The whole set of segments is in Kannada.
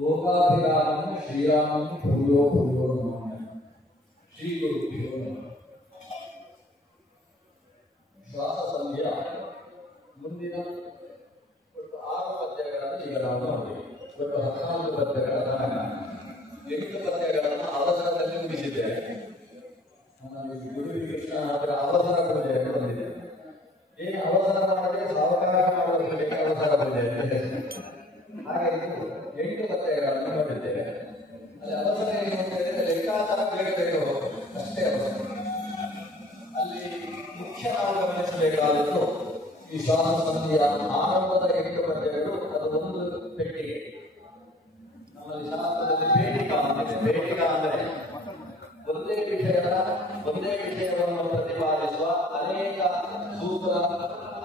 ಲೋಕಾಭಿರಾಮಂ ಶ್ರೀರಾಮಂ ಭೂಯೋ ಭೂಯೋ ನಮಾಮಿ. ಶ್ರೀ ಗುರುಭ್ಯೋ ನಮಃ. ಶ್ವಾಸ ಸಂಧ್ಯಾ ಮುಂದಿನ ಒಟ್ಟು 6 ಪದ್ಯಗಳನ್ನು ಈಗ ನಾವು ನೋಡಿದ್ದೇವೆ. ಒಟ್ಟು 14 ಪದ್ಯಗಳ 8 ಪದ್ಯಗಳನ್ನು ಅವಸರದಲ್ಲಿ ಮುಗಿಸಿದ್ದೇವೆ. ಗುರುವಿಗೆ ಕೃಷ್ಣ ಅದರ ಅವಸರ ಪೂಜೆಯನ್ನು ಬಂದಿದೆ. ಏನು ಅವಸರ ಮಾಡದೆ ಸಾವಕಾಶ ಮಾಡೋದಕ್ಕೆ ಅವಸರ ಪೂಜೆ ಹಾಗೆ 8 ಪದ್ಯಗಳನ್ನು ನೋಡಿದ್ದೇವೆ. ಅಲ್ಲಿ ಅವಸರ ಏನು ಅಂತ ಹೇಳಿದ್ರೆ ಲೆಕ್ಕಾಚಾರ ಬೇಗ ಬೇಗ ಹೋಗೋದು ಅಷ್ಟೇ ಅವಸರ. ಅಲ್ಲಿ ಮುಖ್ಯ ನಾವು ಗಮನಿಸಬೇಕಾದದ್ದು ಈ ಶ್ವಾಸ ಸಂಧಿಯ ಆರಂಭದ 8 ಪದ್ಯಗಳು ಅದು ಒಂದು ಪೆಟ್ಟಿಗೆ. ನಮ್ಮಲ್ಲಿ ಶಾಸ್ತ್ರದಲ್ಲಿ ಪೇಟಿಕಾ ಅಂತಿದೆ. ಪೇಟಿಕಾ ಅಂದರೆ ಒಂದೇ ವಿಷಯವನ್ನು ಪ್ರತಿಪಾದಿಸುವ ಅನೇಕ ಸೂತ್ರ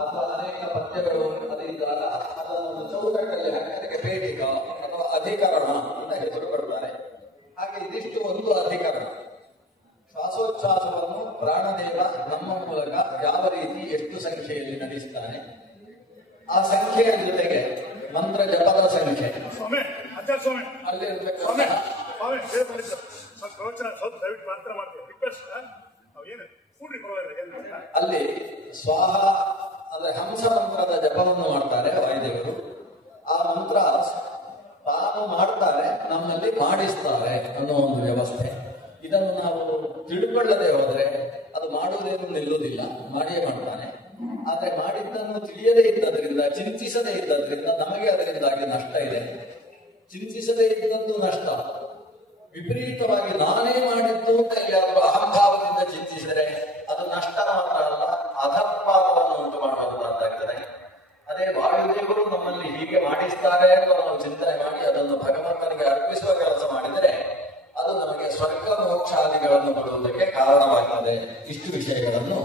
ಅಥವಾ ಅನೇಕ ಪದ್ಯಗಳು ಅದಿದ್ದಾಗ ಅದನ್ನು ಚೌಕಟ್ಟಲ್ಲಿ ಹಾಕಿ ಅದಕ್ಕೆ ಪೇಟಿಕಾ ಅಥವಾ ಅಧಿಕರಣ ಅಂತ ಹೆಸರು ಕೊಡ್ತಾರೆ. ಹಾಗೆ ಇದಿಷ್ಟು ಒಂದು ಅಧಿಕರಣ. ಶ್ವಾಸೋಚ್ಛ್ವಾಸವನ್ನು ಪ್ರಾಣದೇವ ನಮ್ಮ ಮೂಲಕ ಯಾವ ರೀತಿ ಎಷ್ಟು ಸಂಖ್ಯೆಯಲ್ಲಿ ನಡೆಸ್ತಾನೆ, ಆ ಸಂಖ್ಯೆಯ ಜೊತೆಗೆ ಮಂತ್ರ ಜಪದ ಸಂಖ್ಯೆ ಅಲ್ಲಿ ಅಲ್ಲಿ ಸ್ವಾಹ ಅಂದ್ರೆ ಹಂಸ ಮಂತ್ರದ ಜಪವನ್ನು ಮಾಡ್ತಾರೆ ವಾಯುದೇವರು. ಆ ಮಂತ್ರ ತಾನು ಮಾಡ್ತಾರೆ, ನಮ್ಮಲ್ಲಿ ಮಾಡಿಸ್ತಾರೆ ಅನ್ನೋ ಒಂದು ವ್ಯವಸ್ಥೆ. ಇದನ್ನು ನಾವು ತಿಳ್ಕೊಳ್ಳದೆ ಹೋದ್ರೆ ಅದು ಮಾಡುವುದೇನು ನಿಲ್ಲುವುದಿಲ್ಲ, ಮಾಡಿಯೇ ಮಾಡ್ತಾನೆ. ಆದ್ರೆ ಮಾಡಿದ್ದನ್ನು ತಿಳಿಯದೇ ಇದ್ದದ್ರಿಂದ, ಚಿಂತಿಸದೇ ಇದ್ದದ್ರಿಂದ ನಮಗೆ ಅದರಿಂದಾಗಿ ನಷ್ಟ ಇದೆ. ಚಿಂತಿಸದೇ ಇದ್ದದ್ದು ನಷ್ಟ. ವಿಪರೀತವಾಗಿ ನಾನೇ ಮಾಡಿದ್ದು ಅಂತ ಯಾರು ಅಹಂಭಾವದಿಂದ ಚಿಂತಿಸಿದರೆ ಅದು ನಷ್ಟ ಮಾತ್ರ ಅಲ್ಲ, ಅಧಪಾತವನ್ನು ಉಂಟು ಮಾಡಬಹುದಾಗ್ತದೆ. ಅದೇ ವಾಯುದೇವರು ನಮ್ಮಲ್ಲಿ ಹೀಗೆ ಮಾಡಿಸ್ತಾರೆ ಅಂತ ನಾವು ಚಿಂತನೆ ಮಾಡಿ ಅದನ್ನು ಭಗವಂತನಿಗೆ ಅರ್ಪಿಸುವ ಕೆಲಸ ಮಾಡಿದರೆ ಅದು ನಮಗೆ ಸ್ವರ್ಗ ಮೋಕ್ಷಾದಿಗಳನ್ನು ಕೊಡುವುದಕ್ಕೆ ಕಾರಣವಾಗ್ತದೆ. ಇಷ್ಟು ವಿಷಯಗಳನ್ನು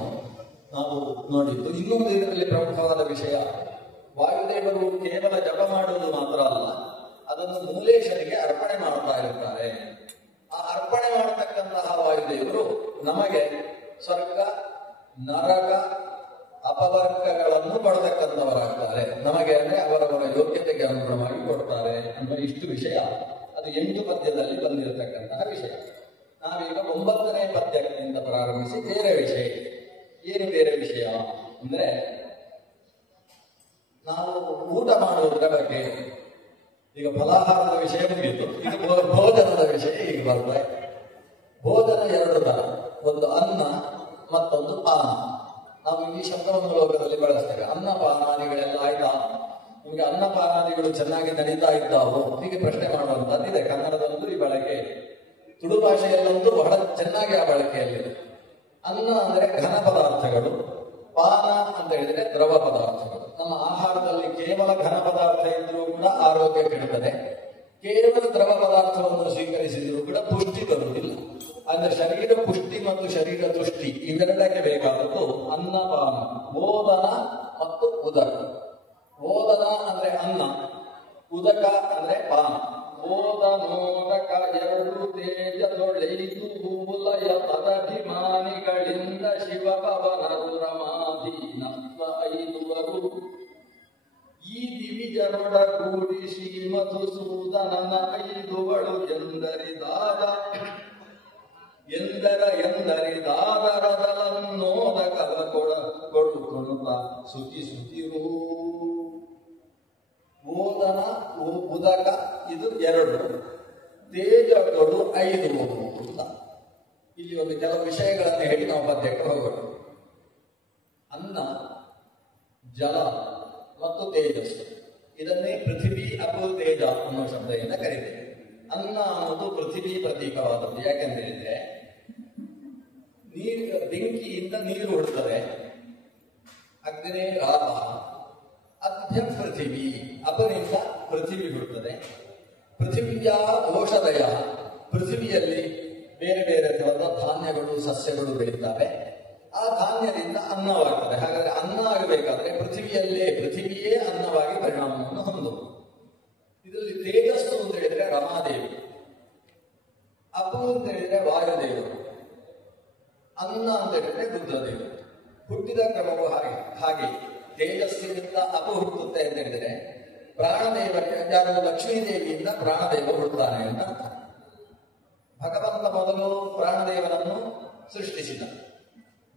ನಾವು ನೋಡಿದ್ದು. ಇನ್ನೊಂದು ಇದರಲ್ಲಿ ಪ್ರಮುಖವಾದ ವಿಷಯ, ವಾಯುದೇವರು ಕೇವಲ ಜಪ ಮಾಡುವುದು ಮಾತ್ರ ಅಲ್ಲ, ಅದನ್ನು ಮೂಲೇಶರಿಗೆ ಅರ್ಪಣೆ ಮಾಡ್ತಾ ಇರ್ತಾರೆ. ಆ ಅರ್ಪಣೆ ಮಾಡತಕ್ಕಂತಹ ವಾಯುದೇವರು ನಮಗೆ ಸ್ವರ್ಗ ನರಕ ಅಪವರ್ಗಗಳನ್ನು ಕೊಡತಕ್ಕಂಥವರಾಗ್ತಾರೆ. ನಮಗೆ ಅಂದ್ರೆ ಅವರವರ ಯೋಗ್ಯತೆಗೆ ಅನುಗುಣವಾಗಿ ಕೊಡ್ತಾರೆ ಅನ್ನೋ ಇಷ್ಟು ವಿಷಯ ಅದು 8 ಪದ್ಯದಲ್ಲಿ ಬಂದಿರತಕ್ಕಂತಹ ವಿಷಯ. ನಾವೀಗ 9ನೇ ಪದ್ಯದಿಂದ ಪ್ರಾರಂಭಿಸಿ ಬೇರೆ ವಿಷಯ. ಏನು ಬೇರೆ ವಿಷಯ ಅಂದ್ರೆ, ನಾವು ಊಟ ಮಾಡುವುದರ ಬಗ್ಗೆ. ಈಗ ಫಲಾಹಾರದ ವಿಷಯ ಮುಗಿಯಿತು, ಇದು ಭೋಜನದ ವಿಷಯ ಈಗ ಬರ್ತದೆ. ಭೋಜನ 2 ತರ, ಒಂದು ಅನ್ನ ಮತ್ತೊಂದು ಪಾನ. ನಾವು ಈ ಶಬ್ದವನ್ನು ಲೋಕದಲ್ಲಿ ಬಳಸ್ತೇವೆ. ಅನ್ನಪಾನಾದಿಗಳೆಲ್ಲ ಆಯ್ತಾ, ನಿಮಗೆ ಅನ್ನಪಾನಾದಿಗಳು ಚೆನ್ನಾಗಿ ನಡೀತಾ ಇದ್ದಾವು ಹೀಗೆ ಪ್ರಶ್ನೆ ಮಾಡುವಂತದ್ದಿದೆ. ಕನ್ನಡದಲ್ಲೂ ಈ ಬಳಕೆ, ತುಳು ಭಾಷೆಯಲ್ಲಂತೂ ಬಹಳ ಚೆನ್ನಾಗಿ ಆ ಬಳಕೆಯಲ್ಲಿದೆ. ಅನ್ನ ಅಂದ್ರೆ ಘನ ಪದಾರ್ಥಗಳು, ಪಾನ ಅಂತ ಹೇಳಿದ್ರೆ ದ್ರವ ಪದಾರ್ಥಗಳು. ನಮ್ಮ ಆಹಾರದಲ್ಲಿ ಕೇವಲ ಘನ ಪದಾರ್ಥ ಇದ್ರೂ ಕೂಡ ಆರೋಗ್ಯ ಕೆಡುತ್ತದೆ, ಕೇವಲ ದ್ರವ ಪದಾರ್ಥವನ್ನು ಸ್ವೀಕರಿಸಿದ್ರು ಕೂಡ ಪುಷ್ಟಿ ಬರುವುದಿಲ್ಲ. ಅಂದ್ರೆ ಶರೀರ ಪುಷ್ಟಿ ಮತ್ತು ಶರೀರ ತುಷ್ಟಿ ಇವೆರಡಕ್ಕೆ ಬೇಕಾದದ್ದು ಅನ್ನಪಾನ, ಓದನ ಮತ್ತು ಉದಕ. ಓದನ ಅಂದ್ರೆ ಅನ್ನ, ಉದಕ ಅಂದ್ರೆ ಪಾನ. ಓದನೋದಕ 2 ತೇಜದೊಳೆದು ಮೂಲಯ ತದಭಿಮಾನಿಗಳಿಂದ ಶಿವಪವನರು ರಮಾಧೀನತ್ವ 5ವರು. ಈ ದಿವಿಜನೊಡ ಕೂಡಿ ಶ್ರೀ ಮಧುಸೂದನನ 5ಗಳು ಎಂದರಿದಾದರದಲನ್ನೋದಕವ ಕೊಡುತ್ತ ಸುತಿರು. ಓದನ ಉದಕ ಇದು 2, ತೇಜಗಳು 5 ಅಂತ. ಇಲ್ಲಿ ಒಂದು ಕೆಲವು ವಿಷಯಗಳನ್ನು ಹೇಳಿ ನಾವು ಪದ್ಯಕ್ಕೆ ಹೋಗೋಣ. ಅನ್ನ, ಜಲ ಮತ್ತು ತೇಜಸ್ಸು, ಇದನ್ನೇ ಪೃಥ್ವಿ ಅಪು ತೇಜ ಅನ್ನೋ ಶಬ್ದದಿಂದ ಕರೀತೇವೆ. ಅನ್ನ ಅನ್ನೋದು ಪೃಥ್ವಿ ಪ್ರತೀಕವಾದದ್ದು. ಯಾಕೆಂತ ಹೇಳಿದ್ರೆ ಬೆಂಕಿಯಿಂದ ನೀರು ಹುಡ್ತದೆ, ಅಗ್ನೇ ರಾಪ, ಅಧ್ಯ ಪೃಥಿವಿ, ಅಪನಿಂದ ಪೃಥಿವಿ ಹುಡ್ತದೆ. ಪೃಥಿವಿಯ ಔಷಧಯ, ಪೃಥಿವಿಯಲ್ಲಿ ಬೇರೆ ಬೇರೆ ತರಹದ ಧಾನ್ಯಗಳು ಸಸ್ಯಗಳು ಬೆಳೀತವೆ. ಆ ಧಾನ್ಯದಿಂದ ಅನ್ನವಾಗ್ತದೆ. ಹಾಗಾದ್ರೆ ಅನ್ನ ಆಗಬೇಕಾದ್ರೆ ಪೃಥಿವಿಯೇ ಅನ್ನವಾಗಿ ಪರಿಣಾಮವನ್ನು ಹೊಂದುವುದು. ಇದರಲ್ಲಿ ತೇಜಸ್ಸು ಅಂತ ಹೇಳಿದ್ರೆ ರಮಾದೇವಿ, ಅಪು ಅಂತ ಹೇಳಿದ್ರೆ ವಾಯುದೇವರು, ಅನ್ನ ಅಂತ ಹೇಳಿದ್ರೆ ರುದ್ರದೇವರು. ಹುಟ್ಟಿದ ಕ್ರಮವು ಹಾಗೆ ತೇಜಸ್ಸಿನಿಂದ ಅಪು ಹುಟ್ಟುತ್ತೆ ಅಂತ ಹೇಳಿದ್ರೆ ಪ್ರಾಣದೇವ ಯಾರು ಲಕ್ಷ್ಮೀದೇವಿಯಿಂದ ಪ್ರಾಣದೇವ ಹುಡ್ತಾನೆ ಅಂತ ಭಗವಂತ ಮೊದಲು ಪ್ರಾಣದೇವನನ್ನು ಸೃಷ್ಟಿಸಿದ.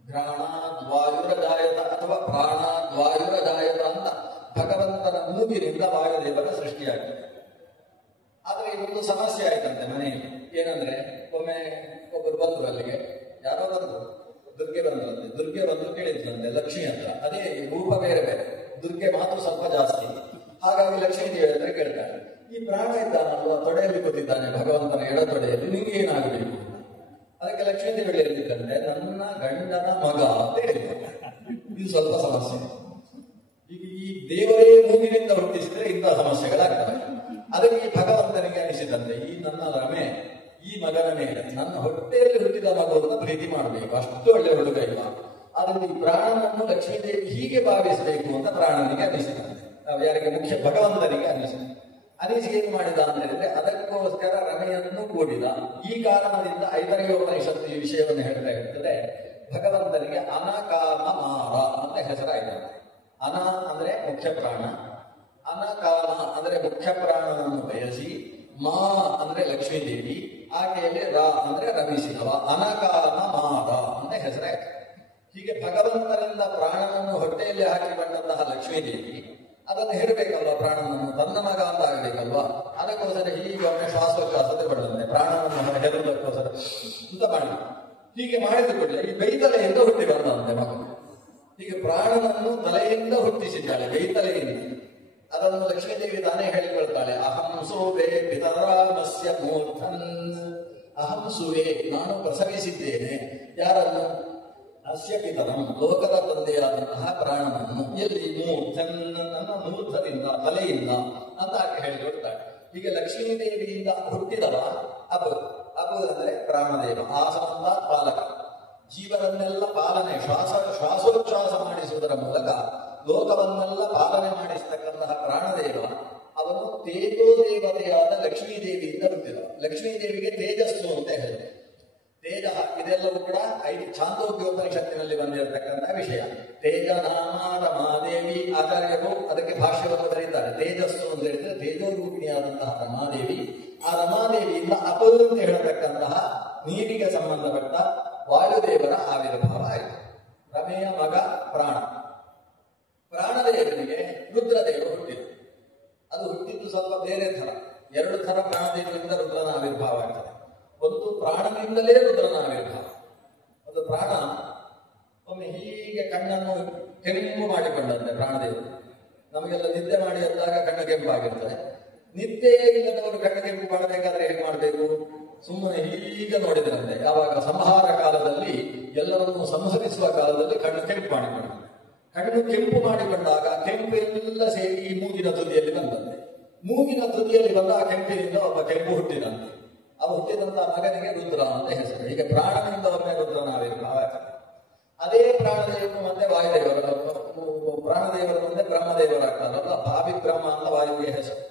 ಘ್ರಾಣಾದ್ವಾಯುರಜಾಯತ ಅಥವಾ ಪ್ರಾಣಾದ್ವಾಯುರಜಾಯತ ಅಂತ ಭಗವಂತನ ಮೂಗಿನಿಂದ ವಾಯುದೇವರ ಸೃಷ್ಟಿಯಾಗಿದೆ. ಆದ್ರೆ ಒಂದು ಸಮಸ್ಯೆ ಆಯ್ತಂತೆ ಮನೆಯಲ್ಲಿ. ಏನಂದ್ರೆ ಒಮ್ಮೆ ಒಬ್ಬರು ಬಂದ್ರು ಅಲ್ಲಿಗೆ, ಯಾರೋ ಬಂದ್ರು, ದುರ್ಗೆ ಬಂದ್ರಂತೆ. ದುರ್ಗೆ ಬಂದು ಕೇಳಿದ್ರಂತೆ ಲಕ್ಷ್ಮಿ ಹತ್ರ. ಅದೇ ರೂಪ ಬೇರೆ ಬೇರೆ, ದುರ್ಗೆ ಮಾತು ಸ್ವಲ್ಪ ಜಾಸ್ತಿ. ಹಾಗಾಗಿ ಲಕ್ಷ್ಮೀ ದೇವಿ ಹತ್ರ ಕೇಳ್ತಾರೆ, ಈ ಪ್ರಾಣ ಇದ್ದಾನಲ್ವ ತೊಡೆಯಲ್ಲಿ ಕೂತಿದ್ದಾನೆ ಭಗವಂತನ ಎಡ ತೊಡೆಯಲ್ಲಿ, ನಿಮ್ಗೆ ಏನಾಗಬೇಕು? ಅದಕ್ಕೆ ಲಕ್ಷ್ಮೀ ದೇವಿ ಹೇಳಿದ್ದಂತೆ, ನನ್ನ ಗಂಡನ ಮಗ ಅಂತ ಹೇಳಿದ್ದಾರೆ. ಇದು ಸ್ವಲ್ಪ ಸಮಸ್ಯೆ. ಈಗ ಈ ದೇವರೇ ಮೂಗಿನಿಂದ ಹುಟ್ಟಿಸಿದ್ರೆ ಇಂಥ ಸಮಸ್ಯೆಗಳಾಗ್ತವೆ. ಅದಕ್ಕೆ ಈ ಭಗವಂತನಿಗೆ ಅನಿಸಿದಂತೆ, ಈ ನನ್ನ ರಮೆ ಈ ಮಗನ ಮೇಲೆ ನನ್ನ ಹೊಟ್ಟೆಯಲ್ಲಿ ಹುಟ್ಟಿದ ಮಗುವನ್ನು ಪ್ರೀತಿ ಮಾಡಬೇಕು, ಅಷ್ಟು ಒಳ್ಳೆ ಹುಡುಗ ಇಲ್ಲ. ಆದ್ರೆ ಈ ಪ್ರಾಣನನ್ನು ಲಕ್ಷ್ಮೀದೇವಿ ಹೀಗೆ ಭಾವಿಸಬೇಕು ಅಂತ ಪ್ರಾಣನಿಗೆ ಅನಿಸಿದಂತೆ. ಯಾರಿಗೆ? ಮುಖ್ಯ ಭಗವಂತನಿಗೆ ಅನಿಸಿದೆ. ಅನಿಸಿ ಏನ್ ಮಾಡಿದ ಅಂತ ಹೇಳಿದ್ರೆ, ಅದಕ್ಕೋಸ್ಕರ ರಮೆಯನ್ನು ಕೂಡಿದ. ಈ ಕಾರಣದಿಂದ ಐತರೇಯೋಪನಿಷತ್ತು ಈ ವಿಷಯವನ್ನು ಹೇಳ್ತಾ ಇರ್ತದೆ. ಭಗವಂತನಿಗೆ ಅನಕಾಮ ಮಾರ ಅಂತ ಹೆಸರಾಯಿತು. ಅನ ಅಂದ್ರೆ ಮುಖ್ಯ ಪ್ರಾಣ, ಅನಕಾಮ ಅಂದ್ರೆ ಮುಖ್ಯ ಪ್ರಾಣನನ್ನು ಬಯಸಿ, ಮಾ ಅಂದ್ರೆ ಲಕ್ಷ್ಮೀದೇವಿ, ಆಕೆಯಲ್ಲಿ ರ ಅಂದ್ರೆ ರಮಿಸಿದವ, ಅನಕಾಮ ಮಾರ ಅಂತ ಹೆಸರಾಯಿತು. ಹೀಗೆ ಭಗವಂತನಿಂದ ಪ್ರಾಣನನ್ನು ಹೊಟ್ಟೆಯಲ್ಲಿ ಹಾಕಿಕೊಂಡಂತಹ ಲಕ್ಷ್ಮೀದೇವಿ ಅದನ್ನು ಹೇಳಬೇಕಲ್ವ, ಪ್ರಾಣನನ್ನು ತನ್ನ ಮಗ ಅಂತ ಆಗಬೇಕಲ್ವಾ. ಅದಕ್ಕೋಸ್ಕರ ಹೀಗೆ ಒಮ್ಮೆ ಶ್ವಾಸೋಚ್ಛ್ವಾಸ ತಗೊಂಡಂತೆ ಪ್ರಾಣನನ್ನು ಹೆದರುವುದಕ್ಕೋಸ್ಕರ ಅಂತ ಮಾಡಿ, ಹೀಗೆ ಮಾಡಿದ ಕೂಡಲೇ ಈ ಬೈತಲೆಯಿಂದ ಹುಟ್ಟಿ ಬಂದಂತೆ ಮಗನು. ಹೀಗೆ ಪ್ರಾಣನನ್ನು ತಲೆಯಿಂದ ಹುಟ್ಟಿಸಿದ್ದಾಳೆ, ಬೈತಲೆಯಿಂದ. ಅದನ್ನು ಲಕ್ಷ್ಮೀದೇವಿ ತಾನೇ ಹೇಳಿಕೊಳ್ತಾಳೆ, ಅಹಂ ಸುವೆ ಪಿತರಾಮಸ್ಯ ಮೂರ್ಧನ್. ಅಹಂ ಸುವೆ, ನಾನು ಪ್ರಸವಿಸಿದ್ದೇನೆ. ಯಾರನ್ನು? ಅಸ್ಯ ಪಿತರಂ, ಲೋಕದ ತಂದೆಯಾದಂತಹ ಪ್ರಾಣನನ್ನು. ಎಲ್ಲಿ? ಮೂರ್ಧನ್, ನನ್ನ ಮೂರ್ಧದಿಂದ, ತಲೆಯಿಂದ ಅಂತ ಆಕೆ ಹೇಳಿಕೊಡ್ತಾಳೆ. ಹೀಗೆ ಲಕ್ಷ್ಮೀದೇವಿಯಿಂದ ಹುಟ್ಟಿದವ ಅಪು. ಅಪು ಅಂದ್ರೆ ಪ್ರಾಣದೇವ, ಆಸಂತ ಪಾಲಕ. ಜೀವನನ್ನೆಲ್ಲ ಪಾಲನೆ, ಶ್ವಾಸೋಚ್ಛ್ವಾಸ ಮಾಡಿಸುವುದರ ಮೂಲಕ ಲೋಕವನ್ನೆಲ್ಲ ಪಾಲನೆ ಮಾಡಿಸ್ತಕ್ಕಂತಹ ಪ್ರಾಣದೇವ ಅವನು ತೇಜೋದೇವತೆಯಾದ ಲಕ್ಷ್ಮೀದೇವಿಯಿಂದ ಹುಟ್ಟಿದ. ಲಕ್ಷ್ಮೀದೇವಿಗೆ ತೇಜಸ್ಸು ಅಂತ ಹೇಳಿದೆ. ತೇಜ ಇದೆಲ್ಲವೂ ಕೂಡ ಛಾಂದೋಗ್ಯೋಪನಿಷತ್ತಿನಲ್ಲಿ ಬಂದಿರತಕ್ಕಂತಹ ವಿಷಯ. ತೇಜ ನಾಮ ರಮಾದೇವಿ. ಆಚಾರ್ಯರು ಅದಕ್ಕೆ ಭಾಷ್ಯವನ್ನು ಬರೀತಾರೆ. ತೇಜಸ್ಸು ಅಂತ ಹೇಳಿದ್ರೆ ತೇಜೋರೂಪಿಣಿಯಾದಂತಹ ರಮಾದೇವಿ. ಆ ರಮಾದೇವಿಯಿಂದ ಅಪು ಅಂತ ಹೇಳತಕ್ಕಂತಹ ನೀರಿಗೆ ಸಂಬಂಧಪಟ್ಟ ವಾಯುದೇವರ ಆವಿರ್ಭಾವ ಆಯಿತು. ರಮೆಯ ಮಗ ಪ್ರಾಣ. ಪ್ರಾಣದೇವನಿಗೆ ರುದ್ರದೇವ ಹುಟ್ಟಿದ. ಅದು ಹುಟ್ಟಿದ್ದು ಸ್ವಲ್ಪ ಬೇರೆ ಥರ. ಎರಡು ಥರ ಪ್ರಾಣದೇವರಿಂದ ರುದ್ರನ ಆವಿರ್ಭಾವ ಆಗ್ತದೆ. ಒಂದು ಪ್ರಾಣನಿಂದಲೇ ರುದ್ರನ ಆವಿರ್ಭಾವ. ಒಂದು ಪ್ರಾಣ ಒಮ್ಮೆ ಹೀಗೆ ಕಣ್ಣನ್ನು ಕೆಂಪು ಮಾಡಿಕೊಂಡಂತೆ ಪ್ರಾಣದೇವರು. ನಮಗೆಲ್ಲ ನಿದ್ದೆ ಮಾಡಿ ಎದ್ದಾಗ ಕಣ್ಣು ಕೆಂಪಾಗಿರ್ತದೆ. ನಿದ್ದೆಯೇ ಇಲ್ಲದವರು ಕಣ್ಣು ಕೆಂಪು ಮಾಡಬೇಕಾದ್ರೆ ಹೇಗೆ ಮಾಡಬೇಕು? ಸುಮ್ಮನೆ ಹೀಗೆ ನೋಡಿದ್ರಂತೆ. ಯಾವಾಗ ಸಂಹಾರ ಕಾಲದಲ್ಲಿ, ಎಲ್ಲರನ್ನು ಸಂಹರಿಸುವ ಕಾಲದಲ್ಲಿ ಕಣ್ಣು ಕೆಂಪು ಮಾಡಿಕೊಂಡ. ಕಣ್ಣು ಕೆಂಪು ಮಾಡಿಕೊಂಡಾಗ ಕೆಂಪು ಎಲ್ಲ ಸೇರಿ ಈ ಮೂಗಿನ ತುದಿಯಲ್ಲಿ ಬಂದಂತೆ. ಮೂಗಿನ ತುದಿಯಲ್ಲಿ ಬಂದ ಆ ಕೆಂಪಿನಿಂದ ಒಬ್ಬ ಕೆಂಪು ಹುಟ್ಟಿದಂತೆ. ಆ ಹುಟ್ಟಿದಂತಹ ಮಗನಿಗೆ ರುದ್ರ ಅಂತ ಹೆಸರು. ಹೀಗೆ ಪ್ರಾಣನಿಂದ ಒಮ್ಮೆ ರುದ್ರನ ಆವಿರ್ಭಾವ ಆಗ್ತದೆ. ಅದೇ ಪ್ರಾಣದೇವರು ಮತ್ತೆ ವಾಯುದೇವರು, ಪ್ರಾಣದೇವರ ಮುಂದೆ ಬ್ರಹ್ಮದೇವರಾಗ್ತಾರಲ್ಲ, ಭಾವಿಬ್ರಹ್ಮ ಅಂತ ವಾಯುವಿಗೆ ಹೆಸರು.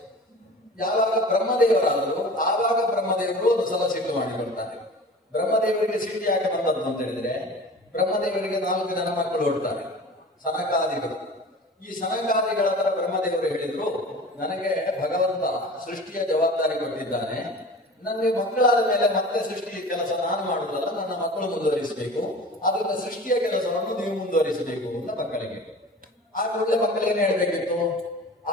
ಯಾವಾಗ ಬ್ರಹ್ಮದೇವರಾದರೂ ಆವಾಗ ಬ್ರಹ್ಮದೇವರು ಒಂದು ಸಲ ಸಿಟ್ಟು ಮಾಡಿಕೊಳ್ತಾರೆ. ಬ್ರಹ್ಮದೇವರಿಗೆ ಸಿಟ್ಟು ಯಾಕೆ ಬಂದದ್ದು ಅಂತ ಹೇಳಿದ್ರೆ, ಬ್ರಹ್ಮದೇವರಿಗೆ 4 ಜನ ಮಕ್ಕಳು ಹುಡ್ತಾರೆ, ಸನಕಾದಿಗಳು. ಈ ಸನಕಾದಿಗಳ ಹತ್ರ ಬ್ರಹ್ಮದೇವರು ಹೇಳಿದ್ರು, ನನಗೆ ಭಗವಂತ ಸೃಷ್ಟಿಯ ಜವಾಬ್ದಾರಿ ಕೊಟ್ಟಿದ್ದಾನೆ, ನನಗೆ ಮಕ್ಕಳಾದ ಮೇಲೆ ಮತ್ತೆ ಸೃಷ್ಟಿಯ ಕೆಲಸ ನಾನು ಮಾಡುವುದಲ್ಲ, ನನ್ನ ಮಕ್ಕಳು ಮುಂದುವರಿಸಬೇಕು, ಅದರಿಂದ ಸೃಷ್ಟಿಯ ಕೆಲಸವನ್ನು ನೀವು ಮುಂದುವರಿಸಬೇಕು ಅಂತ ಮಕ್ಕಳಿಗೆ. ಆ ಕೂಡಲೇ ಮಕ್ಕಳೇನು ಹೇಳ್ಬೇಕಿತ್ತು?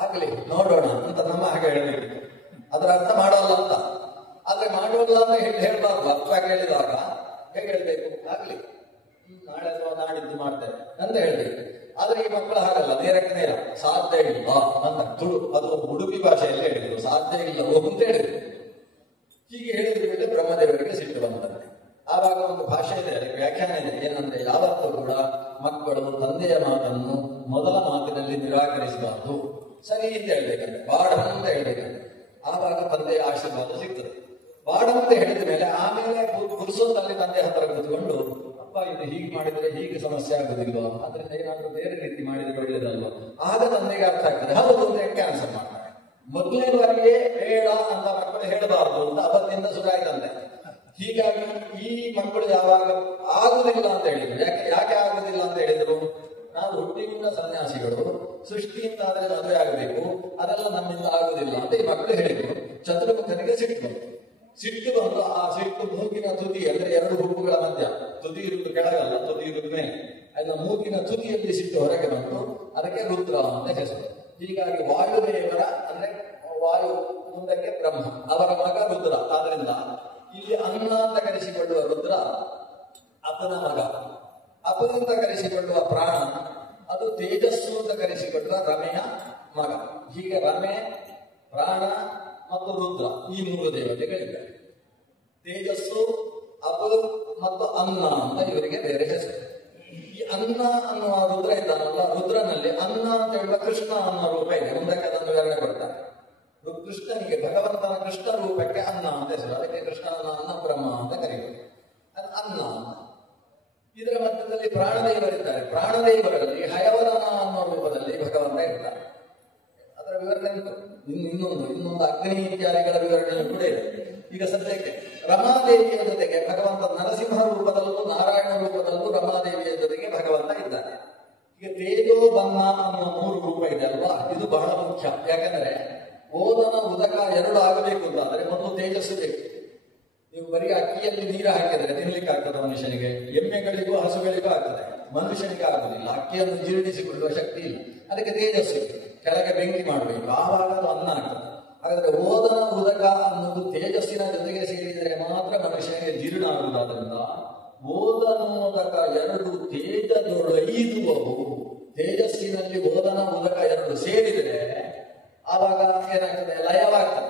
ಆಗ್ಲಿ ನೋಡೋಣ ಅಂತ ನಮ್ಮ ಹಾಗೆ ಹೇಳ್ಬೇಕಿತ್ತು. ಅದರ ಅರ್ಥ ಮಾಡೋಲ್ಲ ಅಂತ. ಆದ್ರೆ ಮಾಡೋಲ್ಲ ಅಂತ ಹೇಳ್ಬಾರ್ದು. ಅರ್ಥ ಹೇಳಿದಾಗ ಹೇಗೆ ಹೇಳ್ಬೇಕು? ಆಗ್ಲಿ, ನಾಳೆ ಅಥವಾ ನಾಡಿದ್ದು ಮಾಡ್ತೇವೆ ಅಂತ ಹೇಳ್ಬೇಕು. ಆದ್ರೆ ಈ ಮಕ್ಕಳು ಹಾಗಲ್ಲ, ನೇರಕ್ಕೆ ನೇರ ಸಾಧ್ಯ ಇಲ್ಲ ಅಂತ ತುಳು, ಅದು ಉಡುಪಿ ಭಾಷೆಯಲ್ಲಿ ಹೇಳಿದ್ರು, ಸಾಧ್ಯ ಇಲ್ಲ ಅಂತ ಹೇಳಿದ್ರು. ಹೀಗೆ ಹೇಳಿದ ಮೇಲೆ ಬ್ರಹ್ಮದೇವರಿಗೆ ಸಿಟ್ಟು ಬಂದಂತೆ. ಆವಾಗ ಒಂದು ಭಾಷೆ ಇದೆ, ಅದಕ್ಕೆ ವ್ಯಾಖ್ಯಾನ ಇದೆ. ಏನಂದ್ರೆ, ಯಾವತ್ತೂ ಕೂಡ ಮಕ್ಕಳು ತಂದೆಯ ಮಾತನ್ನು ಮೊದಲ ಮಾತಿನಲ್ಲಿ ನಿರಾಕರಿಸಬಾರದು, ಸರಿ ಅಂತ ಹೇಳ್ಬೇಕಂದ್ರೆ, ಬಾಡ ಅಂತ ಹೇಳ್ಬೇಕಂದ್ರೆ ಆವಾಗ ತಂದೆಯ ಆಶೀರ್ವಾದ ಸಿಗ್ತದೆ. ಬಾಡ ಅಂತ ಹೇಳಿದ ಮೇಲೆ ಆಮೇಲೆ ಪುರುಷೋತ್ತಲ್ಲಿ ತಂದೆ ಹತ್ರ ಕೂತ್ಕೊಂಡು, ಅಪ್ಪ ಇದು ಹೀಗೆ ಮಾಡಿದ್ರೆ ಹೀಗೆ ಸಮಸ್ಯೆ ಆಗುದಿಲ್ವ, ಅದರಿಂದ ಏನಾದ್ರೂ ಬೇರೆ ರೀತಿ ಮಾಡಿದ್ರೆ ಒಳ್ಳೇದಲ್ವ, ಆಗ ತಂದೆಗೆ ಅರ್ಥ ಆಗ್ತದೆ. ಹೌದು ಅಂತ ಕ್ಯಾನ್ಸಲ್ ಮಾಡ್ತಾರೆ. ಮೊದಲನೇ ಬಾರಿಗೆ ಬೇಡ ಅಂತ ಮಕ್ಕಳು ಹೇಳಬಾರದು ಅಂತ ಅವತ್ತಿಂದ ಶುರುವಾಯ್ತಂತೆ. ಹೀಗಾಗಿ ಈ ಮಕ್ಕಳು ಯಾವಾಗ ಆಗುದಿಲ್ಲ ಅಂತ ಹೇಳಿದ್ರು, ಯಾಕೆ ಆಗುದಿಲ್ಲ ಅಂತ ಹೇಳಿದ್ರು? ನಾವು ಹುಟ್ಟಿನಿಂದ ಸನ್ಯಾಸಿಗಳು, ಸೃಷ್ಟಿಯಿಂದ ಆದರೆ ಮದುವೆ ಆಗಬೇಕು, ಅದೆಲ್ಲ ನಮ್ಮಿಂದ ಆಗುದಿಲ್ಲ ಅಂತ ಈ ಮಕ್ಕಳು ಹೇಳಿದ್ರು. ಚತುರ್ಮುಖನಿಗೆ ಸಿಟ್ಟು ಬಂತು. ಸಿಟ್ಟು ಬಂದು ಆ ಸಿಟ್ಟು ಮೂಗಿನ ತುದಿ, ಅಂದ್ರೆ ಎರಡು ಹುಬ್ಬುಗಳ ಮಧ್ಯ, ತುದಿ ಇರುವುದು ಕೆಳಗಲ್ಲ, ತುದಿ ಇರುವುದು ಮೇಲೆ, ಅದನ್ನ ಮೂಗಿನ ತುದಿಯಲ್ಲಿ ಸಿಟ್ಟು ಹೊರಗೆ ಬಂತು. ಅದಕ್ಕೆ ರುದ್ರ ಅಂತ ಹೆಸರು. ಹೀಗಾಗಿ ವಾಯುದೇವರ ಅಂದ್ರೆ ವಾಯು ಮುಂದಕ್ಕೆ ಬ್ರಹ್ಮ, ಅವರ ಮಗ ರುದ್ರ. ಆದ್ರಿಂದ ಇಲ್ಲಿ ಅನ್ನ ಅಂತ ಕರೆಸಿಕೊಳ್ಳುವ ರುದ್ರ ಅಪನ ಮಗ, ಅಪನಿಂದ ಕರೆಸಿಕೊಳ್ಳುವ ಪ್ರಾಣ ಅದು ತೇಜಸ್ಸು ಅಂತ ಕರೆಸಿಕೊಳ್ಳುವ ರಮೆಯ ಮಗ. ಹೀಗೆ ರಮೆ, ಪ್ರಾಣ ಮತ್ತು ರುದ್ರ ಈ ಮೂರು ದೇವತೆಗಳಿದ್ದಾರೆ. ತೇಜಸ್ಸು, ಅಪ ಮತ್ತು ಅನ್ನ ಅಂತ ಇವರಿಗೆ ಬೇರೆ ಹೆಸರು. ಈ ಅನ್ನ ಅನ್ನುವ ರುದ್ರ ಇದ್ದಾನಲ್ಲ, ರುದ್ರನಲ್ಲಿ ಅನ್ನ ಅಂತ ಹೇಳುವ ಕೃಷ್ಣ ಅನ್ನೋ ರೂಪ ಇದೆ. ಮುಂದಕ್ಕೆ ಅದನ್ನು ವಿವರಣೆ ಕೊಡ್ತಾರೆ. ಕೃಷ್ಣನಿಗೆ, ಭಗವಂತನ ಕೃಷ್ಣ ರೂಪಕ್ಕೆ ಅನ್ನ ಅಂತ ಹೆಸರು. ಅದಕ್ಕೆ ಕೃಷ್ಣನ ಅನ್ನ ಬ್ರಹ್ಮ ಅಂತ ಕರೀತಾರೆ. ಅದು ಅನ್ನ. ಇದರ ಮಧ್ಯದಲ್ಲಿ ಪ್ರಾಣದೇವರಿದ್ದಾರೆ. ಪ್ರಾಣದೇವರಲ್ಲಿ ಹಯವದನ ಅನ್ನೋ ರೂಪದಲ್ಲಿ ಭಗವಂತ ಇರ್ತಾರೆ. ಅದರ ವಿವರಣೆ ಉಂಟು. ಇನ್ನೊಂದು ಅಗ್ನಿ ಇತ್ಯಾದಿಗಳ ವಿವರಣೆ ಕೂಡ ಇದೆ. ಈಗ ಸದ್ಯಕ್ಕೆ ರಮಾದೇವಿಯ ಜೊತೆಗೆ ಭಗವಂತ ನರಸಿಂಹ ರೂಪದಲ್ಲೂ ನಾರಾಯಣ ರೂಪದಲ್ಲೂ ರಮಾದೇವಿಯ ಜೊತೆಗೆ ಭಗವಂತ ಇದ್ದಾನೆ. ಈಗ ತೇಜೋ ಬನ್ನ ಅನ್ನೋ ಮೂರು ರೂಪ ಇದೆ ಅಲ್ವಾ, ಇದು ಬಹಳ ಮುಖ್ಯ. ಯಾಕಂದ್ರೆ ಓದನ ಉದಕ ಎರಡು ಆಗಬೇಕು ಅಂತ ಆದ್ರೆ ಮೊದಲು ತೇಜಸ್ಸು ಬೇಕು. ನೀವು ಬರೀ ಅಕ್ಕಿಯಲ್ಲಿ ನೀರು ಹಾಕಿದ್ರೆ ತಿನ್ಲಿಕ್ಕೆ ಆಗ್ತದೆ ಮನುಷ್ಯನಿಗೆ, ಎಮ್ಮೆಗಳಿಗೂ ಹಸುಗಳಿಗೂ ಆಗ್ತದೆ, ಮನುಷ್ಯನಿಗೆ ಆಗುದಿಲ್ಲ. ಅಕ್ಕಿಯನ್ನು ಜೀರ್ಣಿಸಿಕೊಳ್ಳುವ ಶಕ್ತಿ ಇಲ್ಲ. ಅದಕ್ಕೆ ತೇಜಸ್ಸು ಕೆಳಗೆ ಬೆಂಕಿ ಮಾಡಬೇಕು, ಆವಾಗ ಅದು ಅನ್ನ ಆಗ್ತದೆ. ಹಾಗಾದ್ರೆ ಓದನ ಉದಕ ಅನ್ನೋದು ತೇಜಸ್ಸಿನ ಜೊತೆಗೆ ಸೇರಿದರೆ ಮಾತ್ರ ಮನುಷ್ಯನಿಗೆ ಜೀರ್ಣ ಆಗುವುದಾದ್ರಿಂದ ಓದನೋದಕ ಎರಡು ತೇಜದೊಳೈದುವವು. ತೇಜಸ್ಸಿನಲ್ಲಿ ಓದನ ಉದಕ ಎರಡು ಸೇರಿದರೆ ಆವಾಗ ಏನಾಗ್ತದೆ, ಲಯವಾಗ್ತದೆ.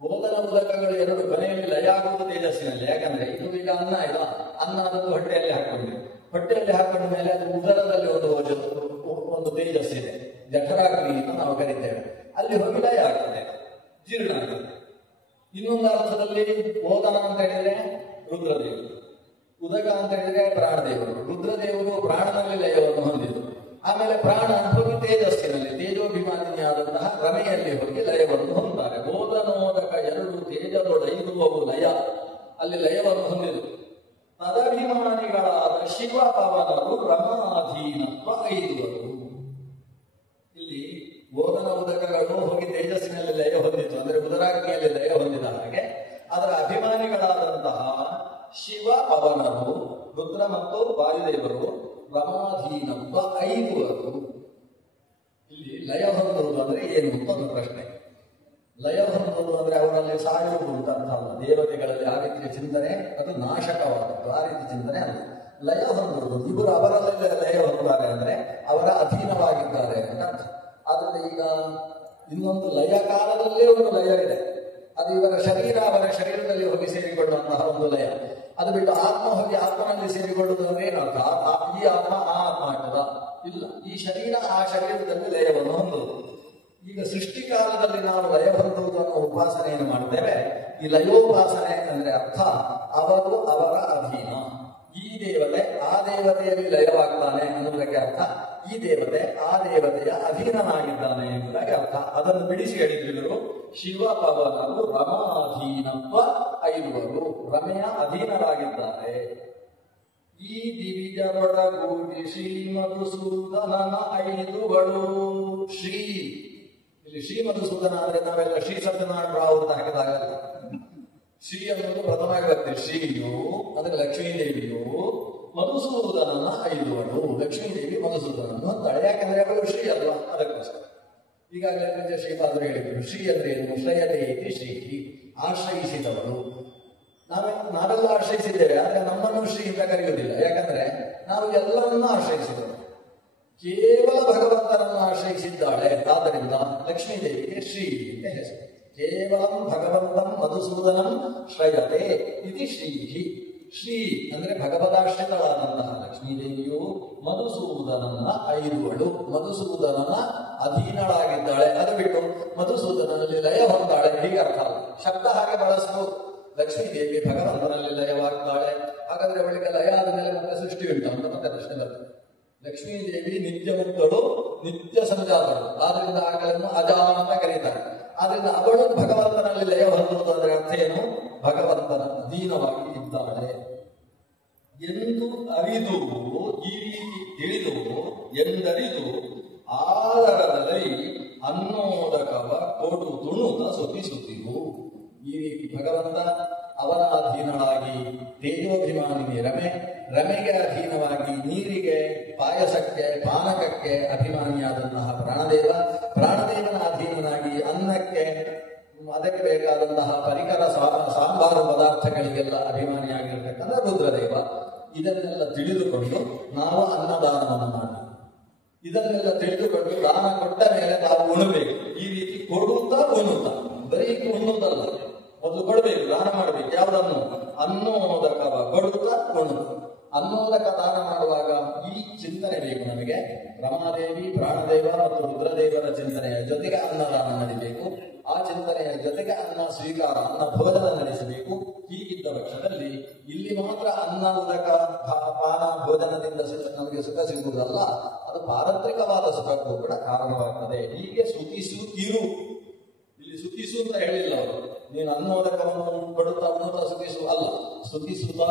ಓದನ ಉದಕಗಳು ಎರಡು ಕೊನೆಯಲ್ಲಿ ಲಯ ಆಗುವುದು ತೇಜಸ್ಸಿನಲ್ಲಿ. ಯಾಕಂದ್ರೆ ಇದು ಈಗ ಅನ್ನ ಇಲ್ಲ, ಅನ್ನ ಅದನ್ನು ಹೊಟ್ಟೆಯಲ್ಲಿ ಹಾಕೊಂಡ್ರೆ, ಹೊಟ್ಟೆಯಲ್ಲಿ ಹಾಕೊಂಡ ಮೇಲೆ ಅದು ಉದರದಲ್ಲಿ ಒಂದು ತೇಜಸ್ಸಿದೆ, ಜಠರಾಗ್ನಿ ಅಂತ ನಾವು ಕರಿತೇವೆ. ಅಲ್ಲಿ ಹೋಗಿ ಲಯ ಆಗ್ತದೆ, ಜೀರ್ಣ ಆಗ್ತದೆ. ಇನ್ನೊಂದು ಅರ್ಥದಲ್ಲಿ ಓದನ ಅಂತ ಹೇಳಿದ್ರೆ ರುದ್ರದೇವರು, ಉದಕ ಅಂತ ಹೇಳಿದ್ರೆ ಪ್ರಾಣದೇವರು. ರುದ್ರದೇವರು ಪ್ರಾಣನಲ್ಲಿ ಲಯವನ್ನು ಹೊಂದಿದ್ರು. ಆಮೇಲೆ ಪ್ರಾಣ ಹೋಗಿ ತೇಜಸ್ಸಿನಲ್ಲಿ, ತೇಜೋಭಿಮಾನಿಯಾದಂತಹ ರಮೆಯಲ್ಲಿ ಹೋಗಿ ಲಯವನ್ನು ಹೊಂದುತ್ತಾರೆ. ಓದನೋದಕ ಎರಡು ತೇಜದೊಳೈದುವವು ಲಯ, ಅಲ್ಲಿ ಲಯವನ್ನು ಹೊಂದಿದರು. ತದಭಿಮಾನಿಗಳಾದ ಶಿವ ಪವನರು ರಮಾಧೀನತ್ವ ಐದುವರು. ಇಲ್ಲಿ ಓದನ ಉದಕಗಳು ಹೋಗಿ ತೇಜಸ್ಸಿನಲ್ಲಿ ಲಯ ಹೊಂದಿತು, ಅಂದ್ರೆ ಉದರಾಗ್ನಿಯಲ್ಲಿ ಲಯ ಹೊಂದಿದ ಹಾಗೆ ಅದರ ಅಭಿಮಾನಿಗಳಾದಂತಹ ಶಿವ ಪವನರು, ರುದ್ರ ಮತ್ತು ವಾಯುದೇವರು ರಮಾಧೀನತ್ವ ಐದುವರು. ಇಲ್ಲಿ ಲಯ ಹೊಂದುವುದು ಅಂದ್ರೆ ಏನು ಅಂತ ಒಂದು ಪ್ರಶ್ನೆ. ಲಯ ಹೊಂದುವುದು ಅಂದ್ರೆ ಅವರಲ್ಲಿ ಸಾಯುವುದು ಅಂತ ಅರ್ಥ ಅಲ್ಲ. ದೇವತೆಗಳಲ್ಲಿ ಆ ರೀತಿಯ ಚಿಂತನೆ ಅದು ನಾಶಕವಾದದ್ದು, ಆ ರೀತಿ ಚಿಂತನೆ ಅಲ್ಲ. ಲಯ ಹೊಂದುವುದು, ಇವರು ಅವರಲ್ಲೇ ಲಯ ಹೊಂದುತ್ತಾರೆ ಅಂದ್ರೆ ಅವರ ಅಧೀನವಾಗಿದ್ದಾರೆ ಅಂತ ಅರ್ಥ. ಆದ್ರೆ ಈಗ ಇನ್ನೊಂದು ಲಯ ಕಾಲದಲ್ಲೇ ಒಂದು ಲಯ ಇದೆ, ಅದು ಇವರ ಶರೀರ ಅವರ ಶರೀರದಲ್ಲಿ ಹೋಗಿ ಸೇರಿಕೊಳ್ಳುವಂತಹ ಒಂದು ಲಯ. ಅದು ಬಿಟ್ಟು ಆತ್ಮ ಹೋಗಿ ಆತ್ಮನಲ್ಲಿ ಸೇರಿಕೊಳ್ಳುವುದು ಅಂದ್ರೆ ಏನರ್ಥ? ಈ ಆತ್ಮ ಆ ಆತ್ಮ ಆಗ್ತದ? ಇಲ್ಲ, ಈ ಶರೀರ ಆ ಶರೀರದಲ್ಲಿ ಲಯವನ್ನು ಹೊಂದುವುದು. ಈಗ ಸೃಷ್ಟಿಕಾಲದಲ್ಲಿ ನಾವು ಲಯ ಹೊಂದುವುದು ಅನ್ನೋ ಉಪಾಸನೆಯನ್ನು ಮಾಡ್ತೇವೆ. ಈ ಲಯೋಪಾಸನೆ ಅಂದ್ರೆ ಅರ್ಥ ಅವರು ಅವರ ಅಧೀನ. ಈ ದೇವತೆ ಆ ದೇವತೆಯಲ್ಲಿ ಲಯವಾಗ್ತಾನೆ ಅನ್ನೋದಕ್ಕೆ ಅರ್ಥ ಈ ದೇವತೆ ಆ ದೇವತೆಯ ಅಧೀನನಾಗಿದ್ದಾನೆ ಎಂಬುದಾಗಿ ಅರ್ಥ. ಅದನ್ನು ಬಿಡಿಸಿ ಹೇಳಿದ್ರು. ಶಿವ ಪವನರು ರಮಾಧೀನತ್ವ ಐದುವರು, ರಮೆಯ ಅಧೀನರಾಗಿದ್ದಾರೆ. ಈ ದಿವಿಜರೊಡಗೂಡಿ ಶ್ರೀ ಮಧುಸೂದನನ ಐದುಗಳು. ಶ್ರೀ, ಇಲ್ಲಿ ಶ್ರೀ ಮಧುಸೂದನ ಅಂದ್ರೆ ನಾವೆಲ್ಲ ಶ್ರೀ ಸತ್ಯನಾರಾಯಣ ರಾವ್ ಅಂತ ಹಾಕಿದಾಗಲ್ಲ. ಶ್ರೀ ಅನ್ನೋದು ಪ್ರಥಮ ವಿಭಕ್ತಿ. ಶ್ರೀಯು ಅಂದ್ರೆ ಲಕ್ಷ್ಮೀದೇವಿಯು ಮಧುಸೂದನನ ಐದುವಳು. ಲಕ್ಷ್ಮೀದೇವಿ ಮಧುಸೂದನನ್ನು ಅಂತಾಳೆ, ಯಾಕಂದ್ರೆ ಅವಳು ಶ್ರೀ ಅಲ್ವಾ, ಅದಕ್ಕೋಸ್ಕರ. ಈಗಾಗಲೇ ಶ್ರೀಪಾದರು ಹೇಳಿದ್ರು, ಶ್ರೀ ಅಂದ್ರೆ ಏನು? ಶ್ರೇಯತೆ ಇತಿ ಶ್ರೀ, ಆಶ್ರಯಿಸಿದವಳು. ನಾವೆಲ್ಲ ಆಶ್ರಯಿಸಿದ್ದೇವೆ, ಆದ್ರೆ ನಮ್ಮನ್ನು ಶ್ರೀ ಅಂತ ಕರೆಯುವುದಿಲ್ಲ. ಯಾಕಂದ್ರೆ ನಾವು ಎಲ್ಲರನ್ನೂ ಆಶ್ರಯಿಸಿದವರು, ಕೇವಲ ಭಗವಂತನನ್ನು ಆಶ್ರಯಿಸಿದ್ದಾಳೆ. ಆದ್ದರಿಂದ ಲಕ್ಷ್ಮೀದೇವಿಗೆ ಶ್ರೀ ಅಂತ ಹೆಸರು. ಕೇವಲ ಭಗವಂತಂ ಮಧುಸೂದನಂ ಶ್ರಯತೆ ಇತಿ ಶ್ರೀ. ಶ್ರೀ ಅಂದ್ರೆ ಭಗವದಾಶ್ರಿತಳಾದಂತಹ ಲಕ್ಷ್ಮೀದೇವಿಯು ಮಧುಸೂದನನ ಐದುವಳು, ಮಧುಸೂದನನ ಅಧೀನಳಾಗಿದ್ದಾಳೆ. ಅದು ಬಿಟ್ಟು ಮಧುಸೂದನಲ್ಲಿ ಲಯ ಹೊಂದಾಳೆ ಹೀಗೆ ಅರ್ಥ ಅಲ್ಲ. ಶಬ್ದ ಹಾಗೆ ಬಳಸಬಹುದು. ಲಕ್ಷ್ಮೀದೇವಿ ಭಗವಂತನಲ್ಲಿ ಲಯವಾಗ್ತಾಳೆ. ಹಾಗಾದ್ರೆ ಅವಳಿಗೆ ಲಯ ಆದ ಮೇಲೆ ಮತ್ತೆ ಸೃಷ್ಟಿ ಉಂಟು ಅಂತ ಮತ್ತೆ ಪ್ರಶ್ನೆ ಬರ್ತದೆ. ಲಕ್ಷ್ಮೀದೇವಿ ನಿತ್ಯ ಮುಕ್ತಳು, ನಿತ್ಯ ಸಂಜಾತಳು, ಆದ್ರಿಂದ ಆಗಳನ್ನು ಅಜಾ ಅಂತ ಕರೀತಾರೆ. ಆದ್ರಿಂದ ಅವಳು ಭಗವಂತನಲ್ಲಿ ಲಯ ಹೊಂದುವುದಾದ್ರೆ ಅರ್ಥ ಏನು? ಭಗವಂತನ ಅಧೀನವಾಗಿ ಇದ್ದಾಳೆ ಎಂದು ಅರಿದು, ಈ ರೀತಿ ತಿಳಿದು ಎಂದರಿದು ಆದರದಲ್ಲಿ ಅನ್ನೋದಕವ ಕೊಡು ತುಣುತ ಸುತಿಸುತ್ತಿರು. ಈ ರೀತಿ ಭಗವಂತ ಅವನ ಅಧೀನಳಾಗಿ ತೇಜೋಭಿಮಾನಿನಿ ರಮೆಗೆ ಅಧೀನವಾಗಿ ನೀರಿಗೆ, ಪಾಯಸಕ್ಕೆ, ಪಾನಕಕ್ಕೆ ಅಭಿಮಾನಿಯಾದಂತಹ ಪ್ರಾಣದೇವನ ಅಧೀನನಾಗಿ ಅನ್ನಕ್ಕೆ, ಅದಕ್ಕೆ ಬೇಕಾದಂತಹ ಪರಿಕರ ಸಾಂಬಾರು ಪದಾರ್ಥಗಳಿಗೆಲ್ಲ ಅಭಿಮಾನಿಯಾಗಿರ್ತಕ್ಕಂಥ ರುದ್ರದೇವ. ಇದನ್ನೆಲ್ಲ ತಿಳಿದುಕೊಂಡು ನಾವು ಅನ್ನದಾನವನ್ನು ಮಾಡಿ, ಇದನ್ನೆಲ್ಲ ತಿಳಿದುಕೊಂಡು ದಾನ ಕೊಟ್ಟ ಮೇಲೆ ನಾವು ಉಣಬೇಕು. ಈ ರೀತಿ ಕೊಡುತ್ತಾ ಉಣ್ಣುತ್ತಾ, ಬರೀ ಉಣ್ಣುವುದಲ್ಲ, ಮೊದಲು ಕೊಡಬೇಕು, ದಾನ ಮಾಡಬೇಕು. ಯಾವುದನ್ನು? ಅನ್ನೋದಕವ ಕೊಡುತ್ತಾ ಉಣ್ಣುತ್ತಾ. ಅನ್ನೋದಕ ದಾನ ಮಾಡುವಾಗ ಈ ಚಿಂತನೆ ಬೇಕು ನಮಗೆ. ರಮಾದೇವಿ, ಪ್ರಾಣದೇವ ಮತ್ತು ರುದ್ರದೇವರ ಚಿಂತನೆಯ ಜೊತೆಗೆ ಅನ್ನದಾನ ನಡಿಬೇಕು. ಆ ಚಿಂತನೆಯ ಜೊತೆಗೆ ಅನ್ನ ಸ್ವೀಕಾರ, ಅನ್ನ ಭೋಜನ ನಡೆಸಬೇಕು. ಹೀಗಿದ್ದ ಪಕ್ಷದಲ್ಲಿ ಇಲ್ಲಿ ಮಾತ್ರ ಅನ್ನ ಉದಕ ಪಾನ ಭೋಜನದಿಂದ ನಮಗೆ ಸುಖ ಸಿಗುವುದಲ್ಲ, ಅದು ಪಾರಂತ್ರಿಕವಾದ ಸುಖಕ್ಕೂ ಕೂಡ ಕಾರಣವಾಗ್ತದೆ. ಹೀಗೆ ಸುತಿಸುತ್ತಿರು. ಇಲ್ಲಿ ಸುತಿಸು ಅಂತ ಹೇಳಿಲ್ಲ ಅವರು, ನೀನು ಅನ್ನೋದಕವನ್ನು ಕೊಡುತ್ತಾ ಅನ್ನೋದ ಸುತಿಸು ಅಲ್ಲ, ಸುತಿಸುತ್ತಾ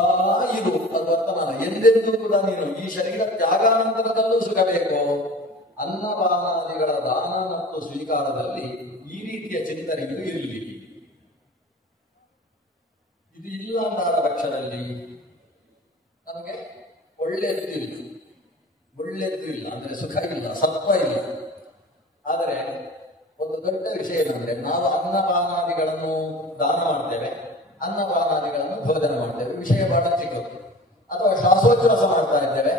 ಇರು. ಅದು ಅರ್ಥಮಾನ. ಎಂದೆಂದೂ ಕೂಡ ನೀನು ಈ ಶರೀರ ತ್ಯಾಗಾನಂತರದಲ್ಲೂ ಸುಖ ಬೇಕು. ಅನ್ನಪಾನಾದಿಗಳ ದಾನ ಮತ್ತು ಸ್ವೀಕಾರದಲ್ಲಿ ಈ ರೀತಿಯ ಚಿಂತನೆಗಳು ಇರಲಿ. ಇದು ಇಲ್ಲ ಅಂತಾದ ಪಕ್ಷದಲ್ಲಿ ನಮಗೆ ಒಳ್ಳೆಯದು ಇಲ್ಲ, ಅಂದ್ರೆ ಸುಖ ಇಲ್ಲ, ಸತ್ವ ಇಲ್ಲ. ಆದರೆ ಒಂದು ದೊಡ್ಡ ವಿಷಯ ಏನಂದ್ರೆ, ನಾವು ಅನ್ನಪಾನಾದಿಗಳನ್ನು ದಾನ ಮಾಡ್ತೇವೆ, ಅನ್ನಪಾನಾದಿಗಳನ್ನು ಭೋಜನ ಮಾಡ್ತೇವೆ, ವಿಷಯ ಬಹಳ ಚಿಕ್ಕದು. ಅಥವಾ ಶ್ವಾಸೋಚ್ಛ್ವಾಸ ಮಾಡ್ತಾ ಇದ್ದೇವೆ,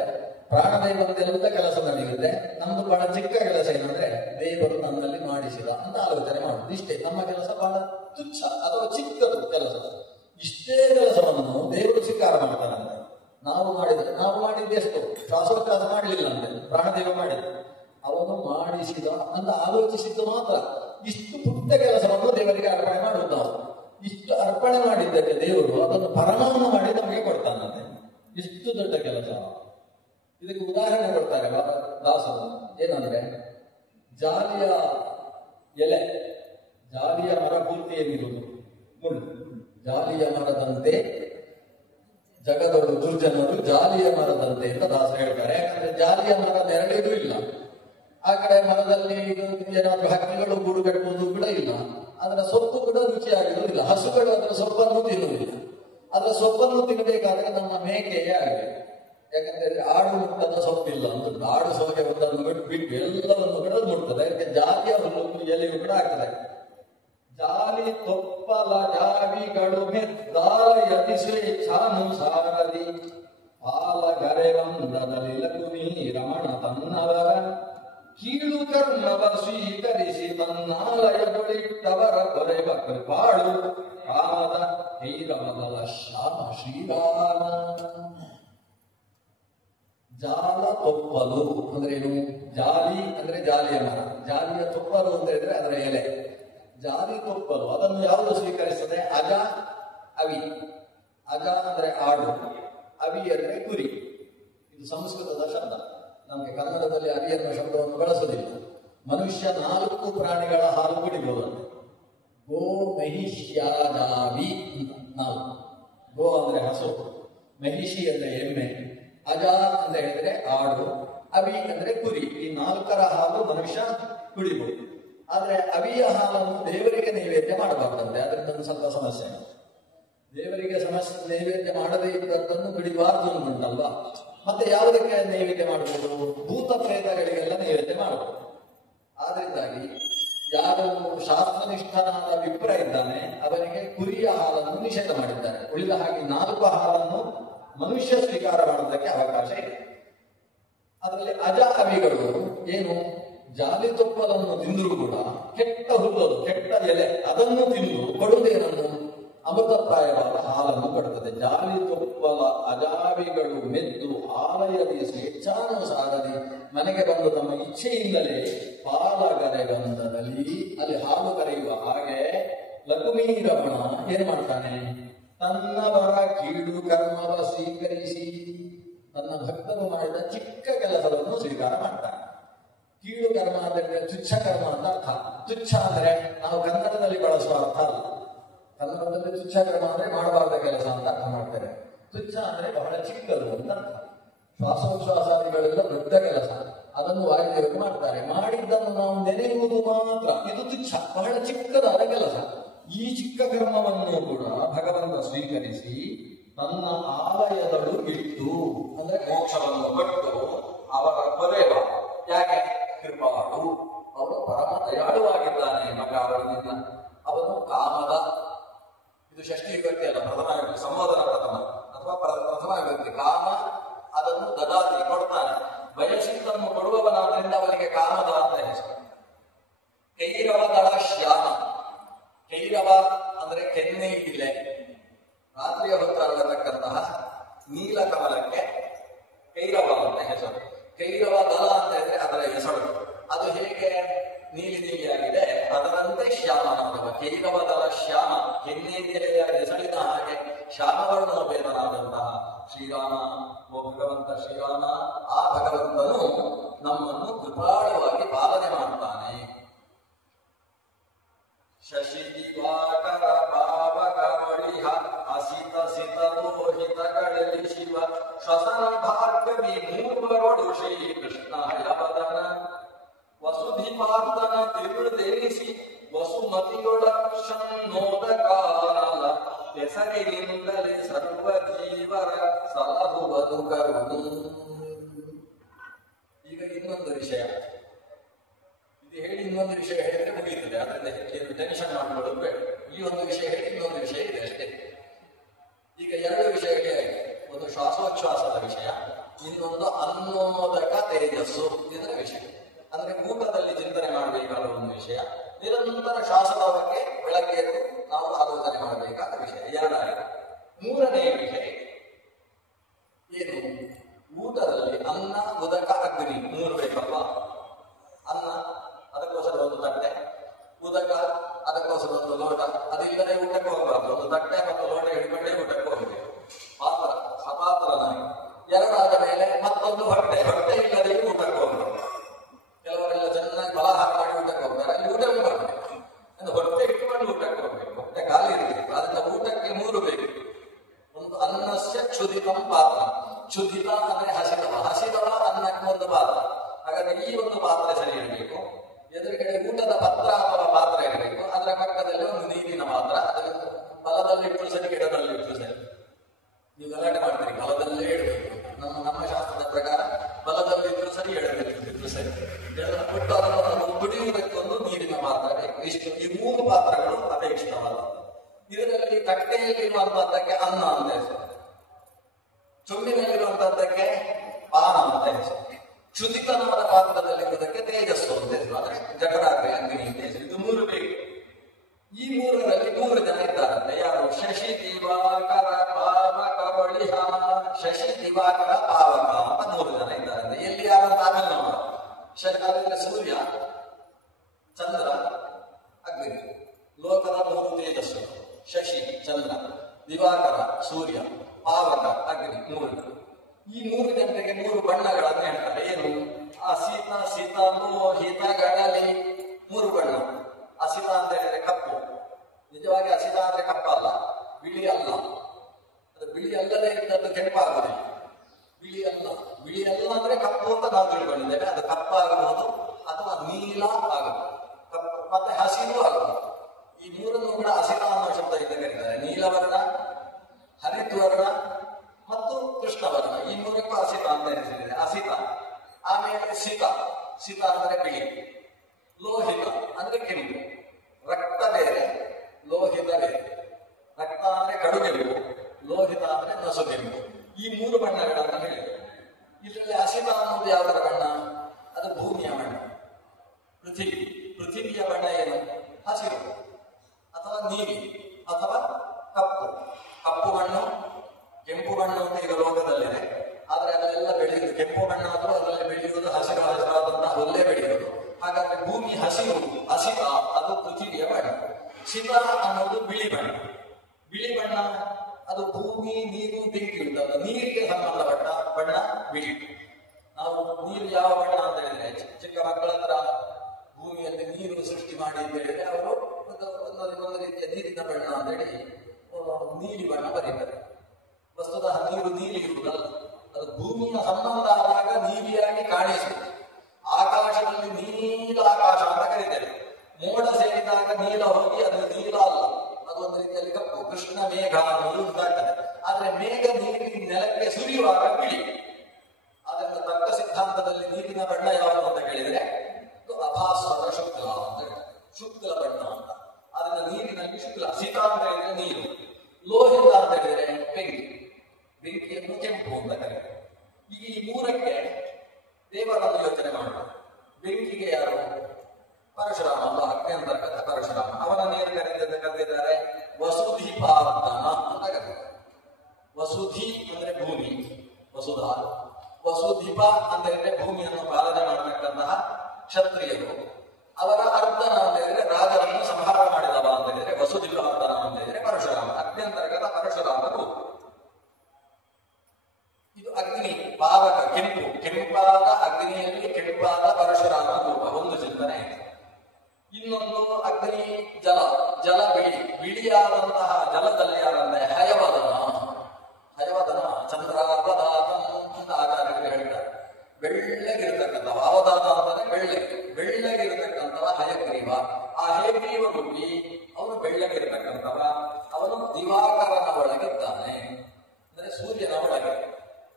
ಪ್ರಾಣದೇವರದೆಲ್ಲ ಕೆಲಸ ನಡೆಯುತ್ತೆ. ನಮ್ದು ಬಹಳ ಚಿಕ್ಕ ಕೆಲಸ ಏನಂದ್ರೆ, ದೇವರು ನನ್ನಲ್ಲಿ ಮಾಡಿಸಿದ ಅಂತ ಆಲೋಚನೆ ಮಾಡುದು. ಇಷ್ಟೇ ನಮ್ಮ ಕೆಲಸ, ಬಹಳ ತುಚ್ಛ ಅಥವಾ ಚಿಕ್ಕದು ಕೆಲಸ. ಇಷ್ಟೇ ಕೆಲಸವನ್ನು ದೇವರು ಸ್ವೀಕಾರ ಮಾಡ್ತಾನಂತೆ. ನಾವು ಮಾಡಿದ್ದೆಷ್ಟು? ಶ್ವಾಸೋಚ್ಛ್ವಾಸ ಮಾಡಲಿಲ್ಲ ಅಂತೆ, ಪ್ರಾಣದೇವ ಮಾಡಿದ, ಅವನು ಮಾಡಿಸಿದ ಅಂತ ಆಲೋಚಿಸಿದ್ದು ಮಾತ್ರ. ಇಷ್ಟು ಪುಟ್ಟ ಕೆಲಸವನ್ನು ದೇವರಿಗೆ ಅರ್ಪಣೆ ಮಾಡುವುದು ನಾವು. ಇಷ್ಟು ಅರ್ಪಣೆ ಮಾಡಿದ್ದಕ್ಕೆ ದೇವರು ಅದನ್ನು ಪರಮಾನ್ನ ಮಾಡಿ ನಮಗೆ ಕೊಡ್ತಾನಂತೆ. ಇಷ್ಟು ದೊಡ್ಡ ಕೆಲಸ. ಇದಕ್ಕೆ ಉದಾಹರಣೆ ಕೊಡ್ತಾರೆ ದಾಸರು. ಏನಂದ್ರೆ, ಜಾಲಿಯ ಎಲೆ, ಜಾಲಿಯ ಮರ ಪೂರ್ತಿ ಏನಿರುವುದು ಮುಳ್ಳು. ಜಾಲಿಯ ಮರದಂತೆ ಜಗದೊಳು ದುರ್ಜನರು ಜಾಲಿಯ ಮರದಂತೆ ಅಂತ ದಾಸರು ಹೇಳ್ತಾರೆ. ಯಾಕಂದ್ರೆ ಜಾಲಿಯ ಮರ ನೆರಳಿಗೂ ಇಲ್ಲ, ಆ ಕಡೆ ಮರದಲ್ಲಿ ಏನಾದ್ರೂ ಹಕ್ಕಿಗಳು ಗೂಡು ಕಟ್ಟುವುದು ಕೂಡ ಇಲ್ಲ, ಅದರ ಸೊಪ್ಪು ಕೂಡ ರುಚಿಯಾಗಿರುವುದಿಲ್ಲ, ಹಸುಗಳು ಅದರ ಸೊಪ್ಪನ್ನು ತಿನ್ನುವುದಿಲ್ಲ. ಅದರ ಸೊಪ್ಪನ್ನು ತಿನ್ನಬೇಕಾದ್ರೆ ನಮ್ಮ ಮೇಕೆಯೇ ಆಗಬೇಕು. ಯಾಕಂದ್ರೆ ಆಡು ಮುಟ್ಟದ ಸೊಪ್ಪಿಲ್ಲ ಅಂತ, ಆಡು ಸೊಗೆ ಒಂದನ್ನು ಬಿಟ್ಟು ಎಲ್ಲವನ್ನು ಕೂಡ ಮುಟ್ತದೆ. ಅದಕ್ಕೆ ಜಾಲಿಯ ಹುಲ್ಲು ಎಲೆಯು ಕೂಡ ಆಗ್ತದೆ. ಜಾಲಿ ತೊಪ್ಪಲ ಜಾವಿಗಳು ಮೆದ್ದಾಲಯತಿ ಸ್ವೇಚ್ಛಾನುಸಾರದಿ ಪಾಲಗರೆವಂದದಲ್ಲಿ ಲಘುಮಿ ರಮಣ ತನ್ನವರ ಕೀಳು ಕರ್ಮವ ಸ್ವೀಕರಿಸಿ ತನ್ನಾಲಯದೊಳಿಟ್ಟವರ ಕೊರೆವ ಕೃಪಾಳು ಕಾಮದ ಹೈರಮದಲ ಶ್ರೀರಾಮ. ಜಾಲ ತೊಪ್ಪಲು ಅಂದ್ರೇನು? ಜಾಲಿ ಅಂದ್ರೆ ಜಾಲಿಯ ಮರ, ಜಾಲಿಯ ತೊಪ್ಪಲು ಅಂತ ಹೇಳಿದ್ರೆ ಅದರ ಎಲೆ. ಜಾಲಿ ತೊಪ್ಪಲು ಅದನ್ನು ಯಾವುದು ಸ್ವೀಕರಿಸ್ತದೆ? ಅಜ, ಅವಿ. ಅಜ ಅಂದ್ರೆ ಆಡು, ಅವಿ ಅಂದ್ರೆ ಕುರಿ. ಇದು ಸಂಸ್ಕೃತದ ಶಬ್ದ. ನಮಗೆ ಕನ್ನಡದಲ್ಲಿ ಅವಿ ಎನ್ನುವ ಶಬ್ದವನ್ನು ಬಳಸುವುದಿಲ್ಲ. ಮನುಷ್ಯ 4 ಪ್ರಾಣಿಗಳ ಹಾಲು ಕುಡಿಬಹುದಂತೆ. ಗೋ, ಮಹಿಷ್ಯಾದಾವಿ ಅಂತ 4. ಗೋ ಅಂದ್ರೆ ಹಸು, ಮಹಿಷಿ ಅಂದ್ರೆ ಎಮ್ಮೆ, ಅಜ ಅಂತ ಹೇಳಿದ್ರೆ ಆಡು, ಅವಿ ಅಂದ್ರೆ ಕುರಿ. ಈ 4ರ ಹಾಲು ಮನುಷ್ಯ ಕುಡಿಬಹುದು. ಆದ್ರೆ ಅವಿಯ ಹಾಲನ್ನು ದೇವರಿಗೆ ನೈವೇದ್ಯ ಮಾಡಬಾರ್ದಂತೆ. ಅದರಿಂದ ಒಂದು ಸ್ವಲ್ಪ ಸಮಸ್ಯೆ. ದೇವರಿಗೆ ನೈವೇದ್ಯ ಮಾಡದೇ ಇದ್ದದ್ದನ್ನು ಕುಡಿಬಾರ್ದು ಅಂತಲ್ವಾ? ಮತ್ತೆ ಯಾವುದಕ್ಕೆ ನೈವೇದ್ಯ ಮಾಡಬಹುದು? ಭೂತ ಪ್ರೇತಗಳಿಗೆಲ್ಲ ನೈವೇದ್ಯ ಮಾಡಬಹುದು. ಆದ್ರಿಂದಾಗಿ ಯಾರು ಶಾಸ್ತ್ರನಿಷ್ಠನಾದ ವಿಪ್ರ ಇದ್ದಾನೆ ಅವನಿಗೆ ಕುರಿಯ ಹಾಲನ್ನು ನಿಷೇಧ ಮಾಡಿದ್ದಾರೆ. ಉಳಿದ ಹಾಗೆ 4 ಹಾಲನ್ನು ಮನುಷ್ಯ ಸ್ವೀಕಾರ ಮಾಡುವುದಕ್ಕೆ ಅವಕಾಶ ಇದೆ. ಅದರಲ್ಲಿ ಅಜ ಅವಿಗಳು ಏನು? ಜಾಲಿ ತೊಪ್ಪಲನ್ನು ತಿಂದರೂ ಕೂಡ ಕೆಟ್ಟ ಹುಲ್ಲದು, ಕೆಟ್ಟ ಎಲೆ, ಅದನ್ನು ತಿಂದು ಕೊಡುವುದೇನನ್ನು? ಅಮೃತಪ್ರಾಯವಾದ ಹಾಲನ್ನು ಕೊಡುತ್ತದೆ. ಜಾಲಿ ತೊಪ್ಪಲ ಅಜಾವಿಗಳು ಮೆದ್ದು ಆಲಯದಿ ಸ್ವೇಚ್ಛಾನುಸಾರದಿ ಮನೆಗೆ ಬಂದು ತಮ್ಮ ಇಚ್ಛೆಯಿಂದಲೇ ಪಾಲಗರೆಗಂಧದಲ್ಲಿ ಅಲ್ಲಿ ಹಾಲು ಕರೆಯುವ ಹಾಗೆ ಲಕ್ಷ್ಮೀ ರಮಣ ಏನ್ ಮಾಡ್ತಾನೆ? ತನ್ನವರ ಕೀಳು ಕರ್ಮವ ಸ್ವೀಕರಿಸಿ ತನ್ನ ಭಕ್ತರು ಮಾಡಿದ ಚಿಕ್ಕ ಕೆಲಸವನ್ನು ಸ್ವೀಕಾರ ಮಾಡ್ತಾನೆ. ಕೀಳು ಕರ್ಮ ಅಂದ್ರೆ ತುಚ್ಛ ಕರ್ಮ ಅಂತ ಅರ್ಥ. ತುಚ್ಛ ಅಂದ್ರೆ ನಾವು ಕನ್ನಡದಲ್ಲಿ ಬಳಸುವ ಅರ್ಥ ಅಲ್ಲ. ಕನ್ನಡದಲ್ಲಿ ತುಚ್ಛ ಕರ್ಮ ಅಂದ್ರೆ ಮಾಡಬಾರ್ದ ಕೆಲಸ ಅಂತ ಅರ್ಥ ಮಾಡ್ತಾರೆ. ತುಚ್ಛ ಅಂದ್ರೆ ಬಹಳ ಚಿಕ್ಕದು ಅಂತ ಅರ್ಥ. ಶ್ವಾಸೋಚ್ಛ್ವಾಸಾದಿಗಳೆಲ್ಲ ದೊಡ್ಡ ಕೆಲಸ. ಅದನ್ನು ವಾಯುದೇವರು ಮಾಡ್ತಾರೆ. ಮಾಡಿದ್ದನ್ನು ನಾವು ನೆನೆಯುವುದು ಮಾತ್ರ. ಇದು ತುಚ್ಛ, ಬಹಳ ಚಿಕ್ಕದಾದ ಕೆಲಸ. ಈ ಚಿಕ್ಕ ಕರ್ಮವನ್ನು ಕೂಡ ಭಗವಂತ ಸ್ವೀಕರಿಸಿ ತನ್ನ ಆಲಯದಳು ಇಟ್ಟು, ಅಂದ್ರೆ ಮೋಕ್ಷವನ್ನು ಕೊಟ್ಟು ಅವರ ಕೊರೆವ. ಯಾಕೆ? ಕೃಪಾಳು, ಅವನು ಪರಮ ದಯಾಳುವಾಗಿದ್ದಾನೆ. ಮಗ ಅವನಿಂದ ಅವನು ಕಾಮದ, ಇದು ಷಷ್ಠಿ ವಿಭಕ್ತಿ ಅಲ್ಲ, ಪ್ರಥಮ ವಿಭಕ್ತಿ, ಸಂಬೋಧನ ಪ್ರಥಮ ಅಥವಾ ಪ್ರಥಮ ವಿಭಕ್ತಿ. ಕಾಮ ಅದನ್ನು ದದಾತಿ, ಕೊಡ್ತಾನೆ. ಬಯಸಿದ್ದನ್ನು ಕೊಡುವವನಾದ್ರಿಂದ ಅವನಿಗೆ ಕಾಮದ ಅಂತ ಹೆಸರು. ಕೈರವ ದಳ ಶ್ಯಾಮ, ಕೈರವ ಅಂದ್ರೆ ಕೆನ್ನೆ ಇಲೆ, ರಾತ್ರಿಯ ಹೊತ್ತು ಅರಳತಕ್ಕಂತಹ ನೀಲಕಮಲಕ್ಕೆ ಕೈರವ ಅಂತ ಹೆಸರು. ಕೈರವ ದಳ ಅಂತ ಹೇಳಿದ್ರೆ ಅದರ ಹೆಸರು. ಅದು ಹೇಗೆ ನೀಲಿ ನೀಲಿಯಾಗಿದೆ ಅದರಂತೆ ಶ್ಯಾಮನಾದವ. ಕೈರವ ದಳ ಶ್ಯಾಮ, ಕೆನ್ನೆಯ ಹೆಸರಿನ ಹಾಗೆ ಶ್ಯಾಮವರ್ಣೋಪೇತನಾದಂತಹ ಶ್ರೀರಾಮ, ಓ ಭಗವಂತ ಶ್ರೀರಾಮ, ಆ ಭಗವಂತನು ನಮ್ಮನ್ನು ಕೃಪಾಳವಾಗಿ ಪಾಲನೆ ಮಾಡ್ತಾನೆ. ಶಶಿ ದಿವಾಕರ ಪಾವಕ ಬಳಿಹ ಅಸಿತ ಸಿತ ಲೋಹಿತಗಳಲ್ಲಿ ಶಿವ ಶ್ವಸನ ಭಾರ್ಗವಿ ಮೂವರೊಡು ಶ್ರೀ ಕೃಷ್ಣಾಯ ವದನ ವಸುಧಿಪಾರ್ತನ ತಿರುಳೇರಿಸಿ ವಸುಮತಿಯೊಳಕ್ಷನ್ನೋದ ಕಾಲ ಹೆಸರಿನಿಂದಲೇ ಸರ್ವ ಜೀವರ ಸಲಹುವುದು ಕರುಣು. ಈಗ ಇನ್ನೊಂದು ವಿಷಯ, ಇದು ಹೇಳಿ ಇನ್ನೊಂದು ವಿಷಯ ಹೇಳಿದ್ರೆ ಮುಗಿಯುತ್ತದೆ. ಅದರಿಂದ ಟೆನ್ಷನ್ ಮಾಡ್ಕೊಳ್ಳೋದು ಬೇಡ. ಈ ಒಂದು ವಿಷಯ ಹೇಳಿ ಇನ್ನೊಂದು ವಿಷಯ ಇದೆ ಅಷ್ಟೇ. ಈಗ ಎರಡು ವಿಷಯಗಳೇ ಆಗಿದೆ. ಒಂದು ಶ್ವಾಸೋಚ್ಛ್ವಾಸದ ವಿಷಯ, ಇನ್ನೊಂದು ಅನ್ನೋದಕ ತೇಜಸ್ಸು ಇದರ ವಿಷಯ. ಅಂದ್ರೆ ಊಟದಲ್ಲಿ ಚಿಂತನೆ ಮಾಡಬೇಕಾದ ಒಂದು ವಿಷಯ, ನಿರಂತರ ಶ್ವಾಸದ ಬಗ್ಗೆ ಬೆಳಗ್ಗೆ ಎದ್ದು ನಾವು ಆಲೋಚನೆ ಮಾಡಬೇಕಾದ ವಿಷಯ ಎರಡಾಗಿದೆ. ಮೂರನೆಯ ವಿಷಯ ಏನು? ಊಟದಲ್ಲಿ ಅನ್ನ, ಉದಕ, ಅಗ್ನಿ ಮೂರು ಬೇಕಲ್ವಾ? ಅನ್ನ ಅದಕ್ಕೋಸ್ಕರ ಒಂದು ತಟ್ಟೆ, ಉದಕ ಅದಕ್ಕೋಸ್ಕರ ಒಂದು ಲೋಟ. ಅದಿಲ್ಲದೆ ಊಟಕ್ಕೆ ಹೋಗಬಾರ್ದು. ಒಂದು ತಟ್ಟೆ ಮತ್ತು ಲೋಟ ಹಿಡ್ಕೊಂಡೇ ಊಟಕ್ಕೆ ಹೋಗಬೇಕು. ಪಾತ್ರ, ಸಪಾತ್ರನಾಗಿ. ಎರಡಾದ ಮೇಲೆ ಮತ್ತೊಂದು ಹೊಟ್ಟೆ, ಹೊಟ್ಟೆ ಇಲ್ಲದೆ ಊಟಕ್ಕೆ ಹೋಗಬೇಕು. ಕೆಲವರೆಲ್ಲ ಚೆನ್ನಾಗಿ ಫಲಾಹಾರ ಮಾಡಿ ಊಟಕ್ಕೆ ಹೋಗ್ತಾರೆ, ಅಲ್ಲಿ ಊಟಕ್ಕೆ ಮಾಡಬೇಕು. ಹೊಟ್ಟೆ ಇಟ್ಟುಕೊಂಡು ಊಟಕ್ಕೆ ಹೋಗ್ಬೇಕು, ಹೊಟ್ಟೆ ಖಾಲಿ ಇರಬೇಕು. ಅದರಿಂದ ಊಟಕ್ಕೆ ಮೂರು ಬೇಕು. ಒಂದು ಅನ್ನಸ್ಯ ಕ್ಷುದಿತಂ ಪಾತ್ರ. ಕ್ಷುದಿತ ಅಂದ್ರೆ ಹಸಿದವ, ಹಸಿದವ ಅನ್ನಕ್ಕೆ ಒಂದು ಪಾತ್ರ. ಹಾಗಾದ್ರೆ ಈ ಒಂದು ಪಾತ್ರ ಸರಿ ಇರಬೇಕು. ಎದುರುಗಡೆ ಊಟದ ಪತ್ರ ಅಥವಾ ಪಾತ್ರ ಇರಬೇಕು. ಅದರ ಪಕ್ಕದಲ್ಲಿ ಒಂದು ನೀರಿನ ಪಾತ್ರ. ಅದನ್ನು ಬಲದಲ್ಲಿಟ್ಟು ಸರಿ, ಎಡದಲ್ಲಿಟ್ಟು ಸರಿ. ನೀವು ಗಲಾಟೆ ಮಾಡ್ತೀರಿ, ಬಲದಲ್ಲೇ ಇಡಬೇಕು. ನಮ್ಮ ಶಾಸ್ತ್ರದ ಪ್ರಕಾರ ಬಲದಲ್ಲಿದ್ರು ಸರಿ, ಎಡದಲ್ಲಿದ್ರು ಸರಿ. ಎಡದಲ್ಲಿ ಕೊಟ್ಟು ಅದನ್ನು ಕುಡಿಯುವುದಕ್ಕೊಂದು ನೀರಿನ ಪಾತ್ರ ಬೇಕು. ಇಷ್ಟು, ಈ ಮೂರು ಪಾತ್ರಗಳು ಅಪೇಕ್ಷಿತವಾದ. ಇದರಲ್ಲಿ ತಟ್ಟೆಯಲ್ಲಿರುವಂತಹದ್ದಕ್ಕೆ ಅನ್ನ ಅಂತ ಹೆಸರು, ಚೊಂಬಿನಲ್ಲಿರುವಂತಹದ್ದಕ್ಕೆ ಪಾನ ಅಂತ ಹೆಸರು, ಕ್ಷುದಿತನಾದ ಪಾತ್ರದಲ್ಲಿರುವುದಕ್ಕೆ ತೇಜಸ್ಸು ಅಂತ ಹೆಸರು, ಅಂದ್ರೆ ಜಠರಾಗ್ನಿ, ಅಗ್ನಿ ಅಂತ ಹೆಸರು. ಇದು ಮೂರು ಬೇಕು. ಈ ಮೂರರಲ್ಲಿ 3 ಜನ ಇದ್ದಾರಂತೆ. ಯಾರು? ಶಶಿ ದಿವಾಕರ ಪಾವಕ ಬಳಿಹ. ಶಶಿ ದಿವಾಕರ ಪಾವಕ ಅಂತ 3 ಜನ ಇದ್ದಾರಂತೆ. ಎಲ್ಲಿ ಯಾರಂತ ಆಮೇಲೆ ನೋಡ. ಅದರಿಂದ ಸೂರ್ಯ, ಚಂದ್ರ, ಅಗ್ನಿ, ಲೋಕದ 3 ತೇಜಸ್ಸು. ಶಶಿ ಚಂದ್ರ, ದಿವಾಕರ ಸೂರ್ಯ, ಪಾವಕ ಅಗ್ನಿ 3. ಈ 3 ಜನರಿಗೆ 3 ಬಣ್ಣಗಳನ್ನು ಹೇಳ್ತಾರೆ. ಏನು? ಅಸಿತ, ಸಿತ, ಲೋಹಿತಗಳಲ್ಲಿ 3 ಬಣ್ಣ. ಅಸಿತ ಅಂತ ಹೇಳಿದ್ರೆ ಕಪ್ಪು. ನಿಜವಾಗಿ ಅಸಿತ ಅಂದ್ರೆ ಕಪ್ಪಲ್ಲ, ಬಿಳಿ ಅಲ್ಲ. ಅದು ಬಿಳಿ ಅಲ್ಲದೆ ಇದ್ದದ್ದು ಕೆಂಪಾಗುವುದಿಲ್ಲ. ಬಿಳಿ ಅಲ್ಲ, ಬಿಳಿ ಅಲ್ಲ ಅಂದ್ರೆ ಕಪ್ಪು ಅಂತ ನಾವು ತಿಳ್ಕೊಂಡಿದ್ದೇವೆ. ಅದು ಕಪ್ಪಾಗಬಹುದು ಅಥವಾ ನೀಲ ಆಗಬಹುದು, ಕಪ್ಪು ಮತ್ತೆ ಹಸಿರು ಆಗಬಹುದು. ಈ 3 ಕೂಡ ಅಸಿತ ಅನ್ನೋ ಶಬ್ದದಿಂದ ಕರೀತಾರೆ. ನೀಲವರ್ಣ, ಹರಿದ್ವರ್ಣ ಮತ್ತು ಕೃಷ್ಣವರ್ಣ, ಈ 3ಕ್ಕೂ ಅಸಿತ ಅಂತ ಹೆಸರಿದೆ. ಅಸಿತ. ಆಮೇಲೆ ಸಿತ, ಸಿತ ಅಂದ್ರೆ ಬಿಳಿ. ಲೋಹಿತ ಅಂದ್ರೆ ಕೆಂಪು. ರಕ್ತ ಬೇರೆ, ಲೋಹಿತ ಬೇರೆ. ರಕ್ತ ಅಂದ್ರೆ ಕಡುಗೆಂಪು, ಲೋಹಿತ ಅಂದ್ರೆ ನಸುಗೆಂಪು. ಈ 3 ಬಣ್ಣಗಳನ್ನು ಹೇಳಿದೆ. ಇದರಲ್ಲಿ ಅಸಿತ ಅನ್ನೋದು ಯಾವುದರ ಬಣ್ಣ? ಅದು ಭೂಮಿಯ ಬಣ್ಣ, ಪೃಥ್ವಿ. ಪೃಥ್ವಿಯ ಬಣ್ಣ ಏನು? ಹಸಿರು ಅಥವಾ ನೀಲಿ ಅಥವಾ ಕಪ್ಪು. ಕಪ್ಪು ಬಣ್ಣ, ಕೆಂಪು ಬಣ್ಣ ಅಂತ ಈಗ ಲೋಕದಲ್ಲಿದೆ. ಆದ್ರೆ ಅದೆಲ್ಲ ಬೆಳೆಯುವುದು ಕೆಂಪು ಬಣ್ಣ ಆದ್ರೂ ಅದರಲ್ಲಿ ಬೆಳೆಯುವುದು ಹಸಿರಾದಂತಹ ಹುಲ್ಲೇ ಬೆಳೆಯುವುದು. ಹಾಗಾದ್ರೆ ಭೂಮಿ ಹಸಿರು, ಅಸಿತ ಅದು ಪೃಥ್ವಿಯ ಬಣ್ಣ. ಸಿತ ಅನ್ನೋದು ಬಿಳಿ ಬಣ್ಣ. ಬಿಳಿ ಬಣ್ಣ ಅದು ಭೂಮಿ, ನೀರು, ಬೆಂಕಿ ಉಂಟಲ್ಲ, ನೀರಿಗೆ ಸಂಬಂಧಪಟ್ಟ ಬಣ್ಣ ಬಿಳಿ. ನಾವು ನೀರು ಯಾವ ಬಣ್ಣ ಅಂತ ಹೇಳಿದ್ರೆ, ಚಿಕ್ಕ ಮಕ್ಕಳ ಹತ್ರ ಭೂಮಿಯಲ್ಲಿ ನೀರು ಸೃಷ್ಟಿ ಮಾಡಿ ಅಂತ ಹೇಳಿದ್ರೆ ಅವರು ಒಂದು ರೀತಿಯ ನೀರಿನ ಬಣ್ಣ ಅಂತ ಹೇಳಿ ನೀಲಿ ಬಣ್ಣ ಬರೀತಾರೆ. ವಸ್ತುತಃ ನೀರು ನೀಲಿ ಇರುವುದಲ್ಲ, ಅದು ಭೂಮಿಯ ಸಂಬಂಧ ಆದಾಗ ನೀಲಿಯಾಗಿ ಕಾಣಿಸುತ್ತೆ. ಆಕಾಶದಲ್ಲಿ ನೀಲ ಆಕಾಶ ಅಂತ ಕರೀತೇವೆ. ಮೋಡ ಸೇರಿದಾಗ ನೀಲ ಹೋಗಿ ಅದು ನೀಲ ಅಲ್ಲ, ಅದು ಒಂದು ರೀತಿಯಲ್ಲಿ ಕಪ್ಪು, ಕೃಷ್ಣ ಮೇಘ ಅನ್ನೋದು ಉಂಟಾಗ್ತದೆ. ಆದ್ರೆ ಮೇಘ ನೀರಿನ ನೆಲಕ್ಕೆ ಸುರಿಯುವಾಗ ಬಿಳಿ. ಅದರಿಂದ ತರ್ಕ ಸಿದ್ಧಾಂತದಲ್ಲಿ ನೀರಿನ ಬಣ್ಣ ಯಾವುದು ಅಂತ ಕೇಳಿದ್ರೆ ಅದು ಅಭಾಸ್ವರ ಶುಕ್ಲ ಅಂತ ಹೇಳ್ತಾರೆ, ಶುಕ್ಲ ಬಣ್ಣ ಅಂತ. ಅದರಿಂದ ನೀರಿನಲ್ಲಿ ಶುಕ್ಲ. ಸೀತ ಅಂತ ಹೇಳಿದ್ರೆ ನೀರು, ಲೋಹಿತ ಅಂತ ಹೇಳಿದ್ರೆ ಬೆಂಕಿಯನ್ನು ಕೆಂಪು ಅಂತ ಕರೀತಾರೆ. ಈ ಮೂರಕ್ಕೆ ದೇವರನ್ನು ಯೋಚನೆ ಮಾಡೋಣ. ಬೆಂಕಿಗೆ ಯಾರು? ಪರಶುರಾಮ ಅಲ್ಲ, ಅಗ್ನ್ಯಂತರ್ಗತ ಪರಶುರಾಮ. ಅವನ ನೀರು ಕರೆದಿದ್ದಾರೆ ವಸುಧೀಪಾರ್ದನ ಅಂತ ಕರೀತಾರೆ. ವಸುಧಿ ಅಂದ್ರೆ ಭೂಮಿ, ವಸುಧಾ. ವಸುಧೀಪ ಅಂತ ಹೇಳಿದ್ರೆ ಭೂಮಿಯನ್ನು ಪಾಲನೆ ಮಾಡತಕ್ಕಂತಹ ಕ್ಷತ್ರಿಯರು. ಅವರ ಅರ್ಧನ ಅಂತ ಹೇಳಿದ್ರೆ ರಾಜರನ್ನು ಸಂಹಾರ ಮಾಡಿದವ ಅಂತ ಹೇಳಿದ್ರೆ ವಸುಧೀಪಾರ್ದನ ಅಂತ ಹೇಳಿದ್ರೆ ಪರಶುರಾಮ, ಅಗ್ನ್ಯಂತರ್ಗತ ಪರಶುರಾಮರು. ಇದು ಅಗ್ನಿ, ಪಾವಕ, ಕೆಂಪು, ಕೆಂಪಾದ ಅಗ್ನಿಯಲ್ಲಿ ಕೆಂಪಾದ ಪರಶುರಾಮ ರೂಪ, ಒಂದು ಚಿಂತನೆ. ಇನ್ನೊಂದು ಅಗ್ನಿ ಜಲ, ಜಲ ಬಿಳಿ, ಬಿಳಿಯಾದಂತಹ ಜಲದಲ್ಲಿ ಯಾರಂದ್ರೆ ಹಯವದನ. ಹಯವದನ ಚಂದ್ರಾವದಾತಂ ಅಂತ ಆಚಾರ್ಯರು ಹೇಳ್ತಾರೆ. ಬೆಳ್ಳಗಿರ್ತಕ್ಕಂಥವ, ಅವದಾತ ಅಂತಾನೆ ಬೆಳ್ಳಗಿರ್ತಕ್ಕಂಥವ ಹಯಗ್ರೀವ. ಆ ಹಯಗ್ರೀವ ರೂಪಿ ಅವನು ಬೆಳ್ಳಗಿರ್ತಕ್ಕಂಥವ. ಅವನು ದಿವಾಕರನ ಒಳಗಿದ್ದಾನೆ, ಅಂದ್ರೆ ಸೂರ್ಯನ ಒಳಗೆ.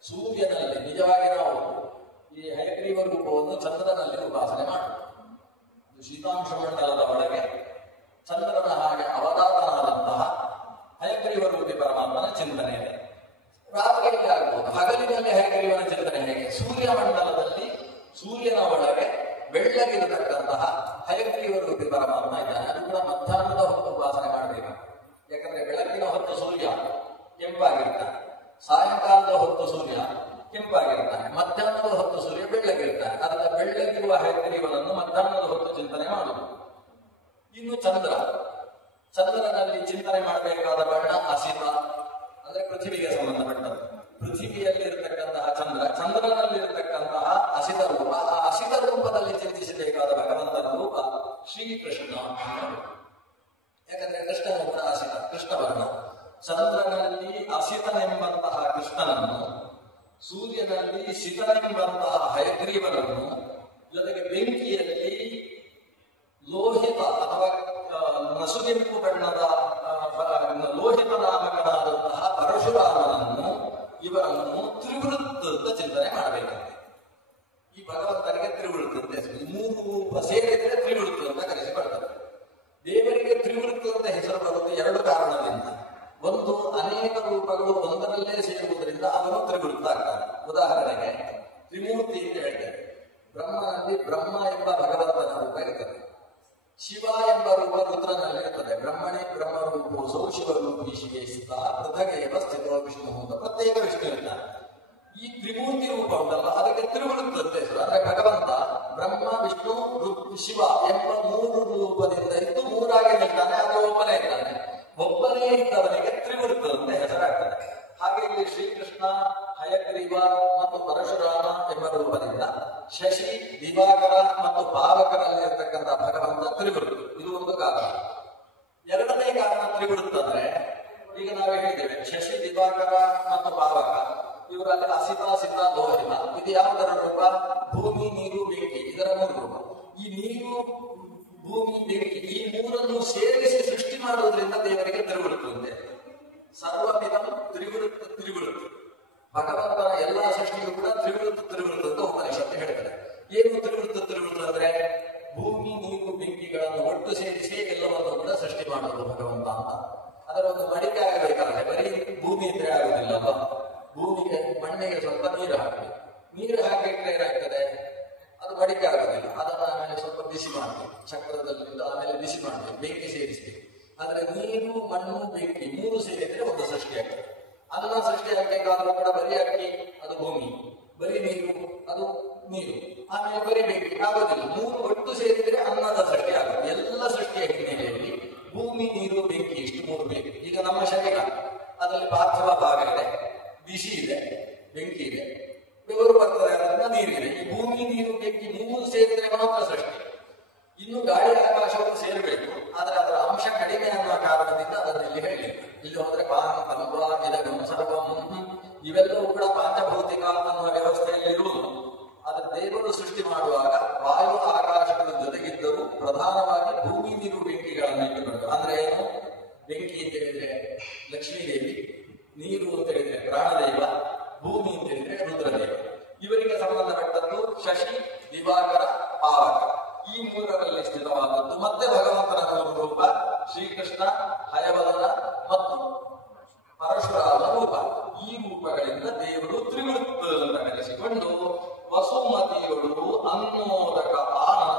ಸೂರ್ಯನಲ್ಲಿ ನಿಜವಾಗಿ ನಾವು ಈ ಹಯಗ್ರೀವ ರೂಪವನ್ನು ಚಂದ್ರನಲ್ಲಿ ಉಪಾಸನೆ ಮಾಡುವುದು. ಶೀತಾಂಶ ಮಂಡಲದ ಒಳಗೆ ಚಂದ್ರನ ಹಾಗೆ ಅವತಾರನಾದಂತಹ ಹಯಗ್ರೀವ ರೂಪಿ ಪರಮಾತ್ಮನ ಚಿಂತನೆ ಇದೆ. ರಾತ್ರಿಯಲ್ಲಿ ಆಗ್ಬಹುದು, ಹಗಲಿನಲ್ಲಿ ಹಯಗ್ರೀವನ ಚಿಂತನೆ ಹೇಗೆ? ಸೂರ್ಯ ಮಂಡಲದಲ್ಲಿ ಸೂರ್ಯನ ಒಳಗೆ ಬೆಳ್ಳಗಿರತಕ್ಕಂತಹ ಹಯಗ್ರೀವ ರೂಪಿ ಪರಮಾತ್ಮ ಇದ್ದಾನೆ. ಅದು ಕೂಡ ಮಧ್ಯಾಹ್ನದ ಹೊತ್ತು ಉಪಾಸನೆ ಮಾಡಬೇಕು. ಯಾಕಂದ್ರೆ ಬೆಳಕಿನ ಹೊತ್ತು ಸೂರ್ಯ ಕೆಂಪಾಗಿರ್ತಾನೆ, ಸಾಯಂಕಾಲದ ಹೊತ್ತು ಸೂರ್ಯ ಕೆಂಪಾಗಿರ್ತಾನೆ, ಮಧ್ಯಾಹ್ನದ ಹೊತ್ತು ಸೂರ್ಯ ಬೆಳ್ಳಗಿರ್ತಾನೆ. ಅದನ್ನ ಬೆಳ್ಳಗಿರುವ ಹಯಗ್ರೀವನನ್ನು ಮಧ್ಯಾಹ್ನದ ಹೊತ್ತು ಚಿಂತನೆ ಮಾಡುವುದು. ಇನ್ನು ಚಂದ್ರ, ಚಂದ್ರನಲ್ಲಿ ಚಿಂತನೆ ಮಾಡಬೇಕಾದ ಬಣ್ಣ ಅಸಿತ, ಅಂದ್ರೆ ಪೃಥ್ವಿಗೆ ಸಂಬಂಧಪಟ್ಟದ್ದು. ಪೃಥ್ವಿಯಲ್ಲಿರತಕ್ಕಂತಹ ಚಂದ್ರ, ಚಂದ್ರನಲ್ಲಿರತಕ್ಕಂತಹ ಅಸಿತ ರೂಪ. ಆ ಅಸಿತ ರೂಪದಲ್ಲಿ ಚಿಂತಿಸಬೇಕಾದ ಭಗವಂತನ ರೂಪ ಶ್ರೀಕೃಷ್ಣ. ಯಾಕಂದ್ರೆ ಕೃಷ್ಣನು ಕೂಡ ಅಸಿತ, ಕೃಷ್ಣ ವರ್ಣ. ಚಂದ್ರನಲ್ಲಿ ಅಸಿತನೆಂಬಂತಹ ಕೃಷ್ಣನನ್ನು, ಸೂರ್ಯನಲ್ಲಿ ಶಿತನೆಂಬಂತಹ ಹಯಗ್ರೀವನನ್ನು, ಜೊತೆಗೆ ಬೆಂಕಿಯಲ್ಲಿ ಲೋಹಿತ ಅಥವಾ ನಸುಗೆಂಪು ಬಣ್ಣದ ಲೋಹಿತ ನಾಮಕನಾದಂತಹ ಪರಶುರಾಮನನ್ನು, ಇವರನ್ನು ತ್ರಿವೃತ್ತ ಚಿಂತನೆ ಮಾಡಬೇಕಂತೆ. ಈ ಭಗವಂತನಿಗೆ ತ್ರಿವೃತ್ತ, ಮೂರು ರೂಪ ಸೇರಿದರೆ ತ್ರಿವೃತ್ತ ಅಂತ ಕರೆಸಿಕೊಳ್ತಾರೆ. ದೇವರಿಗೆ ತ್ರಿವೃತ್ತ ಅಂತ ಹೆಸರು ಬರುವುದು ಎರಡು ಕಾರಣದಿಂದ. ಒಂದು, ಅನೇಕ ರೂಪಗಳು ಒಂದರಲ್ಲೇ ಸೇರುವುದರಿಂದ ಅವನು ತ್ರಿವೃತ್ತ ಆಗ್ತಾನೆ. ಉದಾಹರಣೆಗೆ ತ್ರಿಮೂರ್ತಿ ಅಂತ ಹೇಳ್ತಾರೆ. ಬ್ರಹ್ಮನಲ್ಲಿ ಬ್ರಹ್ಮ ಎಂಬ ಭಗವಂತನ ರೂಪ ಇರ್ತದೆ, ಶಿವ ಎಂಬ ರೂಪ ರುದ್ರನಲ್ಲಿ ಇರ್ತದೆ. ಬ್ರಹ್ಮಣೇ ಬ್ರಹ್ಮ ರೂಪೋಸೌ ಶಿವರೂಪಿ ಶಿವೇಶಿತ ಪೃಥಗೇವ ಸ್ಥಿತೋ ವಿಷ್ಣು ಅಂತ ಪ್ರತ್ಯೇಕ ವಿಷ್ಣು ಇರ್ತಾನೆ. ಈ ತ್ರಿಮೂರ್ತಿ ರೂಪ ಉಂಟಲ್ಲ, ಅದಕ್ಕೆ ತ್ರಿವೃತ್ತ ಅಂತ ಹೆಸರು. ಅಂದ್ರೆ ಭಗವಂತ ಬ್ರಹ್ಮ ವಿಷ್ಣು ಶಿವ ಎಂಬ ಮೂರು ರೂಪದಿಂದ ಇದ್ದು ಮೂರಾಗಿ ನಿಲ್ತಾನೆ, ಅದು ಒಬ್ಬನೇ ಇದ್ದಾನೆ. ಒಬ್ಬನೇ ಇದ್ದವನಿಗೆ ತ್ರಿವೃತ್ತ ಅಂತ ಹೆಸರಾಗ್ತದೆ. ಹಾಗೆ ಇಲ್ಲಿ ಶ್ರೀಕೃಷ್ಣ, ಹಯಗ್ರೀವ ಮತ್ತು ಪರಶುರಾಮ ಎಂಬ ರೂಪದಿಂದ ಶಶಿ, ದಿವಾಕರ ಮತ್ತು ಪಾವಕರಲ್ಲಿ ಇರತಕ್ಕಂಥ ಭಗವಂತ ತ್ರಿವೃತ್ತ. ಇದು ಒಂದು ಕಾರಣ. ಎರಡನೇ ಕಾರಣ ತ್ರಿವೃತ್ತ ಅಂದ್ರೆ, ಈಗ ನಾವೇ ಹೇಳಿದ್ದೇವೆ ಶಶಿ, ದಿವಾಕರ ಮತ್ತು ಪಾವಕ ಇವರಲ್ಲಿ ಅಸಿತ, ಸಿತ, ಲೋಹಿತ. ಇದು ಯಾವುದರ ರೂಪ? ಭೂಮಿ, ನೀರು, ಬೆಂಕಿ, ಇದರ ಮೂರು ರೂಪ. ಈ ನೀರು, ಭೂಮಿ, ಬೆಂಕಿ ಈ ಮೂರನ್ನು ಸೇರಿಸಿ ಸೃಷ್ಟಿ ಮಾಡುವುದರಿಂದ ದೇವರಿಗೆ ತ್ರಿವೃತ್ತಂತೆ. ಸರ್ವವಿಧಂ ತ್ರಿವೃತ್ತ ತ್ರಿವೃತ್ತ. ಭಗವಂತನ ಎಲ್ಲಾ ಸೃಷ್ಟಿಯು ಕೂಡ ತ್ರಿವೃತ್ತ ಅಂತ ಉಪನಿಷತ್ತು ಹೇಳ್ತಾರೆ. ಏನು ತ್ರಿವೃತ್ತ ಅಂದ್ರೆ ಭೂಮಿ, ನೀರು, ಬೆಂಕಿಗಳನ್ನು ಒಟ್ಟು ಸೇರಿಸಿ ಎಲ್ಲವನ್ನು ಕೂಡ ಸೃಷ್ಟಿ ಮಾಡೋದು ಭಗವಂತ ಅಂತ. ಅದರ ಒಂದು ಮಡಿಕೆ ಆಗಬೇಕಾದ್ರೆ ಬರೀ ಭೂಮಿ ಇದ್ರೆ ಆಗುದಿಲ್ಲಲ್ಲ. ಭೂಮಿಗೆ, ಮಣ್ಣಿಗೆ ಸ್ವಲ್ಪ ನೀರು ಹಾಕಿ, ನೀರು ಹಾಕಿಟ್ರೆ ಏನಾಗ್ತದೆ? ಅದು ಮಡಿಕೆ ಆಗೋದಿಲ್ಲ. ಅದನ್ನು ಆಮೇಲೆ ಸ್ವಲ್ಪ ಬಿಸಿ ಮಾಡ್ತೀವಿ, ಚಕ್ರದಲ್ಲಿ ಆಮೇಲೆ ಬಿಸಿ ಮಾಡ್ತೀವಿ, ಬೆಂಕಿ ಸೇರಿಸ್ತೀವಿ. ಆದ್ರೆ ನೀರು, ಮಣ್ಣು, ಬೆಂಕಿ ಮೂರು ಸೇರಿದ್ರೆ ಒಂದು ಸೃಷ್ಟಿ ಆಗ್ತದೆ. ಅನ್ನ ಸೃಷ್ಟಿ ಆಗಬೇಕಾದ್ರೂ ಕೂಡ ಬರೀ ಅಕ್ಕಿ, ಅದು ಭೂಮಿ, ಬರೀ ನೀರು, ಅದು ನೀರು, ಆಮೇಲೆ ಬರೀ ಬೆಂಕಿ ಆಗೋದಿಲ್ಲ. ಮೂರು ಒಟ್ಟು ಸೇರಿದ್ರೆ ಅನ್ನದ ಸೃಷ್ಟಿ ಆಗುತ್ತೆ. ಎಲ್ಲ ಸೃಷ್ಟಿಯ ಹಿನ್ನೆಲೆಯಲ್ಲಿ ಭೂಮಿ, ನೀರು, ಬೆಂಕಿ ಇಷ್ಟು ಮೂರು ಬೇಕು. ಈಗ ನಮ್ಮ ಶರೀರ, ಅದರಲ್ಲಿ ಪಾರ್ಥಿವ ಭಾಗ ಇದೆ, ಬಿಸಿ ಇದೆ, ಬೆಂಕಿ ಇದೆ, ಬೆವರು ಬರ್ತದೆ, ಅದರಿಂದ ನೀರಿದೆ. ಈ ಭೂಮಿ, ನೀರು, ಬೆಂಕಿ ಮೂರು ಸೇರಿದ್ರೆ ಮಾತ್ರ ಸೃಷ್ಟಿ. ಇನ್ನು ಗಾಳಿ, ಆಕಾಶವನ್ನು ಸೇರಬೇಕು, ಆದ್ರೆ ಅದರ ಅಂಶ ಕಡಿಮೆ ಅನ್ನುವ ಕಾರಣದಿಂದ ಅದನ್ನು ಇಲ್ಲಿ ಹೇಳಿ. ಇಲ್ಲಿ ಹೋದ್ರೆ ಪಾನ್, ತನ್ವ, ಇದಗಂ, ಸರ್ವಂ ಇವೆಲ್ಲವೂ ಕೂಡ ಪಾಂಚಭೌತಿಕ ಅನ್ನುವ ವ್ಯವಸ್ಥೆಯಲ್ಲಿ ಇರುವುದು. ಆದ್ರೆ ದೇವರು ಸೃಷ್ಟಿ ಮಾಡುವಾಗ ಇಟ್ಟುಕೊಂಡು. ಅಂದ್ರೆ ಏನು? ಬೆಂಕಿ ಅಂತ ಹೇಳಿದ್ರೆ ಲಕ್ಷ್ಮೀದೇವಿ, ನೀರು ಅಂತ ಹೇಳಿದ್ರೆ ಪ್ರಾಣದೈವ, ಭೂಮಿ ಅಂತ ಹೇಳಿದ್ರೆ ರುದ್ರದೇವ. ಇವರಿಗೆ ಸಂಬಂಧಪಟ್ಟದ್ದು ಶಶಿ, ದಿವಾಕರ, ಪಾವಕ. ಈ ಮೂರರಲ್ಲಿ ಸ್ಥಿತವಾದದ್ದು. ಮತ್ತೆ ಭಗವಂತನ ಮೂರು ರೂಪ ಶ್ರೀಕೃಷ್ಣ, ಹಯವದನ ಮತ್ತು ಪರಶುರಾಮ ರೂಪ. ಈ ರೂಪಗಳಿಂದ ದೇವರು ತ್ರಿವೃತ್ತ ಅಂತ ಕರೆಸಿಕೊಂಡು ವಸುಮತಿಯೊಳು ಅನ್ನೋದಕ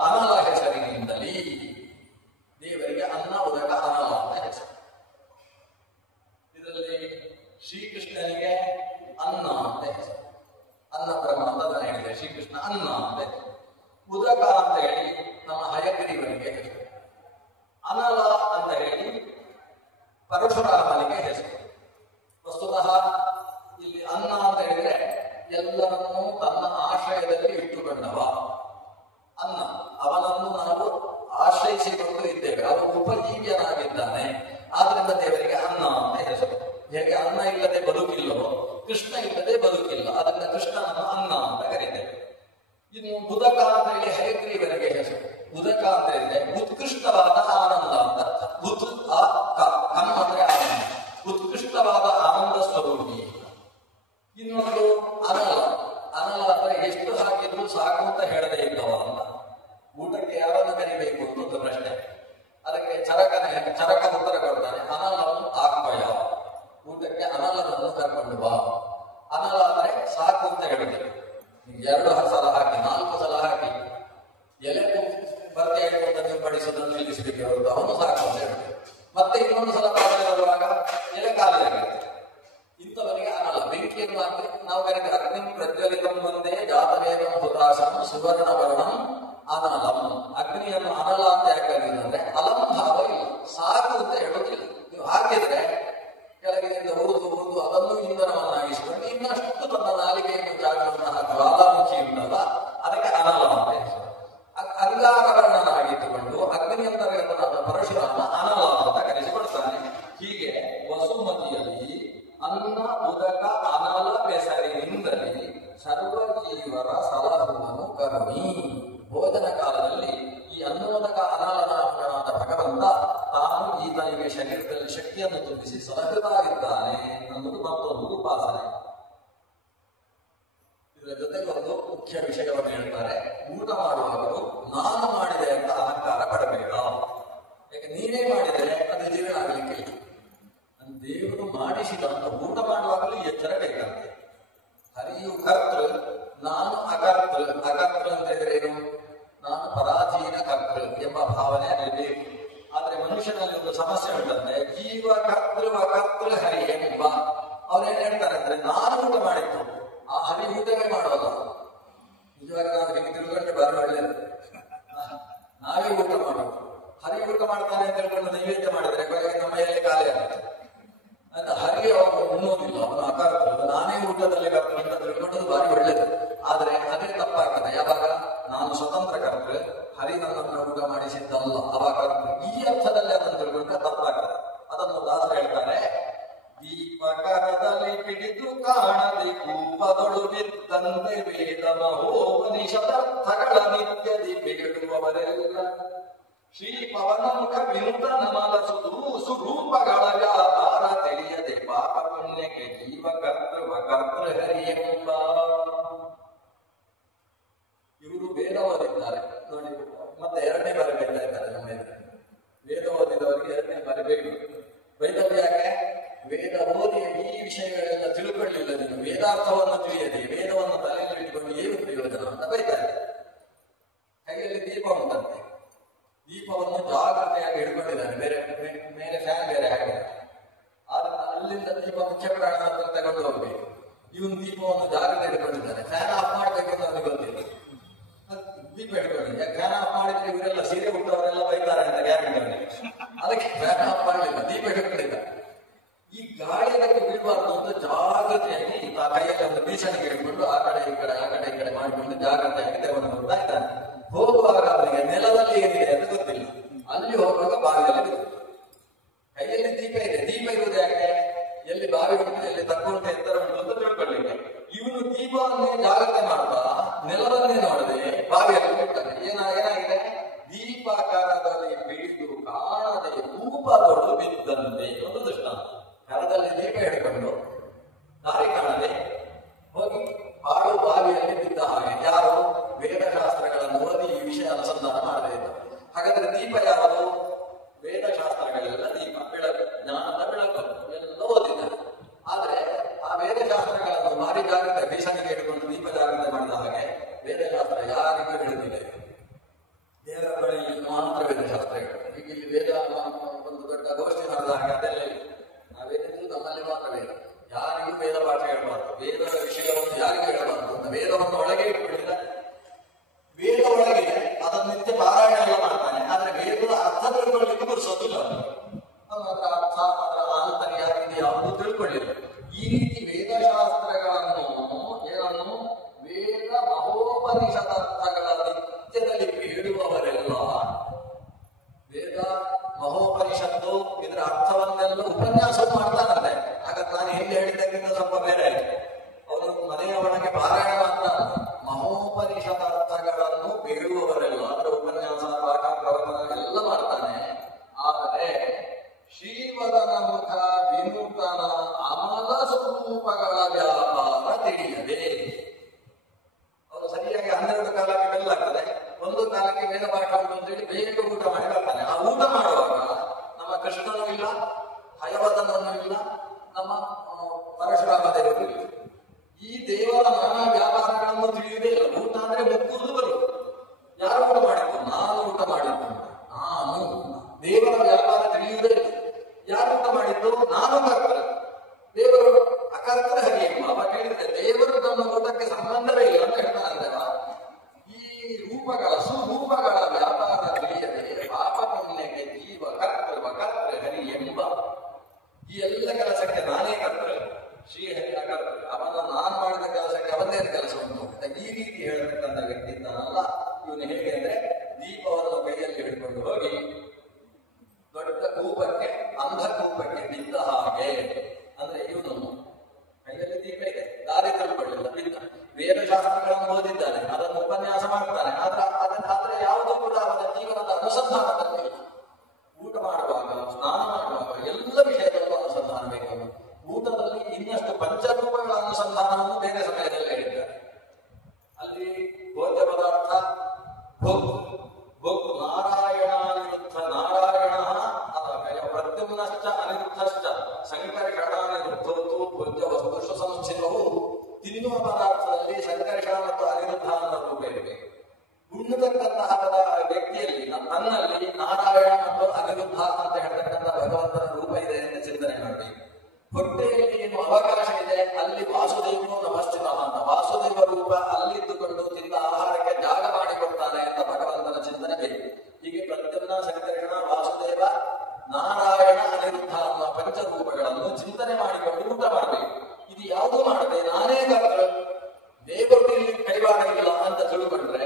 ಅನಲ ಹೆಸರಿನಿಂದಲೇ ದೇವರಿಗೆ ಅನ್ನ, ಉದಕ, ಅನಲ ಅಂತ ಹೆಸರು. ಇದರಲ್ಲಿ ಶ್ರೀಕೃಷ್ಣನಿಗೆ ಅನ್ನ ಅಂತ ಹೆಸರು. ಅನ್ನ ಬ್ರಹ್ಮ ಅಂತ ನಾನು ಹೇಳಿದೆ. ಶ್ರೀಕೃಷ್ಣ ಅನ್ನ ಅಂತ ಹೆಸರು. ಉದಕ ಅಂತ ಹೇಳಿ ನಮ್ಮ ಹಯಗ್ರೀವನಿಗೆ ಹೆಸರು. ಅನಲ ಅಂತ ಹೇಳಿ ಪರಶುರಾಮನಿಗೆ ಹೆಸರು. ವಸ್ತುತಃ ಇಲ್ಲಿ ಅನ್ನ ಅಂತ ಹೇಳಿದ್ರೆ ಎಲ್ಲರನ್ನೂ ತನ್ನ ಆಶ್ರಯದಲ್ಲಿ ಇಟ್ಟುಕೊಂಡವ ಅನ್ನ. ಅವನನ್ನು ನಾವು ಆಶ್ರಯಿಸಿಕೊಂಡು ಇದ್ದೇವೆ. ಅವನು ಉಪಜೀವ್ಯನಾಗಿದ್ದಾನೆ. ಆದ್ರಿಂದ ದೇವರಿಗೆ ಅನ್ನ ಅಂತ ಹೆಸರು. ಹೇಗೆ ಅನ್ನ ಇಲ್ಲದೆ ಬದುಕಿಲ್ಲವೋ ಕೃಷ್ಣ ಇಲ್ಲದೆ ಬದುಕಿಲ್ಲ. ಅದರಿಂದ ಕೃಷ್ಣನನ್ನು ಅನ್ನ ಅಂತ ಕರೀತೇವೆ. ಇನ್ನು ಉದಕ ಅಂತ ಹೇಳಿ ಹಯಗ್ರೀವನಿಗೆ ಹೆಸರು. ಉದಕ ಅಂತ ಹೇಳಿದ್ರೆ ಉತ್ಕೃಷ್ಟವಾದ ಆನಂದ ಅಂತ ಅರ್ಥ. ಉತ್ ಕಮ್ ಅಂದ್ರೆ ಆನಂದ, ಉತ್ಕೃಷ್ಟವಾದ ಆನಂದ ಸ್ವರೂಪಿ. ಇನ್ನೊಂದು ಅನಲ. ಅನಲ ಅಂದ್ರೆ ಎಷ್ಟು ಹಾಕಿದ್ರು ಸಾಕು ಅಂತ ಹೇಳದೇ ಇದ್ದವ ಅಂತ. ಊಟಕ್ಕೆ ಯಾರನ್ನು ಕರಿಬೇಕು ಅಂತ ಒಂದು ಪ್ರಶ್ನೆ. ಅದಕ್ಕೆ ಚರಕ ಉತ್ತರ ಕೊಡ್ತಾನೆ, ಅನಲವನ್ನು ಆಕ್ವಯ. ಊಟಕ್ಕೆ ಅನಲವನ್ನು ಕರ್ಕೊಂಡು ಬಾ. ಅನಲ ಅಂದ್ರೆ ಸಾಕು ಅಂತ ಹೇಳಿದ್ರು. 2 ಸಲ ಹಾಕಿ 4 ಸಲ ಹಾಕಿ ಎಲೆ ಬರ್ತೆ ಇಟ್ಕೊಂಡು ನೀವು ಬಡಿಸೋದನ್ನು ನಿಲ್ಲಿಸಬೇಕು ಹೊರತು ಅವನು ಸಾಕು ಅಂತ ಹೇಳಿದ್ರು. ಮತ್ತೆ ಇನ್ನೊಂದು ಸಲ ಪಾತ್ರೆ ಬರುವಾಗ ಎಲೆ ಖಾಲಿ ಆಗುತ್ತೆ. ಇಂಥವರಿಗೆ ಅನಲ. ಬೆಂಕಿಯನ್ನು ಹಾಕಿ ನಾವು ಕರೆದ ಅಗ್ನಿ ಪ್ರಜ್ವಲಿತಂ ಒಂದೇ ಜಾತವೇದಂ ಹುತಾಸಂ ಸುವರ್ಣವರ್ಣಂ ಅನಲಂ. ಅಗ್ನಿಯನ್ನು ಅನಲ ಅಂತ ಯಾಕೆ ಅಂದ್ರೆ ಅಲಂ ಭಾವ ಇಲ್ಲ, ಸಾಕು ಅಂತ ಹೇಳೋದಿಲ್ಲ. ನೀವು ಹಾಕಿದ್ರೆ ಕೆಳಗಿನಿಂದ ಹುರಿದು ಅದನ್ನು ಇಂಧನವನ್ನಾಗಿಸಿಕೊಂಡು ಇನ್ನಷ್ಟು ತನ್ನ ನಾಲಿಗೆಯನ್ನು ಜಾಗವನ್ನು ಜ್ವಾಲಾಮುಖಿ ಉಂಟಲ್ಲ, ಅದಕ್ಕೆ ಅನಲ ಅಂತ ಹೆಸರು. ಅಂಗಾರವರ್ಣನಾಗಿಟ್ಟುಕೊಂಡು ಅಗ್ನಿ ಅಂತರ್ಗತನಾದ ಪರಶುರಾಮ ಅನಲ ಅಂತ ಕರೆಸಿಕೊಡ್ತಾನೆ. ಹೀಗೆ ವಸುಮತಿಯಲ್ಲಿ ಅನ್ನ, ಉದಕ, ಅನಲ ಹೆಸರಿನಿಂದಲೇ ಸರ್ವ ಜೀವರ ಸಲಹುವನು ಕರುಣಿ. ಭೋಜನ ಕಾಲದಲ್ಲಿ ಈ ಅನ್ನೋದಕ ಅನಲನಾಮಕನಾದ ಭಗವಂತ ತಾನು ಈತನಿಗೆ ಶರೀರದಲ್ಲಿ ಶಕ್ತಿಯನ್ನು ತುಂಬಿಸಿ ಸಲಹುತ್ತಾಗಿದ್ದಾನೆ ಅನ್ನೋದು ಮತ್ತೊಂದು ಉಪಾಸನೆ. ಇದರ ಜೊತೆಗೆ ಒಂದು ಮುಖ್ಯ ವಿಷಯವನ್ನು ಹೇಳ್ತಾರೆ. ಊಟ ಮಾಡುವಾಗಲೂ ನಾನು ಮಾಡಿದೆ ಅಂತ ಅಹಂಕಾರ ಪಡಬೇಡ. ಯಾಕೆ ನೀನೇ ಮಾಡಿದರೆ ಅದು ಜೀವನ ಆಗಲಿಕ್ಕೆ ಇಲ್ಲ. ದೇವರು ಮಾಡಿಸಿದ ಅಂತ ಊಟ ಮಾಡುವಾಗಲೂ ಎಚ್ಚರ ಬೇಕಂತೆ. ಹರಿಯು ಕರ್ತೃ, ನಾನು ಅಕರ್ತೃ. ಅಕರ್ತೃ ಅಂತ ಹೇಳಿದ್ರೆ ಏನು? ನಾನು ಪರಾಧೀನ ಕರ್ತೃ ಎಂಬ ಭಾವನೆ ಅಲ್ಲಿ. ಆದ್ರೆ ಮನುಷ್ಯನಲ್ಲಿ ಒಂದು ಸಮಸ್ಯೆ ಉಂಟಂತೆ. ಜೀವ ಕರ್ತೃ ಅಕರ್ತೃ ಹರಿ ಎಂಬ. ಅವ್ರೇನ್ ಹೇಳ್ತಾರೆ ಅಂದ್ರೆ, ನಾನು ಊಟ ಮಾಡಿದ್ದು, ಆ ಹರಿ ಊಟವೇ ಮಾಡೋಲ್ಲ. ನಿಜವಾಗಿ ನಾನು ಹೀಗೆ ತಿಳ್ಕೊಂಡ್ರೆ ಬಾರಿ ಒಳ್ಳೆಯದು. ನಾವೇ ಊಟ ಮಾಡೋದು. ಹರಿ ಊಟ ಮಾಡ್ತಾನೆ ಅಂತ ಹೇಳ್ಕೊಂಡು ನೈವೇದ್ಯ ಮಾಡಿದ್ರೆ ಕೊನೆಗೆ ನಮ್ಮ ಮೈಯಲ್ಲಿ ಖಾಲಿ ಆಗುತ್ತೆ ಅಂತ. ಹರಿ ಅವನು ಉಣ್ಣೋದಿಲ್ಲ, ಅವನು ಅಕರ್ತೃ. ನಾನೇ ಊಟದಲ್ಲಿ ಕರ್ತೃ ಅಂತ ತಿಳ್ಕೊಂಡದ್ದು ಬಾರಿ ಒಳ್ಳೇದು. ಆದ್ರೆ ಅದೇ ತಪ್ಪಾಗ್ತದೆ. ಯಾವಾಗ ನಾನು ಸ್ವತಂತ್ರ ಕರ್ತೃ, ಹರಿ ನನ್ನನ್ನು ಊಟ ಮಾಡಿಸಿದ್ದಲ್ಲ, ಅವ ಕರ್ತೃ. ಈ ಅರ್ಥದಲ್ಲಿ ಅದನ್ನು ತಿಳ್ಕೊಂಡ್ರೆ ತಪ್ಪಾಗ್ತದೆ. ಅದನ್ನು ದಾಸರು ಹೇಳ್ತಾರೆ, ದೀಪಕರದಲ್ಲಿ ಪಿಡಿದು ಕಾಣದೆ ಕೂಪದೊಳು ಬಿದ್ದಂತೆ ವೇದ ಮಹೋಪನಿಷದರ್ಥಗಳ ನಿತ್ಯದಿ ಬೇಡುವವರೆಲ್ಲ ಶ್ರೀ ಪವನಮುಖ ವಿನೂತನ ಮನಸುದು ಸುರೂಪಗಳ ವ್ಯಾಪಾರ ತಿಳಿಯದೆ ಪಾಪ ಪುಣ್ಯಕ್ಕೆ ಜೀವ ಕರ್ತೃ ಕರ್ತೃ ಹರಿ ಎಂಬ. ಇವರು ವೇದ ಓದಿದ್ದಾರೆ ನೋಡಿ. ಮತ್ತೆ 2ನೇ ಬಾರಿ ಬೈತಾ ಇದ್ದಾರೆ ನಮ್ಮ ಎದುರು. ವೇದ ಓದಿದವರಿಗೆ 2ನೇ ಬಾರಿ ಬೈದು ಬೈದವ್ರು ಯಾಕೆ? ವೇದ ಓದಿ ಈ ವಿಷಯಗಳೆಲ್ಲ ತಿಳ್ಕೊಳ್ಳಿಲ್ಲ ನೀನು, ವೇದಾರ್ಥವನ್ನು ತಿಳಿಯದೆ ವೇದವನ್ನು ತಲೆಯಲ್ಲಿ ಇಟ್ಟುಕೊಂಡು ಏನು ಪ್ರಯೋಜನ ಅಂತ ಬೈತಾರೆ. ಕೈಯಲ್ಲಿ ದೀಪ ಉಂಟಂತೆ. ದೀಪವನ್ನು ಜಾಗ್ರತೆಯಾಗಿ ಹಿಡ್ಕೊಂಡಿದ್ದಾನೆ. ಮೇಲೆ ಫ್ಯಾನ್ ಬೇರೆ ಹಾಕಿದ್ದಾರೆ. ಆದ್ರೆ ಅಲ್ಲಿಂದ ದೀಪ ಮುಖ್ಯ ಪ್ರಾಣ ಅಂತ ತಗೊಂಡು ಹೋಗ್ಬೇಕು. ಇವನು ದೀಪವನ್ನು ಜಾಗ್ರತೆ ಹಿಡ್ಕೊಂಡಿದ್ದಾನೆ. ಫ್ಯಾನ್ ಆಫ್ ಮಾಡ್ಬೇಕು ಅಂತ ಅವನಿಗೆ ಗೊತ್ತಿಲ್ಲ. ದೀಪ ಹಿಡ್ಕೊಂಡಿದ್ದೆ. ಫ್ಯಾನ್ ಆಫ್ ಮಾಡಿದ್ರೆ ಇವರೆಲ್ಲ ಸೀರೆ ಹುಟ್ಟವರೆಲ್ಲ ಬೈತಾರೆ ಅಂತ ಗ್ಯಾರಂಟಿ ಅವನಿಗೆ. ಅದಕ್ಕೆ ಫ್ಯಾನ್ ಆಫ್ ಮಾಡಲಿಲ್ಲ, ದೀಪ ಹಿಡ್ಕೊಂಡಿದ್ದ. ಈ ಗಾಳಿ ಅದಕ್ಕೆ ಬೀಳಬಾರ್ದು ಅಂತ ಜಾಗ್ರತೆಯಾಗಿ ಆ ಕೈಯಲ್ಲಿ ಒಂದು ಬೀಸಣಿಗೆ ಹಿಡ್ಕೊಂಡು ಆ ಕಡೆ ಈ ಕಡೆ ಮಾಡಿಕೊಂಡು ಜಾಗ್ರತೆಯಾಗಿ ತಗೊಂಡು ಹೋಗ್ತಾ ಇದ್ದಾನೆ. ಹೋಗುವಾಗ ಅವನಿಗೆ ನೆಲದಲ್ಲಿ ಏನಿದೆ ಅಂತ ಗೊತ್ತಿಲ್ಲ. ಅಲ್ಲಿ ಹೋಗುವಾಗ ಬಾವಿಯಲ್ಲಿ ಬಿದ್ದು. ಕೈಯಲ್ಲಿ ದೀಪ ಇದೆ. ದೀಪ ಇರುವುದು ಯಾಕೆ? ಎಲ್ಲಿ ಬಾವಿ ಉಂಟು, ಎಲ್ಲಿ ತಕ್ಕೊಂಡ ಎತ್ತರ ಉಂಟು ಅಂತ ತಿಳ್ಕೊಳ್ಳಿಕ್ಕೆ. ಇವನು ದೀಪವನ್ನೇ ಜಾಗ್ರತೆ ಮಾಡ್ತಾ ನೆಲವನ್ನೇ ನೋಡದೆ ಬಾವಿಯಲ್ಲಿ ಬಿಡ್ತಾನೆ. ಏನಾಗಿದೆ? ದೀಪಕಾರದಲ್ಲಿ ಬಿಡಿದು ಕಾಣದೆ ಕೂಪದೊಳು ಬಿದ್ದಂತೆ ಒಂದು ದೃಷ್ಟಾಂತ. ಕರದಲ್ಲಿ ದೀಪ ಹಿಡ್ಕೊಂಡು ದಾರಿ ಕಾಣದೆ ಹೋಗಿ ಹಾಳು ಬಾವಿಯಲ್ಲಿ ಬಿದ್ದ ಹಾಗೆ. ಯಾರು ವೇದಶಾಸ್ತ್ರಗಳನ್ನು ಓದಿ ಈ ವಿಷಯ ಅನುಸಂಧಾನ ಮಾಡದೇ ಇದ್ದ. ಹಾಗಾದ್ರೆ ದೀಪ ಯಾವುದು? ವೇದಶಾಸ್ತ್ರಗಳೆಲ್ಲ ದೀಪ, ಬೆಳಕು, ಜ್ಞಾನದ ಬೆಳಕು ಎಲ್ಲ ಓದಿದ್ದಾರೆ. ಆದ್ರೆ ಆ ವೇದಶಾಸ್ತ್ರಗಳನ್ನು ಭಾರಿ ಜಾಗ್ರತೆ ಬೀಸಣಿಗೆ ಹಿಡ್ಕೊಂಡು ದೀಪ ಜಾಗ್ರತೆ ಮಾಡಿದ ಹಾಗೆ ವೇದಶಾಸ್ತ್ರ ಯಾರಿಗೂ ಹಿಡಿದಿದೆ. ದೇವರ ಬಳಿಯಲ್ಲಿ ಮಾತ್ರ ವೇದಶಾಸ್ತ್ರ ಇರ್ತದೆ. ಈಗ ಇಲ್ಲಿ ವೇದ ಒಂದು ದೊಡ್ಡ ಗೋಷ್ಠಿ ಮಾಡಿದ ಹಾಗೆ ಅದೆಲ್ಲ ಇಲ್ಲ. ನಾವೇನಿದ್ರು ನಮ್ಮಲ್ಲಿ ಮಾತ್ರ ವೇದ, ಯಾರಿಗೂ ವೇದ ಪಾಠ ಹೇಳಬಾರ್ದು, ವೇದದ ವಿಷಯವನ್ನು ಯಾರಿಗೂ ಹೇಳಬಾರ್ದು ಅಂತ ವೇದವನ್ನು ಒಳಗೆ ಇಟ್ಬಿಟ್ಟಿಲ್ಲ. ವೇದ ಒಳಗಿದೆ, ಅದನ್ನು ನಿತ್ಯ ಪಾರಾಯಣ ಎಲ್ಲ ಮಾಡ್ತಾನೆ. ಆದ್ರೆ ವೇದದ ಅರ್ಥ ತಿಳ್ಕೊಳ್ಳಿಕ್ಕೆ ಬರೆಸೋದಿಲ್ಲ. ಅದರ ಅರ್ಥ, ಅದರ ಆಂತರ್ಯ ಇದು ಯಾವುದು ತಿಳ್ಕೊಳ್ಳಿಲ್ಲ. ಈ ರೀತಿ ವೇದಶಾಸ್ತ್ರಗಳನ್ನು ಏನನ್ನು ವೇದ ಮಹೋಪನಿಷದರ್ಥಗಳ ನಿತ್ಯದಲ್ಲಿ ಹೇಳುವವರೆಲ್ಲ ವೇದ ಮಹೋಪನಿಷತ್ತು ಇದರ ಅರ್ಥವನ್ನೆಲ್ಲ ಉಪನ್ಯಾಸ ಮಾಡ್ತಾನಂತೆ. ಹಾಗಾದ್ರೆ ನಾನು ಎಲ್ಲಿ ಹೇಳಿದ್ದಕ್ಕಿಂತ ಸ್ವಲ್ಪ ಬೇರೆ ಆಯ್ತು. ಅವನು ಮನೆಯ ಒಳಗೆ ಪಾರಾಯಣ ಮಾಡ್ತಾನೆ. ಮಹೋಪನಿಷದ ಅರ್ಥಗಳನ್ನು ಬೇಡುವವರೆಲ್ಲ ಅದರ ಉಪನ್ಯಾಸ, ಪಾಠ, ಪ್ರವಚನ ಎಲ್ಲ ಮಾಡ್ತಾನೆ. ಆದರೆ ಶ್ರೀವದನ ಮುಖ ವಿನೂತನ ಅಮಲ ಸ್ವರೂಪಗಳ ವ್ಯಾಪಾರ ತಿಳಿಯದೆ ಅವನು ಸರಿಯಾಗಿ 12 ಕಾಲಕ್ಕೆ ಬೆಲ್ಲಾಗ್ತದೆ, 1 ಕಾಲಕ್ಕೆ ವೇದ ಪಾಠ ಉಂಟು ಅಂತೇಳಿ ಬೇಗ ಊಟ ಮಾಡಿ ಬರ್ತಾನೆ. ಆ ಊಟ ಮಾಡುವಾಗ ನಮ್ಮ ಕೃಷ್ಣನೂ ಇಲ್ಲ, ಹಯವದನೂ ಇಲ್ಲ, ನಮ್ಮ ಪರಶುರಾಮ ದೇವರು ಇಲ್ಲ. ಈ ದೇವರ ನಾನಾ ವ್ಯಾಪಾರಗಳನ್ನು ತಿಳಿಯುವುದೇ ಇಲ್ಲ. ಊಟ ಅಂದ್ರೆ ಮುಕ್ಕುವುದು ಬರುವುದು. ಯಾರು ಊಟ ಮಾಡಿದ್ದು? ನಾನು ಊಟ ಮಾಡಿದ್ದು. ನಾನು ದೇವರ ವ್ಯಾಪಾರ ತಿಳಿಯುವುದೇ ಇಲ್ಲ. ಯಾರು ಊಟ ಮಾಡಿದ್ದು? ನಾನು ಕರ್ತರು. ದೇವರು ಅಕರ್ತದ ಹರಿಯಮ್ಮ. ಅವ ಹೇಳಿದ್ರೆ ದೇವರು ತಮ್ಮ ಊಟಕ್ಕೆ ಸಂಬಂಧವೇ ಇಲ್ಲ ಅಂತ ಹೇಳ್ತಾನಂದವ. ಈ ರೂಪಗಳ ಸ್ವರೂಪಗಳ ವ್ಯಾಪಾರ ತಿಳಿಯದೆ ಪಾಪ ಪುಣ್ಯಕ್ಕೆ ಜೀವ ಕರ್ತೃ ಹರಿ ಎಂಬ ಈ ಎಲ್ಲ ಕೆಲಸಕ್ಕೆ ನಾನೇ ಕರ್ತೃ, ಶ್ರೀಹರಿ ಅಕರ್ತೃ. ಅವನ ನಾನು ಮಾಡಿದ ಕೆಲಸಕ್ಕೆ ಅವನೇನು ಕೆಲಸ ಉಂಟು ಅಂತ ಈ ರೀತಿ ಹೇಳತಕ್ಕಂಥ ವ್ಯಕ್ತಿ ಇದ್ದಾನಲ್ಲ, ಇವನು ಹೇಗೆ ಅಂದ್ರೆ ದೀಪವನ್ನು ಕೈಯಲ್ಲಿ ಹಿಡ್ಕೊಂಡು ಹೋಗಿ ದೊಡ್ಡ ಕೂಪಕ್ಕೆ, ಅಂಧಕೂಪಕ್ಕೆ ಬಿದ್ದ ಹಾಗೆ. ಅಂದ್ರೆ ಇವನು ಕೈಯಲ್ಲಿ ದೀಪ ಇದೆ, ದಾರಿ ತಿಳ್ಕೊಳ್ಳಿಲ್ಲ, ಬಿದ್ದ. ವೇದಶಾಸ್ತ್ರಗಳನ್ನು ಓದಿದ್ದಾನೆ, ಅದನ್ನು ಉಪನ್ಯಾಸ ಮಾಡ್ತಾನೆ. ಆದ್ರೆ ಯಾವುದೂ ಕೂಡ ಅವನ ಜೀವನದ ಅನುಸಂಧಾನದಲ್ಲಿ ಇಲ್ಲ. ಊಟ ಮಾಡುವಾಗ, ಸ್ನಾನ ಮಾಡುವಾಗ ಎಲ್ಲ ವಿಷಯದಲ್ಲೂ ಅನುಸಂಧಾನ ಬೇಕು. ಊಟದಲ್ಲಿ ಇನ್ನಷ್ಟು ಪಂಚರೂಪಗಳ ಅನುಸಂಧಾನವನ್ನು ಬೇರೆ ಸಮಯದಲ್ಲಿ ಹೇಳಿದ್ದಾರೆ. ಅಲ್ಲಿ ಭೋಜ್ಯ ಪದಾರ್ಥ ಭೋಗ್ ನಾರಾಯಣಾನಿರುದ್ಧ, ನಾರಾಯಣ ಪ್ರದ್ಯುಮ್ನಶ್ಚ ಅನಿರುದ್ಧಶ್ಚ ಸಂಕರ್ಷಣಾನಿರುದ್ಧವು ಭೋಜ್ಯ ವಸ್ತುಷು ಸಂಸ್ಥಿತವು. ತಿನ್ನುವ ಪದಾರ್ಥದಲ್ಲಿ ಸಂಕರ್ಷಣ ಮತ್ತು ಅನಿರುದ್ಧ ಅನ್ನೋ ರೂಪ ಇರಬೇಕು. ಉಣ್ಣತಕ್ಕಂತಹ ವ್ಯಕ್ತಿಯಲ್ಲಿ ತನ್ನಲ್ಲಿ ನಾರಾಯಣ ಮತ್ತು ಅನಿರುದ್ಧ ಅಂತ ಹೇಳ್ತಕ್ಕಂಥ ಭಗವಂತನ ರೂಪ ಇದೆ ಎಂದು ಚಿಂತನೆ ಮಾಡಬೇಕು. ಹೊಟ್ಟೆಯಲ್ಲಿ ಏನು ಅವಕಾಶ ಇದೆ ಅಲ್ಲಿ ವಾಸುದೇವನು ನಮಸ್ಥಿತ ಅಂತ ವಾಸುದೇವ ರೂಪ ಅಲ್ಲಿದ್ದುಕೊಂಡು ತಿಂದ ಆಹಾರಕ್ಕೆ ಜಾಗ ಮಾಡಿಕೊಡ್ತಾನೆ ಅಂತ ಭಗವಂತನ ಚಿಂತನೆ ಬೇಕು. ಹೀಗೆ ಪ್ರದ್ಯುಮ್ನ, ಸಂಕರ್ಷಣ, ವಾಸುದೇವ, ನಾರಾಯಣ, ಅನಿರುದ್ಧ ಅನ್ನೋ ಪಂಚರೂಪಗಳನ್ನು ಚಿಂತನೆ ಮಾಡಿಕೊಂಡು ಊಟ ಮಾಡಬೇಕು. ಇದು ಯಾವುದೂ ಮಾಡದೆ ನಾನೇ ಕರ್ತೃ, ದೇವರು ಇಲ್ಲಿ ಕೈವಾಡ ಇಲ್ಲ ಅಂತ ತಿಳ್ಕೊಂಡ್ರೆ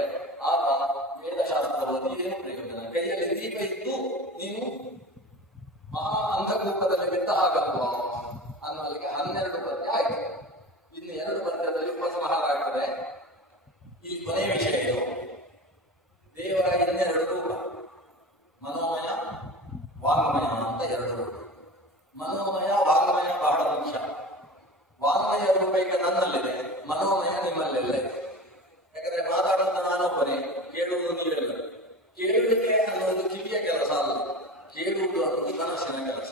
ಆಗ ವೇದಶಾಸ್ತ್ರ ಓದಿ ಏನು ಪ್ರಯೋಜನ? ಕೈಯಲ್ಲಿ ದೀಪ ಇದ್ದು ನೀನು ಮಹಾ ಅಂಧಕೂಪದಲ್ಲಿ ಬಿದ್ದ ಹಾಗಲ್ವ ಅನ್ನೋಲ್ಲಿಗೆ 12 ಪದ್ಯ ಆಯ್ತು. ಇನ್ನು 2 ಪದ್ಯದಲ್ಲಿ ಉಪಸಂಹಾರ ಆಗ್ತದೆ. ಈ ಕೊನೆಯ ವಿಷಯ ಇದು. ದೇವರ 2 ರೂಪ, ಮನೋಮಯ, ವಾಂಗ್ಮಯ ಅಂತ 2 ರೂಪ. ಮನೋಮಯ, ವಾಂಗ್ಮಯ ಬಹಳ ಮುಖ್ಯ. ವಾಂಗ್ಮಯ ರೂಪ ಈಗ ನನ್ನಲ್ಲಿದೆ, ಮನೋಮಯ ನಿಮ್ಮಲ್ಲೆಲ್ಲ ಇದೆ. ಯಾಕಂದ್ರೆ ಮಾತಾಡೋದು ನಾನೊಬ್ಬನೇ, ಕೇಳುವುದು ನೀವೆಲ್ಲ. ಕೇಳುವಿಕೆ ಅನ್ನೋದು ಕಿವಿಯ ಕೆಲಸ ಅಲ್ಲ, ಕೇಳುವುದು ಅನ್ನೋದು ಮನಸ್ಸಿನ ಕೆಲಸ.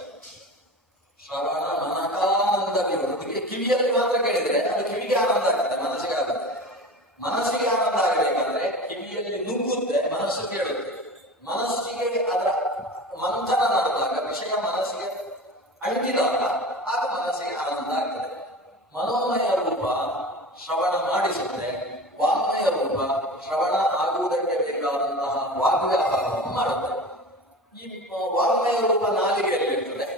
ಶ್ರವಣ ಮನಕಾನಂದ ವಿವೃದ್ಧಿಗೆ ಕಿವಿಯಲ್ಲಿ ಮಾತ್ರ ಕೇಳಿದ್ರೆ ಅದು ಕಿವಿಗೆ ಆನಂದ ಆಗುತ್ತೆ, ಮನಸ್ಸಿಗೆ ಆಗುತ್ತೆ. ಮನಸ್ಸಿಗೆ ಆನಂದ ಆಗಬೇಕಂದ್ರೆ ಕಿವಿಯಲ್ಲಿ ನುಗ್ಗುತ್ತೆ, ಮನಸ್ಸು ಕೇಳುತ್ತೆ. ಮನಸ್ಸಿಗೆ ಅದರ ಮಂಥನ ನಡೆದಾಗ, ವಿಷಯ ಮನಸ್ಸಿಗೆ ಅಂಟಿದಾಗ ಆಗ ಮನಸ್ಸಿಗೆ ಆನಂದ ಆಗ್ತದೆ. ಮನೋಮಯ ರೂಪ ಶ್ರವಣ ಮಾಡಿಸುತ್ತೆ, ವಾಂಗ್ಮಯ ರೂಪ ಶ್ರವಣ ಆಗುವುದಕ್ಕೆ ಬೇಕಾದಂತಹ ವಾಗ್ವ್ಯಾಪಾರವನ್ನು ಮಾಡುತ್ತೆ. ಈ ವಾಂಗ್ಮಯ ರೂಪ ನಾಲಿಗೆಯಲ್ಲಿರ್ತದೆ,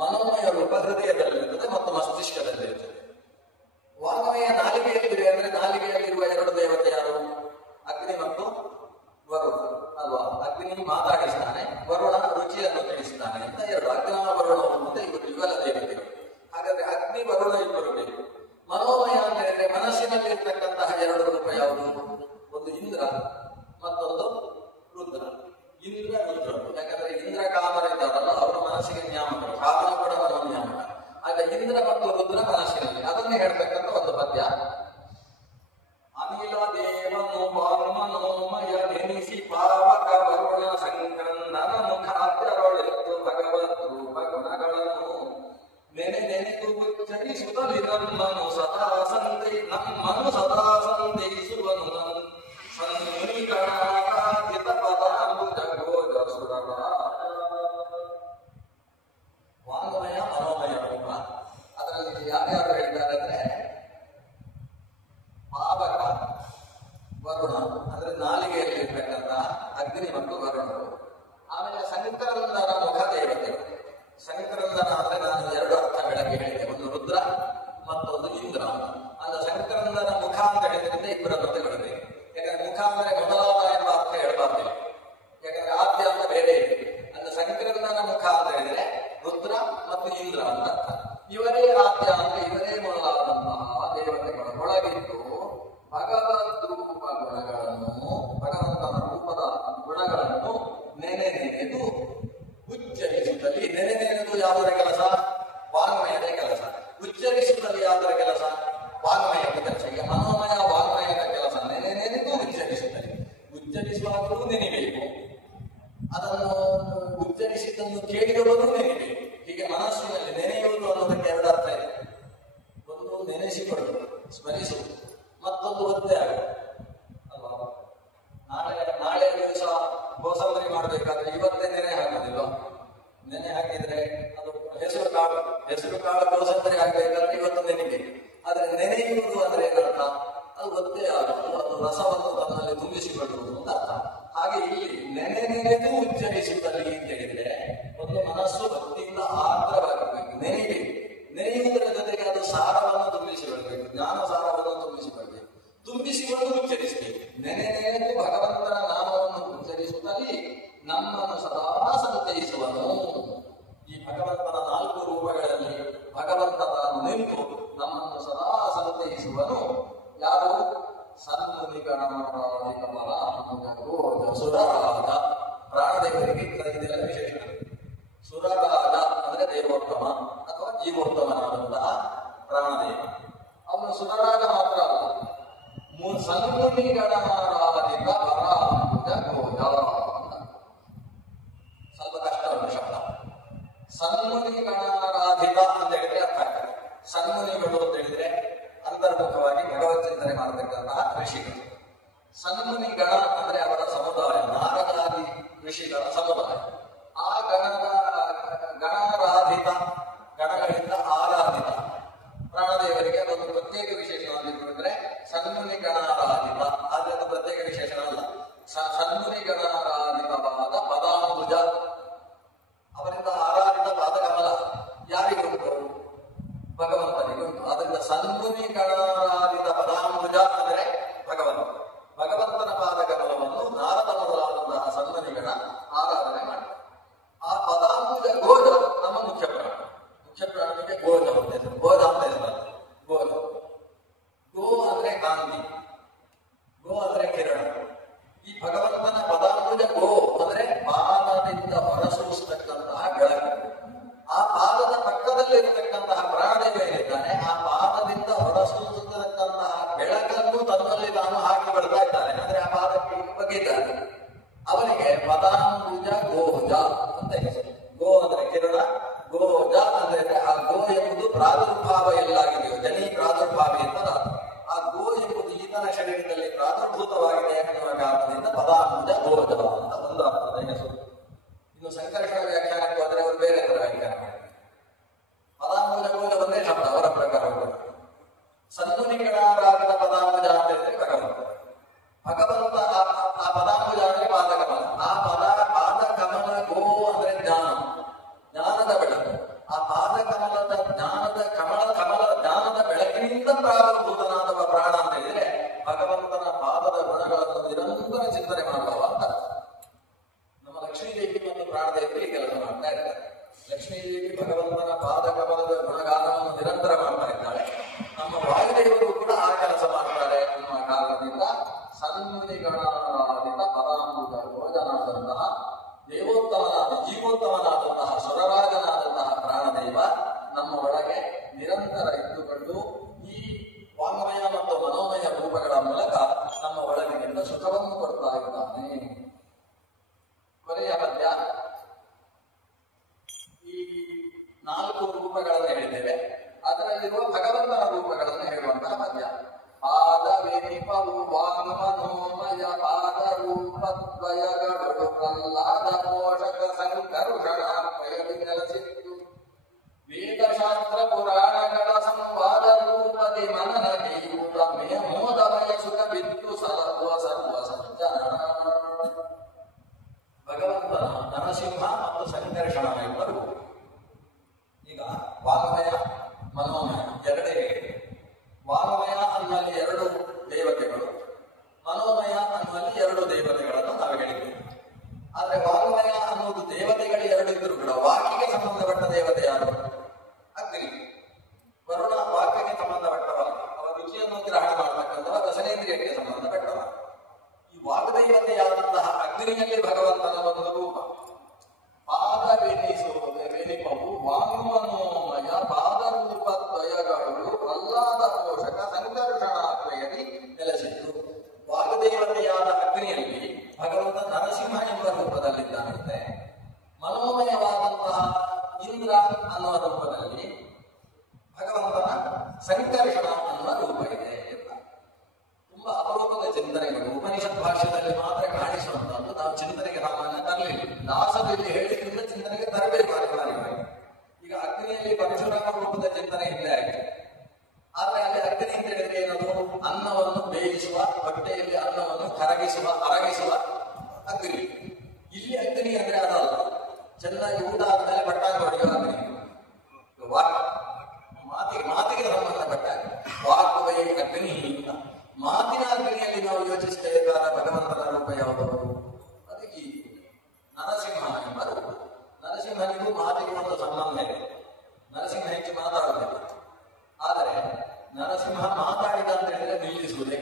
ಮನೋಮಯ ರೂಪ ಹೃದಯದಲ್ಲಿರ್ತದೆ ಮತ್ತು ಮಸ್ತಿಷ್ಕದಲ್ಲಿರ್ತದೆ. ವಾಂಗ್ಮಯ ನಾಲಿಗೆಯಲ್ಲಿದೆ ಅಂದ್ರೆ ನಾಲಿಗೆಯಲ್ಲಿರುವ 2 ದೇವತೆ ಯಾರು? ಅಗ್ನಿ ಮತ್ತು ವರುಣ ಅಲ್ವಾ? ಅಗ್ನಿ ಮಾತಾಡಿಸ್ತಾನೆ, ವರುಣ ರುಚಿಯನ್ನು ತಿಳಿಸ್ತಾನೆ ಅಂತ 2 ಅಗ್ನಿ ವರುಣವು ಮುಂದೆ ಇವರು ಯುಗಲ ದೇವತೆಗಳು. ಹಾಗಾದ್ರೆ ಅಗ್ನಿ ವರುಣ ಇಬ್ಬರು ಬೇಕು. ಮನೋಮಯ ಅಂತ ಹೇಳಿದ್ರೆ ಮನಸ್ಸಿನಲ್ಲಿ ಇರ್ತಕ್ಕಂತಹ 2 ರೂಪ ಯಾವುದು? ಒಂದು ಇಂದ್ರ, ಮತ್ತೊಂದು ರುದ್ರ. ಇಂದ್ರ ರುದ್ರ. ಯಾಕಂದ್ರೆ ಇಂದ್ರ ಕಾಮರಿದ್ದಾರಲ್ಲ, ಅವರ ಹೇಳ್ಬೇಕಂತ ಒಂದು ಪದ್ಯ. ಅನಿಲ ದೇವನು ವಾಮನೋಮಯ ನೆನಿಸಿ ಪಾವಕ ವರುಣ ಸಂಕ್ರಂದನ ಮುಖಾದ್ಯರೊಳೆತ್ತು ಭಗವದ್ ರೂಪ ಗುಣಗಳನ್ನು ನೆನೆದು ಉಚ್ಚರಿಸುತ್ತಲಿ ನಮ್ಮನು ಸದಾ ಸಂತೈಸುವನು ಸನ್ನಿಗಣಾಕಾದಿತ ಪದಾಂಬುಜ ಗೋಜ ಸುರರ. ವಾಂಗ್ಮಯ ಮನೋಮಯ ರೂಪ. ಅದರಲ್ಲಿ ಯಾರ್ಯಾರು ಹೇಳ್ತಾರೆ ಅಂದ್ರೆ ಪಾವಕ ವರುಣ ಅಂದ್ರೆ ನಾಲಿಗೆಯಲ್ಲಿರ್ತಕ್ಕಂತಹ ಅಗ್ನಿ ಮತ್ತು ವರುಣರು. ಆಮೇಲೆ ಸಂಕ್ರಂದನ ಮುಖ ದೇವತೆಗಳು. ಸಂಕ್ರಂದನ ಅಂದ್ರೆ ನಾನು ಎರಡು ಅರ್ಥ ಬೆಳಗ್ಗೆ ಹೇಳಿದೆ, ಒಂದು ರುದ್ರ ಮತ್ತೊಂದು ಇಂದ್ರ. ಅಂದ್ರೆ ಸಂಕ್ರಂದನ ಮುಖ ಅಂತ ಹೇಳಿದ್ರಿಂದ ಇಬ್ಬರ ಅರ್ಥಗಳಿದೆ. ಯಾಕಂದ್ರೆ ಮುಖ ಅಂದ್ರೆ ಮೊದಲಾದ ಎಂಬ ಅರ್ಥ ಹೇಳಬಾರ್ದು, ಯಾಕಂದ್ರೆ ಆದ್ಯ ಅಂತ ಬೇರೆ ಇದೆ. ಅಂದ್ರೆ ಸಂಕ್ರಂದನ ಮುಖ ಅಂತ ಹೇಳಿದ್ರೆ ರುದ್ರ ಮತ್ತು ಇಂದ್ರ ಅಂತ ಅರ್ಥ. ಇವರೇ ಆದ್ಯ ಅಂದ್ರೆ ಇವರೇ ಮೊದಲಾದಂತಹ ದೇವತೆಗಳ ಒಳಗಿದ್ದು ಭಗವದ್ ರೂಪ ಗುಣಗಳನ್ನು, ಭಗವಂತನ ರೂಪದ ಗುಣಗಳನ್ನು ನೆನೆದು ಉಚ್ಚರಿಸುತ್ತಲ್ಲಿ. ನೆನೆದು ಯಾವುದರ ಕೆಲಸ? ವಾಂಗ್ಮಯದ ಕೆಲಸ. ಉಚ್ಚರಿಸುತ್ತಲ್ಲಿ ಯಾವುದರ ಕೆಲಸ? ವಾಂಗ್ಮಯದ ಕೆಲಸ. ಈಗ ಮನೋಮಯ ವಾಂಗ್ಮಯದ ಕೆಲಸ ನೆನೆದು ಉಚ್ಚರಿಸುತ್ತಲ್ಲಿ. ಉಚ್ಚರಿಸುವಾಗಲೂ ನೆನೆಬೇಕು, ಅದನ್ನು ಉಚ್ಚರಿಸಿದ್ದನ್ನು ಕೇಳಿದವರು ನೆನೆಬೇಕು. ಹೀಗೆ ಮನಸ್ಸಿನಲ್ಲಿ ನೆನೆಯುವುದು ಅನ್ನೋದಕ್ಕೆ ಎರಡು ಅರ್ಥ ಇದೆ. ಒಂದು ನೆನೆಸಿಕೊಳ್ಳುವುದು, ಸ್ಮರಿಸುವುದು, ಮತ್ತೊಂದು ಒತ್ತೆ ಆಗುವುದು ಅಲ್ವಾ? ನಾಳೆ ದಿವಸ ಕೋಸಂಬರಿ ಮಾಡಬೇಕಾದ್ರೆ ಇವತ್ತೇ ನೆನೆ ಹಾಕೋದಿಲ್ಲ. ನೆನೆ ಹಾಕಿದ್ರೆ ಅದು ಹೆಸರು ಕಾಳು ಕೋಸಂಬರಿ ಹಾಕಬೇಕಾದ್ರೆ ಇವತ್ತು ನೆನೆಬೇಕು. ಆದ್ರೆ ನೆನೆಯುವುದು ಅಂದ್ರೆ ಏನರ್ಥ? ಅದು ಒತ್ತೆ ಆಗುವುದು, ಅದು ರಸವನ್ನು ತನ್ನಲ್ಲಿ ತುಂಬಿಸಿಕೊಳ್ಳುವುದು ಅಂತ ಅರ್ಥ. ಹಾಗೆ ಇಲ್ಲಿ ನೆನೆದು ಉಚ್ಚರಿಸುತ್ತಲ್ಲಿ ಅಂತ ಹೇಳಿದ್ರೆ ಒಂದು ಮನಸ್ಸು ಭಕ್ತಿಯಿಂದ ಆರ್ದ್ರವಾಗಿರ್ಬೇಕು, ನೆನೆಯಬೇಕು. ನೆನೆಯುವುದರ ಜೊತೆಗೆ ಅದು ಸಾರವನ್ನು ತುಂಬಿಸಿಕೊಳ್ಬೇಕು, ಜ್ಞಾನ ಸಾರವನ್ನು ತುಂಬಿಸಿಕೊಳ್ಬೇಕು. ತುಂಬಿಸಿಕೊಂಡು ಉಚ್ಚರಿಸಬೇಕು. ನೆನೆದು ಭಗವಂತನ ನಾಮವನ್ನು ಉಚ್ಚರಿಸುತ್ತಲ್ಲಿ ನಮ್ಮನ್ನು ಸದಾ ಸಂತೈಸುವನು. ಈ ಭಗವಂತನ ನಾಲ್ಕು ರೂಪಗಳಲ್ಲಿ ಭಗವಂತ ತಾನು ನಿಂತು ನಮ್ಮನ್ನು ಸದಾ ಸಂತೈಸುವನು. ಯಾರು? ಸನ್ಮುನಿಗಣಾಧಿಕಮಲ ಸುರರಾಜ. ಪ್ರಾಣದೇವರಿಗೆ ಇದೆಲ್ಲ ವಿಶೇಷ. ಸುರರಾಜ ಅಂದ್ರೆ ದೇವೋತ್ತಮ ಅಥವಾ ಜೀವೋತ್ತಮನಾದಂತಹ ಪ್ರಾಣದೇವ. ಅವನು ಸುರರಾಜ ಮಾತ್ರ ಅಲ್ಲ, ಸನ್ಮುನಿಗಣಾರಾಧಿಕ ಪರಾಂಬುಜ ಗೋಜ. ಸ್ವಲ್ಪ ಕಷ್ಟ ಉಂಟು ಶಬ್ದ. ಸನ್ಮುನಿಗಣಾರಾಧಿಕ ಅಂತ ಹೇಳಿದ್ರೆ ಅರ್ಥ ಆಗ್ತದೆ. ಸನ್ಮುನಿಗಳು ಅಂತ ಹೇಳಿದ್ರೆ ಅಂತರ್ಮುಖವಾಗಿ ಭಗವತ್ ಚಿಂತನೆ ಮಾಡತಕ್ಕಂತಹ ಋಷಿಗಳು. ಸನ್ಮುನಿಗಣ ಅಂದ್ರೆ ಅವರ ಸಮುದಾಯ, ನಾರದಾದಿ ಋಷಿಗಳ ಸಮುದಾಯ. ಆ ಗಣಾರಾಧಿತ, ಗಣಗಳಿಂದ ಆರಾಧಿತ ಪ್ರಾಣದೇವರಿಗೆ ಅದೊಂದು ಪ್ರತ್ಯೇಕ ವಿಶೇಷಣವಾಗಿರುವುದಂದ್ರೆ ಸನ್ಮುನಿ ಗಣಾರಾಧಿತ. ಆದ್ರೆ ಅದು ಪ್ರತ್ಯೇಕ ವಿಶೇಷಣ ಅಲ್ಲ. ಸನ್ಮುನಿ ಗಣಾರಾಧಿತವಾದ ಪದಾಂಬುಜ, ಅವರಿಂದ ಆರಾಧಿತ ಪಾದಕಮಲ ಯಾರಿಗುಂಟು? ಭಗವಂತನಿಗುಂಟು. ಅದರಿಂದ ಸನ್ಮುನಿ ಗಣಾರಾಧಿತ ಪದಾಂಬುಜ ಅಂದ್ರೆ ಭಗವಂತನ ಪಾದಕಮಲವನ್ನು ನಾರದ ಮೊದಲಾದಂತಹ ಸನ್ಮನಿಗಣ ಆರಾಧನೆ ಮಾಡ್ತಾರೆ. ಆ ಪದಾಂಬುಜ ಗೋಜ ನಮ್ಮ ಮುಖ್ಯ ಪ್ರಾಣಕ್ಕೆ ಗೋಜ ಅಂತ ಹೆಸರು. ಗೋಜ ಅಂತ ಹೆಸರು. ಗೋಜ. ಗೋ ಅಂದ್ರೆ ಕಾಂತಿ, ಗೋ ಅಂದ್ರೆ ಕಿರಣ. ಈ ಭಗವಂತನ ಪದಾಂಬುಜ ಗೋ ಅಂದ್ರೆ ಪಾದದಿಂದ ಹೊರಸೂಸತಕ್ಕಂತಹ ಬೆಳಕು. ಆ ಪಾದದ ಪಕ್ಕದಲ್ಲಿ ಇರತಕ್ಕಂತಹ ಪ್ರಾಣದೇವ ಏನಿದ್ದಾನೆ, ಆ ಪಾದದಿಂದ ಹೊರಸೂಸತಕ್ಕಂತಹ ಬೆಳಕನ್ನು ತನ್ನಲ್ಲಿ ತಾನು ಹಾಕಿ ಬಿಡ್ತಾ ಇದ್ದಾನೆ. ಅಂದ್ರೆ ಆ ಪಾದಕ್ಕೆ ಬಗ್ಗಿದ್ದಾನೆ. ಅವನಿಗೆ ಪದಾಂಬುಜ ಗೋಜ ಅಂತ ಹೆಸರು. ಗೋ ಅಂದ್ರೆ ಕಿರಣ, ಗೋಜ ಅಂದ್ರೆ ಆ ಗೋ ಎಂಬುದು ಪ್ರಾದುರ್ಭಾವ ಎಲ್ಲಾಗಿದೆಯೋ, ಜನಿ ಪ್ರಾದುರ್ಭಾವ ಎಂಬುದು ಆ ಗೋ ಎಂಬುದು ಈತನ ಶರೀರದಲ್ಲಿ ಪ್ರಾದುರ್ಭೂತವಾಗಿದೆ ಎನ್ನುವ ಕಾರಣದಿಂದ ಪದಾಂಬುಜ ಗೋಜ ಅಂತ ಒಂದು ಅರ್ಥದ ಹೆಸರು. ಇನ್ನು ಸಂಕರ್ಷಣ ವ್ಯಾಖ್ಯಾನಕ್ಕೆ ಹೋದರೆ ಅವರು ಬೇರೆ ತರ ವ್ಯಾಖ್ಯಾನ ಮಾಡ್ತಾರೆ. ಪದಾಂಬುಜ ಗೋಜ ಒಂದೇ ಶಬ್ದ ಅವರ ಪ್ರಕಾರ. ಸನ್ಮುನಿಗಣಾರಾಧಿತ ಪದಾಂಬುಜ ಅಂತ ಹೇಳಿದ್ರೆ ಭಗವಂತ ಆ ಪದಾಂಬುಜ ಅಂದ್ರೆ ಪಾದಕಮಲ. ಆ ಪಾದಕಮಲ ಗೋ ಅಂದ್ರೆ ಜ್ಞಾನದ ಬೆಳಕು. ಆ ಪಾದಕಮಲದ ಜ್ಞಾನದ ಬೆಳಕಿನಿಂದ ಪ್ರಾರಂಭೂತನಾದವ ಪ್ರಾಣ ಅಂತ ಹೇಳಿದ್ರೆ ಭಗವಂತನ ಪಾದದ ಗುಣಗಳನ್ನು ನಿರಂತರ ಚಿಂತನೆ ಮಾಡುವ ಅಂತ. ನಮ್ಮ ಲಕ್ಷ್ಮೀದೇವಿ ಮತ್ತು ಪ್ರಾಣದೇವಿ ಕೆಲಸ ಮಾಡ್ತಾ ಇರ್ತಾರೆ. ಲಕ್ಷ್ಮೀದೇವಿ ಭಗವಂತನ ಪಾದಕಮಲದ ಗುಣಗಾನವನ್ನು ನಿರಂತರ ಮಾಡ್ತಾ ಇದ್ದಾಳೆ. ನಮ್ಮ ವಾಯುದೇವರು ಕೂಡ ಆ ಕೆಲಸ ಮಾಡ್ತಾರೆ ಅನ್ನುವ ಕಾರಣದಿಂದ ಸನ್ಮುನಿಗಣಾರಾಧಿತ ಪರಾಂಬುಜ ಗೋಜನಾದಂತಹ ಜೀವೋತ್ತಮನಾದಂತಹ ಸುರರಾಜನಾದಂತಹ ಪ್ರಾಣದೇವ ನಮ್ಮ ಒಳಗೆ ನಿರಂತರ ಇದ್ದುಕೊಂಡು ಈ 4 ರೂಪಗಳನ್ನು ಹೇಳಿದ್ದೇವೆ. ಅದರಲ್ಲಿರುವ ಭಗವಂತನ ರೂಪಗಳನ್ನು ಹೇಳುವಂತಹ ಪದ್ಯ. ಪಾದವೆನಿಪವು ವಾಮನೋಮಯ ಪಾದ ರೂಪದ್ವಯಗಳು ಪ್ರಹ್ಲಾದ ಪೋಷಕ ಸಂಕರುಷಣಾತ್ಮಯಲ್ಲಿ ನೆಲೆಸಿತ್ತು. ವೇದಶಾಸ್ತ್ರ ಪುರಾಣಗಳ ಸಂವಾದ ರೂಪದಿ ಮನನ ಗೈಯುತ ಮೋದ ಬಯಸುತ್ತ ಬಿದ್ದು ಸರ್ವ ಸಂಜನ. ಭಗವಂತನ ನರಸಿಂಹ ಮತ್ತು ಸಂಕರ್ಷಣ ಎಂಬರು. ಈಗ ವಾಮಯ ಮನೋಮಯ ಎರಡೇ. ವಾಮಯ ಅನ್ನುವಲ್ಲಿ 2 ದೇವತೆಗಳು, ಮನೋಮಯ ಅನ್ನುವಲ್ಲಿ 2 ದೇವತೆಗಳನ್ನು ನಾವು ಹೇಳಿದ್ದೇವೆ. ಆದ್ರೆ ವಾಮಯ ಅನ್ನುವುದು ದೇವತೆಗಳು 2 ಇದ್ದರೂ ಕೂಡ ವಾಕಿಗೆ ಸಂಬಂಧಪಟ್ಟ ದೇವತೆ ಯಾರು? ಅಗ್ನಿ. ವರುಣ ವಾಕ್ಯಕ್ಕೆ ಸಂಬಂಧಪಟ್ಟವಲ್ಲ, ಅವರ ರುಚಿಯನ್ನು ಗ್ರಹಣ ಮಾಡತಕ್ಕಂಥವ ರಸನೇಂದ್ರಿಯಕ್ಕೆ ಸಂಬಂಧಪಟ್ಟವ. ಈ ವಾಗ್ದೇವತೆಯಾದಂತಹ ಅಗ್ನಿಯಲ್ಲಿ ಭಗವಂತನ ಒಂದು ರೂಪ. ಪಾದವೆನಿಪವು ವಾಮನೋಮಯ ಪಾದರೂಪ ದ್ವಯಗಳು ಪ್ರಹ್ಲಾದ ಪೋಷಕ ಸಂಕರ್ಷಣಾತ್ಮಯಲ್ಲಿ ನೆಲೆಸಿತ್ತು. ವಾಗ್ದೇವತೆಯಾದ ಅಗ್ನಿಯಲ್ಲಿ ಭಗವಂತ ನರಸಿಂಹ ಎಂಬ ರೂಪದಲ್ಲಿದ್ದಾನಂತೆ. ಮನೋಮಯವಾದಂತಹ ಇಂದ್ರ ಅನ್ನುವ ರೂಪದಲ್ಲಿ ಭಗವಂತನ ಸಂಕರ್ಷಣ ಅನ್ನುವ ರೂಪ ಇದೆ ಅಂತ. ತುಂಬಾ ಅಪರೂಪದ ಚಿಂತನೆಗಳು ಉಪನಿಷತ್ ಭಾಷೆಯಲ್ಲಿ ಮಾತ್ರ ಕಾಣಿಸುವಂತದ್ದು. ನಾವು ಚಿಂತನೆಗೆ ಸಾಮಾನ್ಯ ತರಲಿಲ್ಲ. ದಾಸದಲ್ಲಿ ಹೇಳಿದ್ರಿಂದ ಚಿಂತನೆಗೆ ತರಬೇಕು ಅನಿವಾರ್ಯವಾಗಿ. ಈಗ ಅಗ್ನಿಯಲ್ಲಿ ಪರಶುರಾಮ ರೂಪದ ಚಿಂತನೆ ಇಲ್ಲೇ ಆಗಿದೆ. ಆದ್ರೆ ಅಲ್ಲಿ ಅಗ್ನಿ ಅಂತ ಹೇಳಿದ್ರೆ ಏನದು? ಅನ್ನವನ್ನು ಬೇಯಿಸುವ, ಹೊಟ್ಟೆಯಲ್ಲಿ ಅನ್ನವನ್ನು ಕರಗಿಸುವ, ಅರಗಿಸುವ ಅಗ್ನಿ. ಇಲ್ಲಿ ಅಗ್ನಿ ಅಂದ್ರೆ ಅದಲ್ಲ. ಚೆನ್ನಾಗಿ ಊಟ ಆದ್ಮೇಲೆ ಪಟ್ಟಾಂಗ ಹೊಡೆಯುವ ಅಗ್ನಿ. ಮಾತಿಗೆ ಸಂಬಂಧಪಟ್ಟ ವಾಕ್ವೇ ಅಗ್ನಿ ಅಂತ. ಮಾತಿನ ಅಗ್ನಿಯಲ್ಲಿ ನಾವು ಯೋಚಿಸಬೇಕಾದ ಭಗವಂತನ ರೂಪ ಯಾವುದು? ಅದು ಈ ನರಸಿಂಹ ಎಂಬ ರೂಪ. ನರಸಿಂಹನಿಗೂ ಮಾತಿಗೆ ಒಂದು ಸಂಬಂಧ ಇದೆ. ನರಸಿಂಹ ಹೆಚ್ಚು ಮಾತಾಡುವುದಿಲ್ಲ. ಆದರೆ ನರಸಿಂಹ ಮಾತಾಡಿದ ಅಂತ ಹೇಳಿದ್ರೆ ನಿಲ್ಲಿಸುವುದೇ.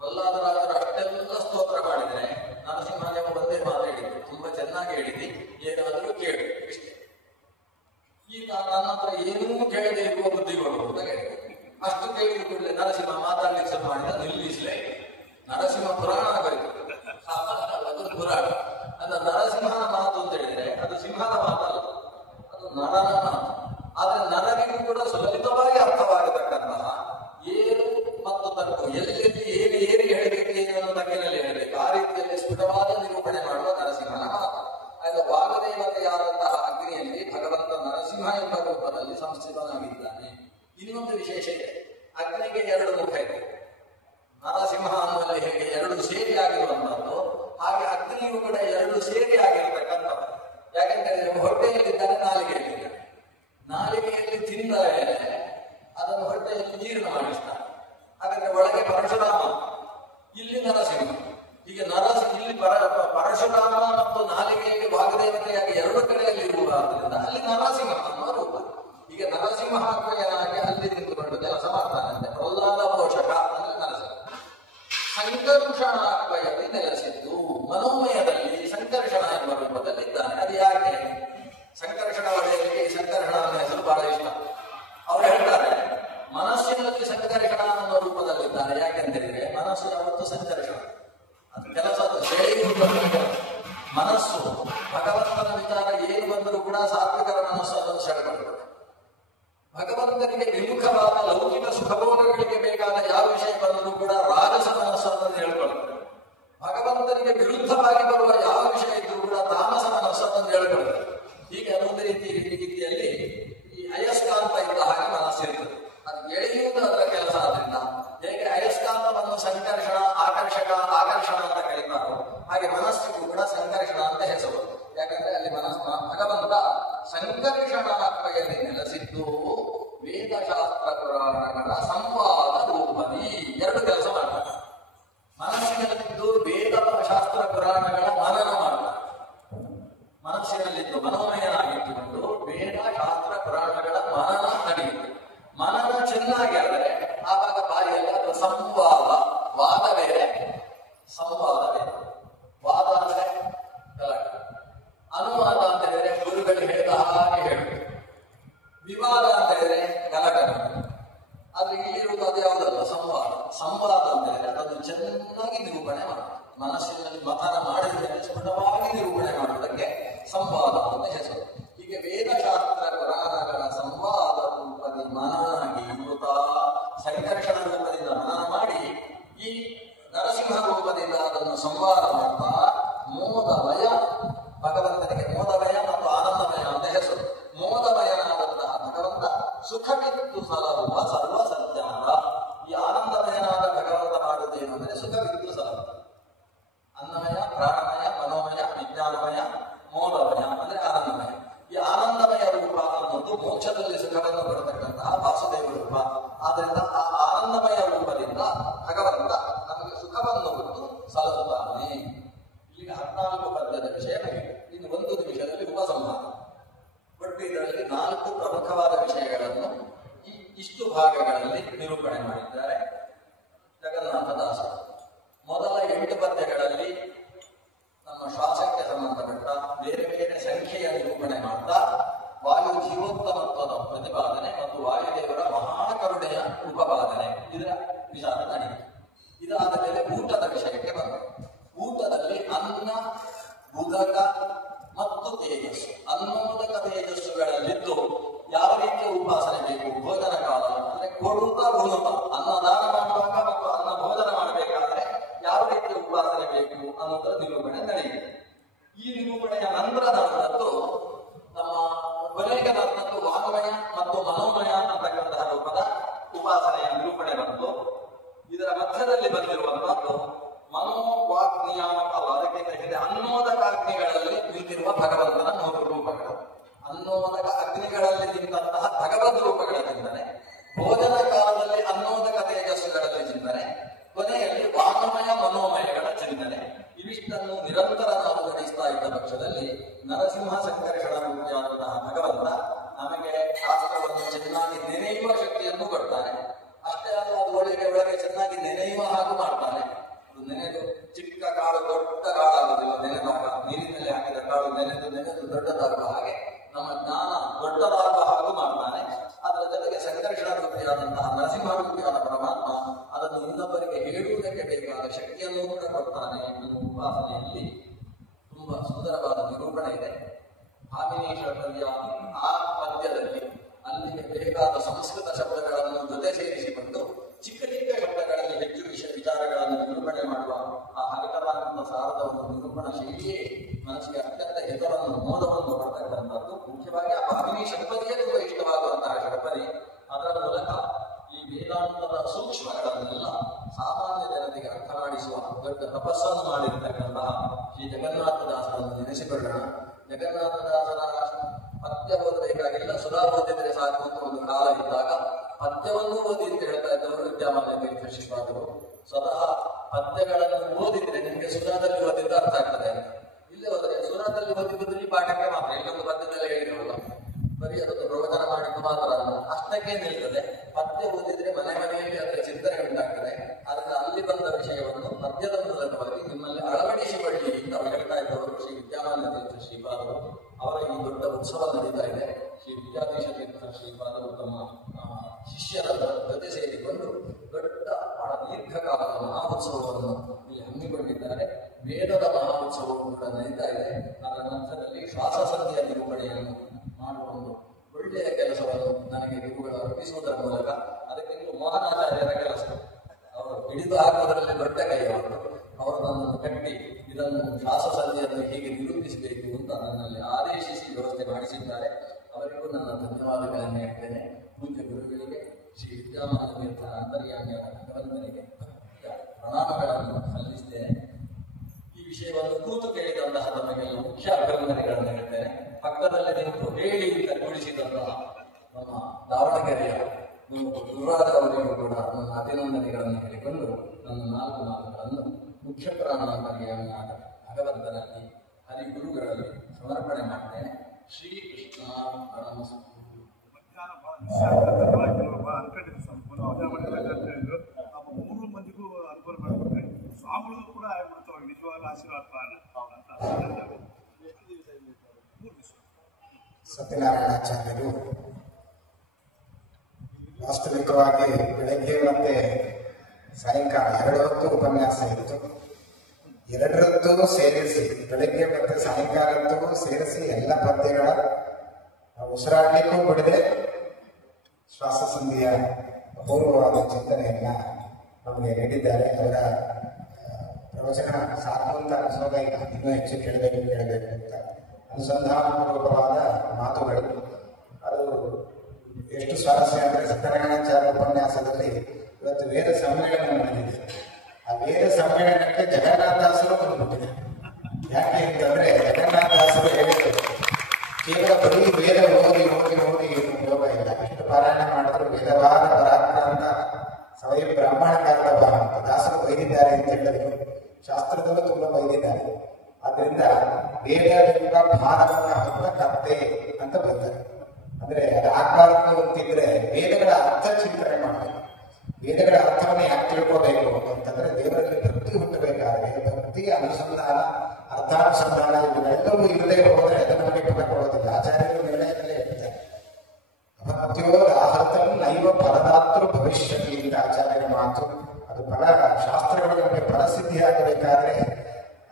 ಪ್ರಹ್ಲಾದರಾಜರು ಅಷ್ಟೆಲ್ಲ ಸ್ತೋತ್ರ ಮಾಡಿದರೆ ನರಸಿಂಹನೇ ಒಂದೇ ಮಾತು ಹೇಳಿದ್ರು, ತುಂಬಾ ಚೆನ್ನಾಗಿ ಹೇಳಿದ್ದಿ, ಏನಾದರೂ ಕೇಳು ಇಷ್ಟೇ. ಈಗ ನನ್ನ ಹತ್ರ ಏನೂ ಕೇಳದೆ ಇರುವ ಬುದ್ಧಿಗಳು ಅಂತ ಹೇಳಿದ್ರು. ಅಷ್ಟು ಕೇಳಿದ ಕೂಡಲೇ ನರಸಿಂಹ ಮಾತಾಡ್ಲಿಕ್ಕೆ ಶುರು ಮಾಡಿದ, ನಿಲ್ಲಿಸಲೇ. ನರಸಿಂಹ ಪುರಾಣ ಆಗೋಯ್ತು. ಅದು ಪುರಾಣ. ಅದು ನರಸಿಂಹನ ಮಾತು ಅಂತ ಹೇಳಿದ್ರೆ ಅದು ಸಿಂಹದ ಮಾತಲ್ಲ, ಅದು ನರನ ಮಾತು. ಆದ್ರೆ ನರನಿಗೂ ಕೂಡ ಸುಲಲಿತವಾಗಿ ಅರ್ಥವಾಗತಕ್ಕಂತಹ ಏರು ಮತ್ತು ತರ್ಕು, ಎಲ್ಲೆಲ್ಲಿ ಏರಿ ಹೇಳಬೇಕು, ಏನನ್ನು ತಗ್ಗಿನಲ್ಲಿ ಹೇಳಬೇಕು, ಆ ರೀತಿಯಲ್ಲಿ ಸ್ಫುಟವಾದ ನಿರೂಪಣೆ ಮಾಡುವ ನರಸಿಂಹನ ಮಾತು. ಆಯ್ತು. ವಾಗದೇವತೆಯಾದಂತಹ ಅಗ್ನಿಯಲ್ಲಿ ಭಗವಂತ ನರಸಿಂಹ ಎಂಬ ರೂಪದಲ್ಲಿ ಸಂಸ್ಥಿತನಾಗಿದ್ದಾನೆ. ಇನ್ನೊಂದು ವಿಶೇಷ ಇದೆ. ಅಗ್ನಿಗೆ 2 ಮುಖ ಇದೆ. ನರಸಿಂಹ ಅನ್ನುವಲ್ಲಿ ಹೇಗೆ 2 ಸೇರಿ ಆಗಿರುವಂತದ್ದು, ಹಾಗೆ ಅಗ್ನಿಯು ಕೂಡ 2 ಸೇರಿ ಆಗಿರತಕ್ಕಂಥದ್ದು. ಯಾಕೆಂದ್ರೆ ಹೊಟ್ಟೆಯಲ್ಲಿದ್ದರೆ ನಾಲಿಗೆಯಲ್ಲಿದ್ದಾನೆ. ನಾಲಿಗೆಯಲ್ಲಿ ತಿಂದರೆ ಅದನ್ನು ಹೊಟ್ಟೆಯಲ್ಲಿ ಜೀರ್ಣ ಮಾಡಿಸ್ತಾನೆ. ಹಾಗಾದ್ರೆ ಒಳಗೆ ಪರಶುರಾಮ, ಇಲ್ಲಿ ನರಸಿಂಹ. ಹೀಗೆ ಇಲ್ಲಿ ಪರಶುರಾಮ ಮತ್ತು ನಾಲಿಗೆಯಲ್ಲಿ ವಾಗ್ದೇವತೆಯಾಗಿ 2 ಕಡೆಯಲ್ಲಿ ಇರುವುದಾದ್ರಿಂದ ಅಲ್ಲಿ ನರಸಿಂಹ ಅನ್ನುವ ರೂಪ. ಈಗ ನರಸಿಂಹಾತ್ಮಯನಾಗಿ ಅಲ್ಲಿ ನಿಂತುಕೊಂಡು ಕೆಲಸ ಮಾಡ್ತಾನಂತೆ. ಪ್ರಹ್ಲಾದ ಪೋಷಕ ಅಂದ್ರೆ ನರಸಿಂಹ. ಸಂಕರ್ಷಣಾತ್ಮಯಲ್ಲಿ ನೆಲೆಸಿದ್ದು ಮನೋಮಯದಲ್ಲಿ ಸಂಕರ್ಷಣ ಎಂಬ ರೂಪದಲ್ಲಿ ಇದ್ದಾನೆ. ಅದು ಯಾಕೆ? ಸಂಕರ್ಷಣ ಒಡೆಯಲಿಗೆ ಈ ಸಂಕರ್ಷಣ ಅನ್ನೋ ಹೆಸರು ಬಹಳ ಇಷ್ಟ. ಅವರು ಹೇಳ್ತಾರೆ ಮನಸ್ಸಿನಲ್ಲಿ ಸಂಕರ್ಷಣ ಅನ್ನೋ ರೂಪದಲ್ಲಿದ್ದಾನೆ. ಯಾಕೆಂತೇಳಿದ್ರೆ ಮನಸ್ಸು ಯಾವತ್ತು ಸಂಕರ್ಷಣ, ಅದು ಕೆಲಸದ ಮನಸ್ಸು ಭಗವಂತನ ವಿಚಾರ ಏನು ಬಂದರೂ ಕೂಡ ಸಾತ್ವಿಕರ ಮನಸ್ಸು ಅದನ್ನು ಸೆಳೆದುಕೊಳ್ಳುತ್ತದೆ. ಭಗವಂತನಿಗೆ ವಿಮುಖವಾದ ಲೌಕಿಕ ಸುಖಭೋಗಗಳಿಗೆ ಬೇಕಾದ ಯಾವ ವಿಷಯ ಬಂದರೂ ಕೂಡ ರಾಜಸ ಮನಸ್ಸನ್ನು ಹೇಳ್ಕೊಳ್ತದೆ. ಭಗವಂತನಿಗೆ ವಿರುದ್ಧವಾಗಿ ಬರುವ ಯಾವ ವಿಷಯ ಇದ್ರೂ ಕೂಡ ತಾಮಸ ಮನಸ್ಸನ್ನು ಹೇಳ್ಕೊಳ್ತದೆ. ಹೀಗೆ ಅದೊಂದು ರೀತಿಯಲ್ಲಿ ಈ ಅಯಸ್ಕಾಂತ ಇದ್ದ ಹಾಗೆ ಮನಸ್ಸಿರ್ತದೆ. ಅದು ಎಳೆಯುವುದು ಅದರ ಕೆಲಸ. ಆದ್ರಿಂದ ಹೇಗೆ ಅಯಸ್ಕಾಂತವನ್ನು ಸಂಕರ್ಷಣ, ಆಕರ್ಷಣ ಅಂತ ಕರೀತಾರೋ ಹಾಗೆ ಮನಸ್ಸಿಗೂ ಕೂಡ ಸಂಕರ್ಷಣ ಅಂತ ಹೆಸರು. ಯಾಕಂದ್ರೆ ಅಲ್ಲಿ ಭಗವಂತ ಸಂಕರ್ಷಣಾತ್ಮಯಲ್ಲಿ ನೆಲೆಸಿದ್ದು ವೇದಶಾಸ್ತ್ರ ಪುರಾಣಗಳ ಸಂವಾದ ರೂಪದಿ 2 ಕೆಲಸ ಮಾಡ್ತಾರೆ. ಮನಸ್ಸಿನಲ್ಲಿದ್ದು ವೇದ ಶಾಸ್ತ್ರ ಪುರಾಣಗಳ ಮನನ ಮಾಡ್ತಾರೆ. ಮನಸ್ಸಿನಲ್ಲಿದ್ದು ಮನೋಮಯನಾಗಿಟ್ಟುಕೊಂಡು ವೇದ ಶಾಸ್ತ್ರ ಪುರಾಣಗಳ ಮನನ ನಡೆಯುತ್ತೆ. ಮನನ ಚೆನ್ನಾಗಿ ಆದರೆ ಆವಾಗ ಬಾರಿಯಲ್ಲಿ ಅದು ಸಂವಾದ. ವಾದ ಬೇರೆ, ಸಂವಾದ ಬೇರೆ. ವಾದ ಅಂದ್ರೆ ಗಲಾಟೆ, ಅನುವಾದ ಅಂತ ಹೇಳಿದ್ರೆ ಗುರುಗಳು ಹೇಳಿದ ಹಾಗೆ ಹೇಳುದು, ವಿವಾದ ಅಂತ ಹೇಳಿದ್ರೆ ಗಲಾಟೆ ಮಾಡುದು. ಆದ್ರೆ ಇಲ್ಲಿರುವುದು ಅದು ಯಾವುದಲ್ಲ, ಸಂವಾದ. ಸಂವಾದ ಅಂತ ಹೇಳಿದ್ರೆ ಅದನ್ನು ಚೆನ್ನಾಗಿ ನಿರೂಪಣೆ ಮಾಡುದು. ಮನಸ್ಸಿನಲ್ಲಿ ಮಥನ ಮಾಡಿದ್ರೆ ಸ್ಫುಟವಾಗಿ ನಿರೂಪಣೆ ಮಾಡುವುದಕ್ಕೆ ಸಂವಾದ ಅಂತ ಹೆಸರು. ಹೀಗೆ ಒಟ್ಟು ಇದರಲ್ಲಿ 4 ಪ್ರಮುಖವಾದ ವಿಷಯಗಳನ್ನು ಇಷ್ಟು ಭಾಗಗಳಲ್ಲಿ ನಿರೂಪಣೆ ಮಾಡಿದ್ದಾರೆ ಜಗನ್ನಾಥದಾಸ. ಮೊದಲ 8 ಪದ್ಯಗಳಲ್ಲಿ ನಮ್ಮ ಶ್ವಾಸಕ್ಕೆ ಸಂಬಂಧಪಟ್ಟ ಬೇರೆ ಬೇರೆ ಸಂಖ್ಯೆಯ ನಿರೂಪಣೆ ಮಾಡ್ತಾ ವಾಯು ಜೀವೋತ್ತಮತ್ವದ ಪ್ರತಿಪಾದನೆ ಮತ್ತು ವಾಯುದೇವರ ಮಹಾಕರುಣೆಯ ಉಪಪಾದನೆ ಇದರ ವಿಚಾರ ನಡೆಯಿತು. ಇದಾದ ಮೇಲೆ ಊಟದ ವಿಷಯಕ್ಕೆ ಬಂದರು. ಊಟದಲ್ಲಿ ಅನ್ನ, ಉದಕ ಮತ್ತು ತೇಜಸ್ಸು, ಅನ್ನೋದಕ ತೇಜಸ್ಸುಗಳಲ್ಲಿದ್ದು ಯಾವ ರೀತಿಯ ಉಪಾಸನೆ ಬೇಕು, ಭೋಜನ ಕಾಲ ಅಂದ್ರೆ ಕೊಡುತ್ತಾ ಉಣ್ಣುತ್ತಾ ಅನ್ನದಾನ ಮಾಡುವಾಗ ಮತ್ತು ಅನ್ನ ಭೋಜನ ಮಾಡಬೇಕಾದ್ರೆ ಯಾವ ರೀತಿಯ ಉಪಾಸನೆ ಬೇಕು ಅನ್ನೋದರ ನಿರೂಪಣೆ ನಡೆಯಿತು. ಈ ನಿರೂಪಣೆಯ ನಂತರ ನಡೆದದ್ದು ನಮ್ಮ ಕೊನೆಗೆ ನಡೆದದ್ದು ವಾಂಗ್ಮಯ ಮತ್ತು ಮನೋಮಯ ಅಂತಕ್ಕಂತಹ ರೂಪದ ಉಪಾಸನೆಯ ನಿರೂಪಣೆ ಬಂತು. ಇದರ ಮಧ್ಯದಲ್ಲಿ ಬಂದಿರುವಂತಹದ್ದು ಮನೋವಾಕ್ ನಿಯಾಮಕ ಅಲ್ಲ, ಅದಕ್ಕಿಂತ ಹಿಂದೆ ಅನ್ನೋದಕಾಗ್ನಿಗಳಲ್ಲಿ ನಿಂತಿರುವ ಭಗವಂತನ 3 ರೂಪಗಳು. ಅನ್ನೋದಕ ಅಗ್ನಿಗಳಲ್ಲಿ ನಿಂತಹ ಭಗವದ್ ರೂಪಗಳ ಚಿಂತನೆ, ಭೋಜನ ಕಾಲದಲ್ಲಿ ಅನ್ನೋದಕ ತೇಜಸ್ಸುಗಳಲ್ಲಿ ಚಿಂತನೆ, ಕೊನೆಯಲ್ಲಿ ವಾಂಗ್ಮಯ ಮನೋಮಯಗಳ ಚಿಂತನೆ. ಇವಿಷ್ಟನ್ನು ನಿರಂತರ ನಾವು ನಡೆಸ್ತಾ ಇದ್ದ ಪಕ್ಷದಲ್ಲಿ ನರಸಿಂಹ ಸಂಕರ್ಷಣ ರೂಪಿಯಾದಂತಹ ಭಗವಂತ ನಮಗೆ ಶಾಸ್ತ್ರವನ್ನು ಚೆನ್ನಾಗಿ ನೆನೆಯುವ ಶಕ್ತಿಯನ್ನು ಕೊಡ್ತಾನೆ. ಅಷ್ಟೇ ಅಲ್ಲ, ಅದು ಒಳಗೆ ಚೆನ್ನಾಗಿ ನೆನೆಯುವ ಹಾಗೂ ಮಾಡ್ತಾನೆ. ಅದು ನೆನೆದು ಚಿಕ್ಕ ಕಾಳು ದೊಡ್ಡ ಕಾಳಾಗುವುದಿಲ್ಲ. ನೆನೆದಾಗ ನೀರಿನಲ್ಲಿ ಹಾಕಿದ ಕಾಳು ನೆನೆದು ದೊಡ್ಡದಾಗುವ ಹಾಗೆ ನಮ್ಮ ಜ್ಞಾನ ದೊಡ್ಡದಾಗುವ ಹಾಗೂ ಮಾಡ್ತಾನೆ. ಅದರ ಜೊತೆಗೆ ಸಂಕರ್ಷಣ ರೂಪಿಯಾದಂತಹ ನರಸಿಂಹ ರೂಪಿಯಾದ ಪರಮಾತ್ಮ ಅದನ್ನು ಇನ್ನೊಬ್ಬರಿಗೆ ಹೇಳುವುದಕ್ಕೆ ಬೇಕಾದ ಶಕ್ತಿಯನ್ನು ಕೂಡ ಕೊಡ್ತಾನೆ ಎನ್ನುವ ಉಪಾಸನೆಯಲ್ಲಿ ತುಂಬಾ ಸುಂದರವಾದ ನಿರೂಪಣೆ ಇದೆ. ಆಮಿನೇಶ್ವರಯ್ಯ ಆ ಪದ್ಯದಲ್ಲಿ ಅಲ್ಲಿಗೆ ಬೇಕಾದ ಸಂಸ್ಕೃತ ಶಬ್ದಗಳನ್ನು ಜೊತೆ ಸೇರಿಸಿಕೊಂಡು ಚಿಕ್ಕ ಚಿಕ್ಕ ಶಬ್ದಗಳಲ್ಲಿ ಹೆಚ್ಚು ವಿಚಾರಗಳನ್ನು ನಿರೂಪಣೆ ಮಾಡುವ ಆ ಹರಿಕರಾನಂದ ಸಾರದ ಒಂದು ನಿರೂಪಣಾ ಶೈಲಿಯೇ ಮನಸ್ಸಿಗೆ ಅತ್ಯಂತ ಹಿತವನ್ನು ಮೋದವನ್ನು ಕೊಡ್ತಕ್ಕಂಥದ್ದು. ಮುಖ್ಯವಾಗಿ ಆ ಭಾವಿನಿ ಷಟ್ಪದಿಯೇ ತುಂಬಾ ಇಷ್ಟವಾಗುವಂತಹ ಷಟ್ಪದಿ. ಅದರ ಮೂಲಕ ಈ ವೇದಾಂತದ ಸೂಕ್ಷ್ಮಗಳನ್ನೆಲ್ಲ ಸಾಮಾನ್ಯ ಜನತೆಗೆ ಅರ್ಥ ಮಾಡಿಸುವ ದೊಡ್ಡ ತಪಸ್ಸನ್ನು ಮಾಡಿರ್ತಕ್ಕಂತಹ ಶ್ರೀ ಜಗನ್ನಾಥದಾಸರನ್ನು ನೆನೆಸಿಕೊಳ್ಳೋಣ. ಜಗನ್ನಾಥದಾಸರ ಪದ್ಯ ಓದಬೇಕಾಗಿಲ್ಲ, ಸುಧಾ ಓದಿದ್ರೆ ಸಾಕು ಅಂತ ಒಂದು ಕಾಲ ಇದ್ದಾಗ ಪದ್ಯವನ್ನು ಓದಿ ಅಂತ ಹೇಳ್ತಾ ಇದ್ದವರು ವಿದ್ಯಾಮಾನ್ಯ ತೀರ್ಥ ಶ್ರೀಪಾದರು. ಸ್ವತಃ ಪದ್ಯಗಳನ್ನು ಓದಿದ್ರೆ ನಿಮಗೆ ಸುಧಾದಲ್ಲಿ ಓದಿದ್ದು ಅರ್ಥ ಆಗ್ತದೆ. ಇಲ್ಲೇ ಹೋದ್ರೆ ಸುಧಾದಲ್ಲಿ ಓದಿದ್ದು ಈ ಪಾಠಕ್ಕೆ ಮಾತ್ರ, ಇಲ್ಲೊಂದು ಪದ್ಯದಲ್ಲಿ ಹೇಳಿರೋಲ್ಲ, ಬರೀ ಅದನ್ನು ಪ್ರವಚನ ಮಾಡಿದ್ದು ಮಾತ್ರ ಅಲ್ಲ, ಅಷ್ಟಕ್ಕೆ ನಿಲ್ತದೆ. ಪದ್ಯ ಓದಿದ್ರೆ ಮನೆ ಮನೆಯಲ್ಲಿ ಅದರ ಚಿಂತನೆ ಉಂಟಾಗ್ತದೆ. ಅದರಿಂದ ಅಲ್ಲಿ ಬಂದ ವಿಷಯವನ್ನು ಪದ್ಯದ ಮೂಲಕವಾಗಿ ನಿಮ್ಮಲ್ಲಿ ಅಳವಡಿಸಿಕೊಳ್ಳಿ ಅಂತ ಅವರು ಹೇಳ್ತಾ ಇದ್ದವರು ಶ್ರೀ ವಿದ್ಯಾಮಾನ್ಯ ತೀರ್ಥ ಶ್ರೀಪಾದರು. ಅವರ ಈ ದೊಡ್ಡ ಉತ್ಸವ ನಡೀತಾ ಇದೆ. ಶ್ರೀ ವಿದ್ಯಾಧೀಶ ತೀರ್ಥ ಶ್ರೀಪಾದರು ತಮ್ಮ ಶಿಷ್ಯರ ಜೊತೆ ಸೇರಿಕೊಂಡು ದೊಡ್ಡ ಬಹಳ ದೀರ್ಘಕಾಲದ ಮಹೋತ್ಸವವನ್ನು ಇಲ್ಲಿ ಹಮ್ಮಿಕೊಂಡಿದ್ದಾರೆ. ವೇದದ ಮಹೋತ್ಸವವು ಕೂಡ ನಡೀತಾ ಇದೆ. ಅದರ ನಂತರದಲ್ಲಿ ಶ್ವಾಸಸಂಧಿಯ ನಿರೂಪಣೆಯನ್ನು ಮಾಡುವ ಒಂದು ಒಳ್ಳೆಯ ಕೆಲಸವನ್ನು ನನಗೆ ಗುರುಗಳು ಅರ್ಪಿಸುವುದರ ಮೂಲಕ, ಅದಕ್ಕಿಂತ ಮೋಹನಾಚಾರ್ಯರ ಕೆಲಸ, ಅವರು ಹಿಡಿದು ಹಾಕುವುದರಲ್ಲಿ ದೊಡ್ಡ ಕೈಯವರು. ಅವರು ನನ್ನನ್ನು ಕಟ್ಟಿ ಇದನ್ನು ಶ್ವಾಸಸಂಧಿಯನ್ನು ಹೀಗೆ ನಿರೂಪಿಸಬೇಕು ಅಂತ ನನ್ನಲ್ಲಿ ಆದೇಶಿಸಿ ವ್ಯವಸ್ಥೆ ಮಾಡಿಸಿದ್ದಾರೆ. ಅವರಿಗೂ ನನ್ನ ಧನ್ಯವಾದಗಳನ್ನು ಹೇಳ್ತೇನೆ. ಪೂಜ್ಯ ಗುರುಗಳಿಗೆ, ಶ್ರೀ ವಿದ್ಯಾಮಾನ ತೀರ್ಥ ಅಂತರ್ಯಾಮಿಯಾದ ಭಗವಂತನಿಗೆ ಪ್ರಣಾಮಗಳನ್ನು ಸಲ್ಲಿಸ್ತೇನೆ. ಈ ವಿಷಯವನ್ನು ಕೂತು ಕೇಳಿದಂತಹ ತಮಗೆಲ್ಲ ಮುಖ್ಯ ಅಭಿನಂದನೆಗಳನ್ನು ಹೇಳ್ತೇನೆ. ಪಕ್ಕದಲ್ಲಿ ನಿಂತು ಹೇಳಿ ಅಂತ ಕೂಡಿಸಿದಂತಹ ನಮ್ಮ ದಾವಣಗೆರೆಯ ಗುರುರಾದವರಿಗೂ ಕೂಡ ನನ್ನ ಅಭಿನಂದನೆಗಳನ್ನು ಹೇಳಿಕೊಂಡು ನನ್ನ 4 ಮಾತುಗಳನ್ನು ಮುಖ್ಯ ಪ್ರಾಣಾಂತರ್ಯಾಮಿಯಾದ ಭಗವಂತನಲ್ಲಿ ಹರಿಗುರುಗಳಲ್ಲಿ ಸಮರ್ಪಣೆ ಮಾಡ್ತೇನೆ. ಶ್ರೀಕೃಷ್ಣ ಪರಮಸ್ತು. ಮೂರು ಮಂದಿಗೂ ಅನುಕೂಲ ಮಾಡಿಕೊಟ್ರೆ ಸ್ವಾಮಿಗಳಿಗೂ ಕೂಡ ಆಗ್ಬಿಡ್ತಾವೆ. ನಿಜವಾಗ್ಲೂ ಆಶೀರ್ವಾದ. ಸತ್ಯನಾರಾಯಣಾಚಾರ್ಯರು ವಾಸ್ತವಿಕವಾಗಿ ಬೆಳಗ್ಗೆ ಮತ್ತೆ ಸಾಯಂಕಾಲ 2 ಹೊತ್ತು ಉಪನ್ಯಾಸ ಇತ್ತು. 2ರದ್ದು ಸೇರಿಸಿ, ಬೆಳಗ್ಗೆ ಮತ್ತೆ ಸಾಯಂಕಾಲದ್ದು ಸೇರಿಸಿ ಎಲ್ಲ ಪದ್ಯಗಳ ಉಸಿರಾಡಲಿಕ್ಕೂ ಬಿಡದೆ ಶ್ವಾಸಸಂಧಿಯ ಅಪೂರ್ವವಾದ ಚಿಂತನೆಯನ್ನ ನಮಗೆ ನೀಡಿದ್ದಾರೆ. ಅವರ ಪ್ರವಚನ ಸಾಕು ಅಂತ ಅನಿಸೋದ ಇಲ್ಲ, ಇನ್ನೂ ಹೆಚ್ಚು ಕೇಳಬೇಕು ಅಂತ ಅನುಸಂಧಾನಪೂರ್ವಕವಾದ ಮಾತುಗಳು. ಅದು ಎಷ್ಟು ಸ್ವಾರಸ್ಯ ಅಂದರೆ ಸತ್ಯನಾರಾಯಣಾಚಾರ್ಯ ಉಪನ್ಯಾಸದಲ್ಲಿ ಇವತ್ತು ವೇದ ಸಮ್ಮೇಳನ ನಡೆದಿದೆ. ಆ ವೇದ ಸಮ್ಮೇಳನಕ್ಕೆ ಜಗನ್ನಾಥದಾಸರು ಬಂದ್ಬಿಟ್ಟಿದೆ. ಯಾಕೆ ಅಂತಂದ್ರೆ ಜಗನ್ನಾಥದಾಸರು ಹೇಳಿದ್ರು, ಕೇವಲ ಬರೀ ವೇದ ಓದಿ ಓದಿ ಓದಿ ಏನು ಉಪಯೋಗ ಇಲ್ಲ, ಎಷ್ಟು ಪಾರಾಯಣ ಮಾಡಿದ್ರು ವೇದವಾದ ಪರಾಕ್ರಾಂತ ಸವೈ ಬ್ರಾಹ್ಮಣ ಕಾರಣ ಭಾವ ಅಂತ ದಾಸರು ಬೈದಿದ್ದಾರೆ ಅಂತ ಹೇಳಿದ್ರು. ಶಾಸ್ತ್ರದಲ್ಲೂ ತುಂಬಾ ಬೈದಿದ್ದಾರೆ. ಆದ್ರಿಂದ ವೇದವೆಂಬ ಭಾರವನ್ನ ಹೊತ್ತ ಕತ್ತೆ ಅಂತ ಅಂತ ಬರ್ತಾರೆ. ಅಂದ್ರೆ ಅದಾಗಬಾರದು ಅಂತಿದ್ರೆ ವೇದಗಳ ಅರ್ಥ ಚಿಂತನೆ ಮಾಡಬೇಕು. ವೇದಗಳ ಅರ್ಥವನ್ನು ಯಾಕೆ ತಿಳ್ಕೋಬೇಕು ಅಂತಂದ್ರೆ ದೇವರಲ್ಲಿ ಭಕ್ತಿ ಹುಟ್ಟಬೇಕಾದ್ರೆ ಭಕ್ತಿ ಅನುಸಂಧಾನ ಅರ್ಥಾನುಸಂಧಾನ ಇವುಗಳೆಲ್ಲವೂ ಇಲ್ಲದೆ ಹೋದರೆ ಅದು ನಮಗೆ ಫಲ ಕೊಡೋದಿಲ್ಲ. ಆಚಾರ್ಯರು ನಿರ್ಣಯದಲ್ಲೇ ಹೇಳ್ತಾರೆ, ಅಭಕ್ತಿಯೋ ಆಹರ್ತಂ ನೈವ ಫಲದಾತೃ ಭವಿಷ್ಯತಿ ಅಂತ ಆಚಾರ್ಯರ ಮಾತು. ಅದು ಫಲ ಶಾಸ್ತ್ರಗಳು ನಮಗೆ ಫಲಸಿದ್ಧಿಯಾಗಬೇಕಾದ್ರೆ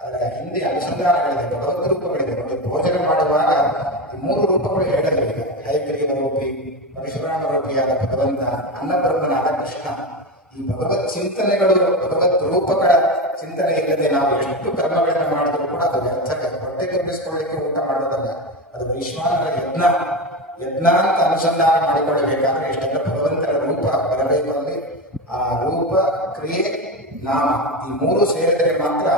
ಅದರ ಹಿಂದೆ ಅನುಸಂಧಾನಗಳಿದೆ, ಭಗವದ್ ರೂಪಗಳಿದೆ. ಒಂದು ಭೋಜನ ಮಾಡುವಾಗ ಈ 3 ರೂಪಗಳು ಹೇಳಲಿವೆ. ಹೈಗ್ರೀವ ರೂಪಿ, ಪರಶುರಾಮ ರೂಪಿಯಾದ ಭಗವಂತ, ಅನ್ನಬ್ರಹ್ಮನಾದ ಕೃಷ್ಣ. ಈ ಭಗವತ್ ಚಿಂತನೆಗಳು, ಭಗವತ್ ರೂಪಗಳ ಚಿಂತನೆ ಇಲ್ಲದೆ ನಾವು ಎಷ್ಟು ಕರ್ಮಗಳನ್ನು ಮಾಡಿದ್ರು ಕೂಡ ಅದು ವ್ಯರ್ಥ. ಹೊಟ್ಟೆ ತುಂಬಿಸಿಕೊಳ್ಳಿಕ್ಕೆ ಊಟ ಮಾಡೋದಲ್ಲ, ಅದು ವೈಶ್ವಾನರ ಯಜ್ಞ ಅಂತ ಅನುಸಂಧಾನ ಮಾಡಿಕೊಳ್ಳಬೇಕಾದ್ರೆ ಇಷ್ಟೆಲ್ಲ ಭಗವಂತನ ರೂಪ ಬರಬೇಕು. ಅಲ್ಲಿ ಆ ರೂಪ, ಕ್ರಿಯೆ, ನಾಮ ಈ 3 ಸೇರಿದರೆ ಮಾತ್ರ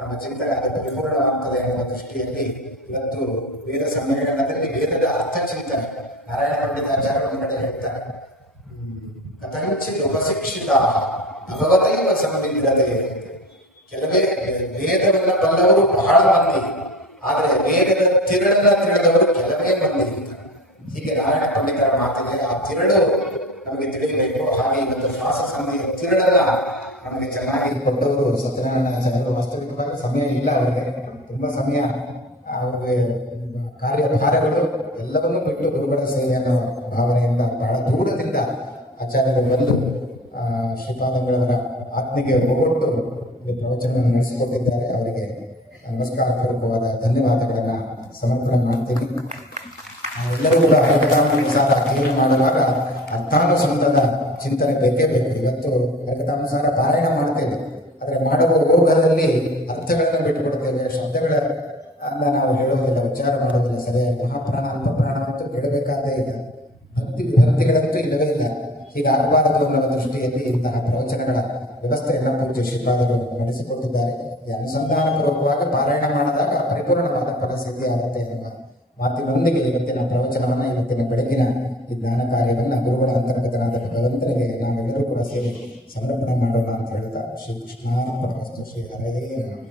ನಮ್ಮ ಚಿಂತನೆ ಅದು ಪರಿಪೂರ್ಣವಾಗ್ತದೆ ಎನ್ನುವ ದೃಷ್ಟಿಯಲ್ಲಿ ಇವತ್ತು ವೇದ ಸಮ್ಮೇಳನದಲ್ಲಿ ವೇದದ ಅರ್ಥ ಚಿಂತನೆ ನಾರಾಯಣ ಪಂಡಿತಾಚಾರ್ಯ ಒಂದು ಕಡೆ ಹೇಳ್ತಾರೆ, ಕಥಂಚಿತ್ ಉಪಶಿಕ್ಷಿತ ಭಗವತೈವ ಸಂವಿದ್ರತೆ. ಕೆಲವೇ ವೇದವನ್ನ ಬಲ್ಲವರು ಬಹಳ ಮಂದಿ, ಆದರೆ ವೇದದ ತಿರುಳನ್ನ ತಿಳಿದವರು ಕೆಲವೇ ಮಂದಿ ಅಂತ. ಹೀಗೆ ನಾರಾಯಣ ಪಂಡಿತರ ಮಾತಿಗೆ ಆ ತಿರುಳು ನಮಗೆ ತಿಳಿಯಬೇಕು. ಹಾಗೆ ಇವತ್ತು ಶ್ವಾಸ ಸಂಧಿಯ ತಿರುಳನ್ನ ನಮಗೆ ಚೆನ್ನಾಗಿ ಕೊಟ್ಟವರು ಸತ್ಯನಾರಾಯಣ ಆಚಾರ್ಯರು. ವಾಸ್ತವಿಕವಾಗಿ ಸಮಯ ಇಲ್ಲ ಅವರಿಗೆ, ತುಂಬಾ ಸಮಯ ಅವ್ರಿಗೆ ಕಾರ್ಯಭಾರಗಳು ಎಲ್ಲವನ್ನೂ ಬಿಟ್ಟು ಗುರುಗಳ ಸೇವೆ ಅನ್ನೋ ಭಾವನೆಯಿಂದ ಬಹಳ ದೂರದಿಂದ ಆಚಾರ್ಯರು ಬಂದು ಶ್ರೀಪಾದಂಗಳವರ ಆತ್ಮಿಗೆ ಒಗ್ಗಟ್ಟು ಪ್ರವಚನವನ್ನು ನಡೆಸಿಕೊಟ್ಟಿದ್ದಾರೆ. ಅವರಿಗೆ ನಮಸ್ಕಾರ ಪೂರ್ವಕವಾದ ಧನ್ಯವಾದಗಳನ್ನು ಸಮರ್ಪಣೆ ಮಾಡ್ತೀನಿ. ಎಲ್ಲರೂ ಕೂಡ ಹರಿಕಥಾನುಸಾರ ಅಧ್ಯಯನ ಮಾಡುವಾಗ ಅರ್ಥಾನುಸಂಧದ ಚಿಂತನೆ ಬೇಕೇ ಬೇಕು. ಇವತ್ತು ಹರಿಕಥಾನುಸಾರ ಪಾರಾಯಣ ಮಾಡ್ತೇವೆ, ಆದರೆ ಮಾಡುವ ಯೋಗದಲ್ಲಿ ಅರ್ಥಗಳನ್ನು ಬಿಟ್ಟುಕೊಡ್ತೇವೆ, ಶಬ್ದಗಳನ್ನ ನಾವು ಹೇಳೋದಿಲ್ಲ, ಉಚ್ಚಾರ ಮಾಡೋದಿಲ್ಲ ಸರಿಯಾಗಿ. ಮಹಾಪ್ರಾಣ ಅಲ್ಪಪ್ರಾಣ ಅಂತೂ ಬಿಡಬೇಕಾದೇ ಇಲ್ಲ, ಭಕ್ತಿ ವಿಭಕ್ತಿಗಳಂತೂ ಇಲ್ಲವೇ ಇಲ್ಲ. ಹೀಗಾಗಬಾರದು ಅನ್ನುವ ದೃಷ್ಟಿಯಲ್ಲಿ ಇಂತಹ ಪ್ರವಚನಗಳ ವ್ಯವಸ್ಥೆಯನ್ನು ಪೂಜ್ಯ ಶ್ರೀಪಾದರು ನಡೆಸಿಕೊಟ್ಟಿದ್ದಾರೆ. ಈ ಅನುಸಂಧಾನಪೂರ್ವಕವಾಗಿ ಪಾರಾಯಣ ಮಾಡಿದಾಗ ಪರಿಪೂರ್ಣವಾದ ಫಲಸಿದ್ಧಿ ಆಗುತ್ತೆ ಎನ್ನುವ ಮಾತಿನೊಂದಿಗೆ ಇವತ್ತಿನ ಪ್ರವಚನವನ್ನು, ಇವತ್ತಿನ ಬೆಳಗಿನ ಈ ಜ್ಞಾನ ಕಾರ್ಯವನ್ನು ಗುರುಗಳ ಅಂತರ್ಗತನಾದ ಭಗವಂತನಿಗೆ ನಾವೆಲ್ಲರೂ ಕೂಡ ಸೇರಿ ಸಮರ್ಪಣೆ ಮಾಡೋಣ ಅಂತ ಹೇಳ್ತಾ ಶ್ರೀ ಕೃಷ್ಣಾರ್ಪಣಮಸ್ತು. ಶ್ರೀ ಹರೇ ನಮಃ.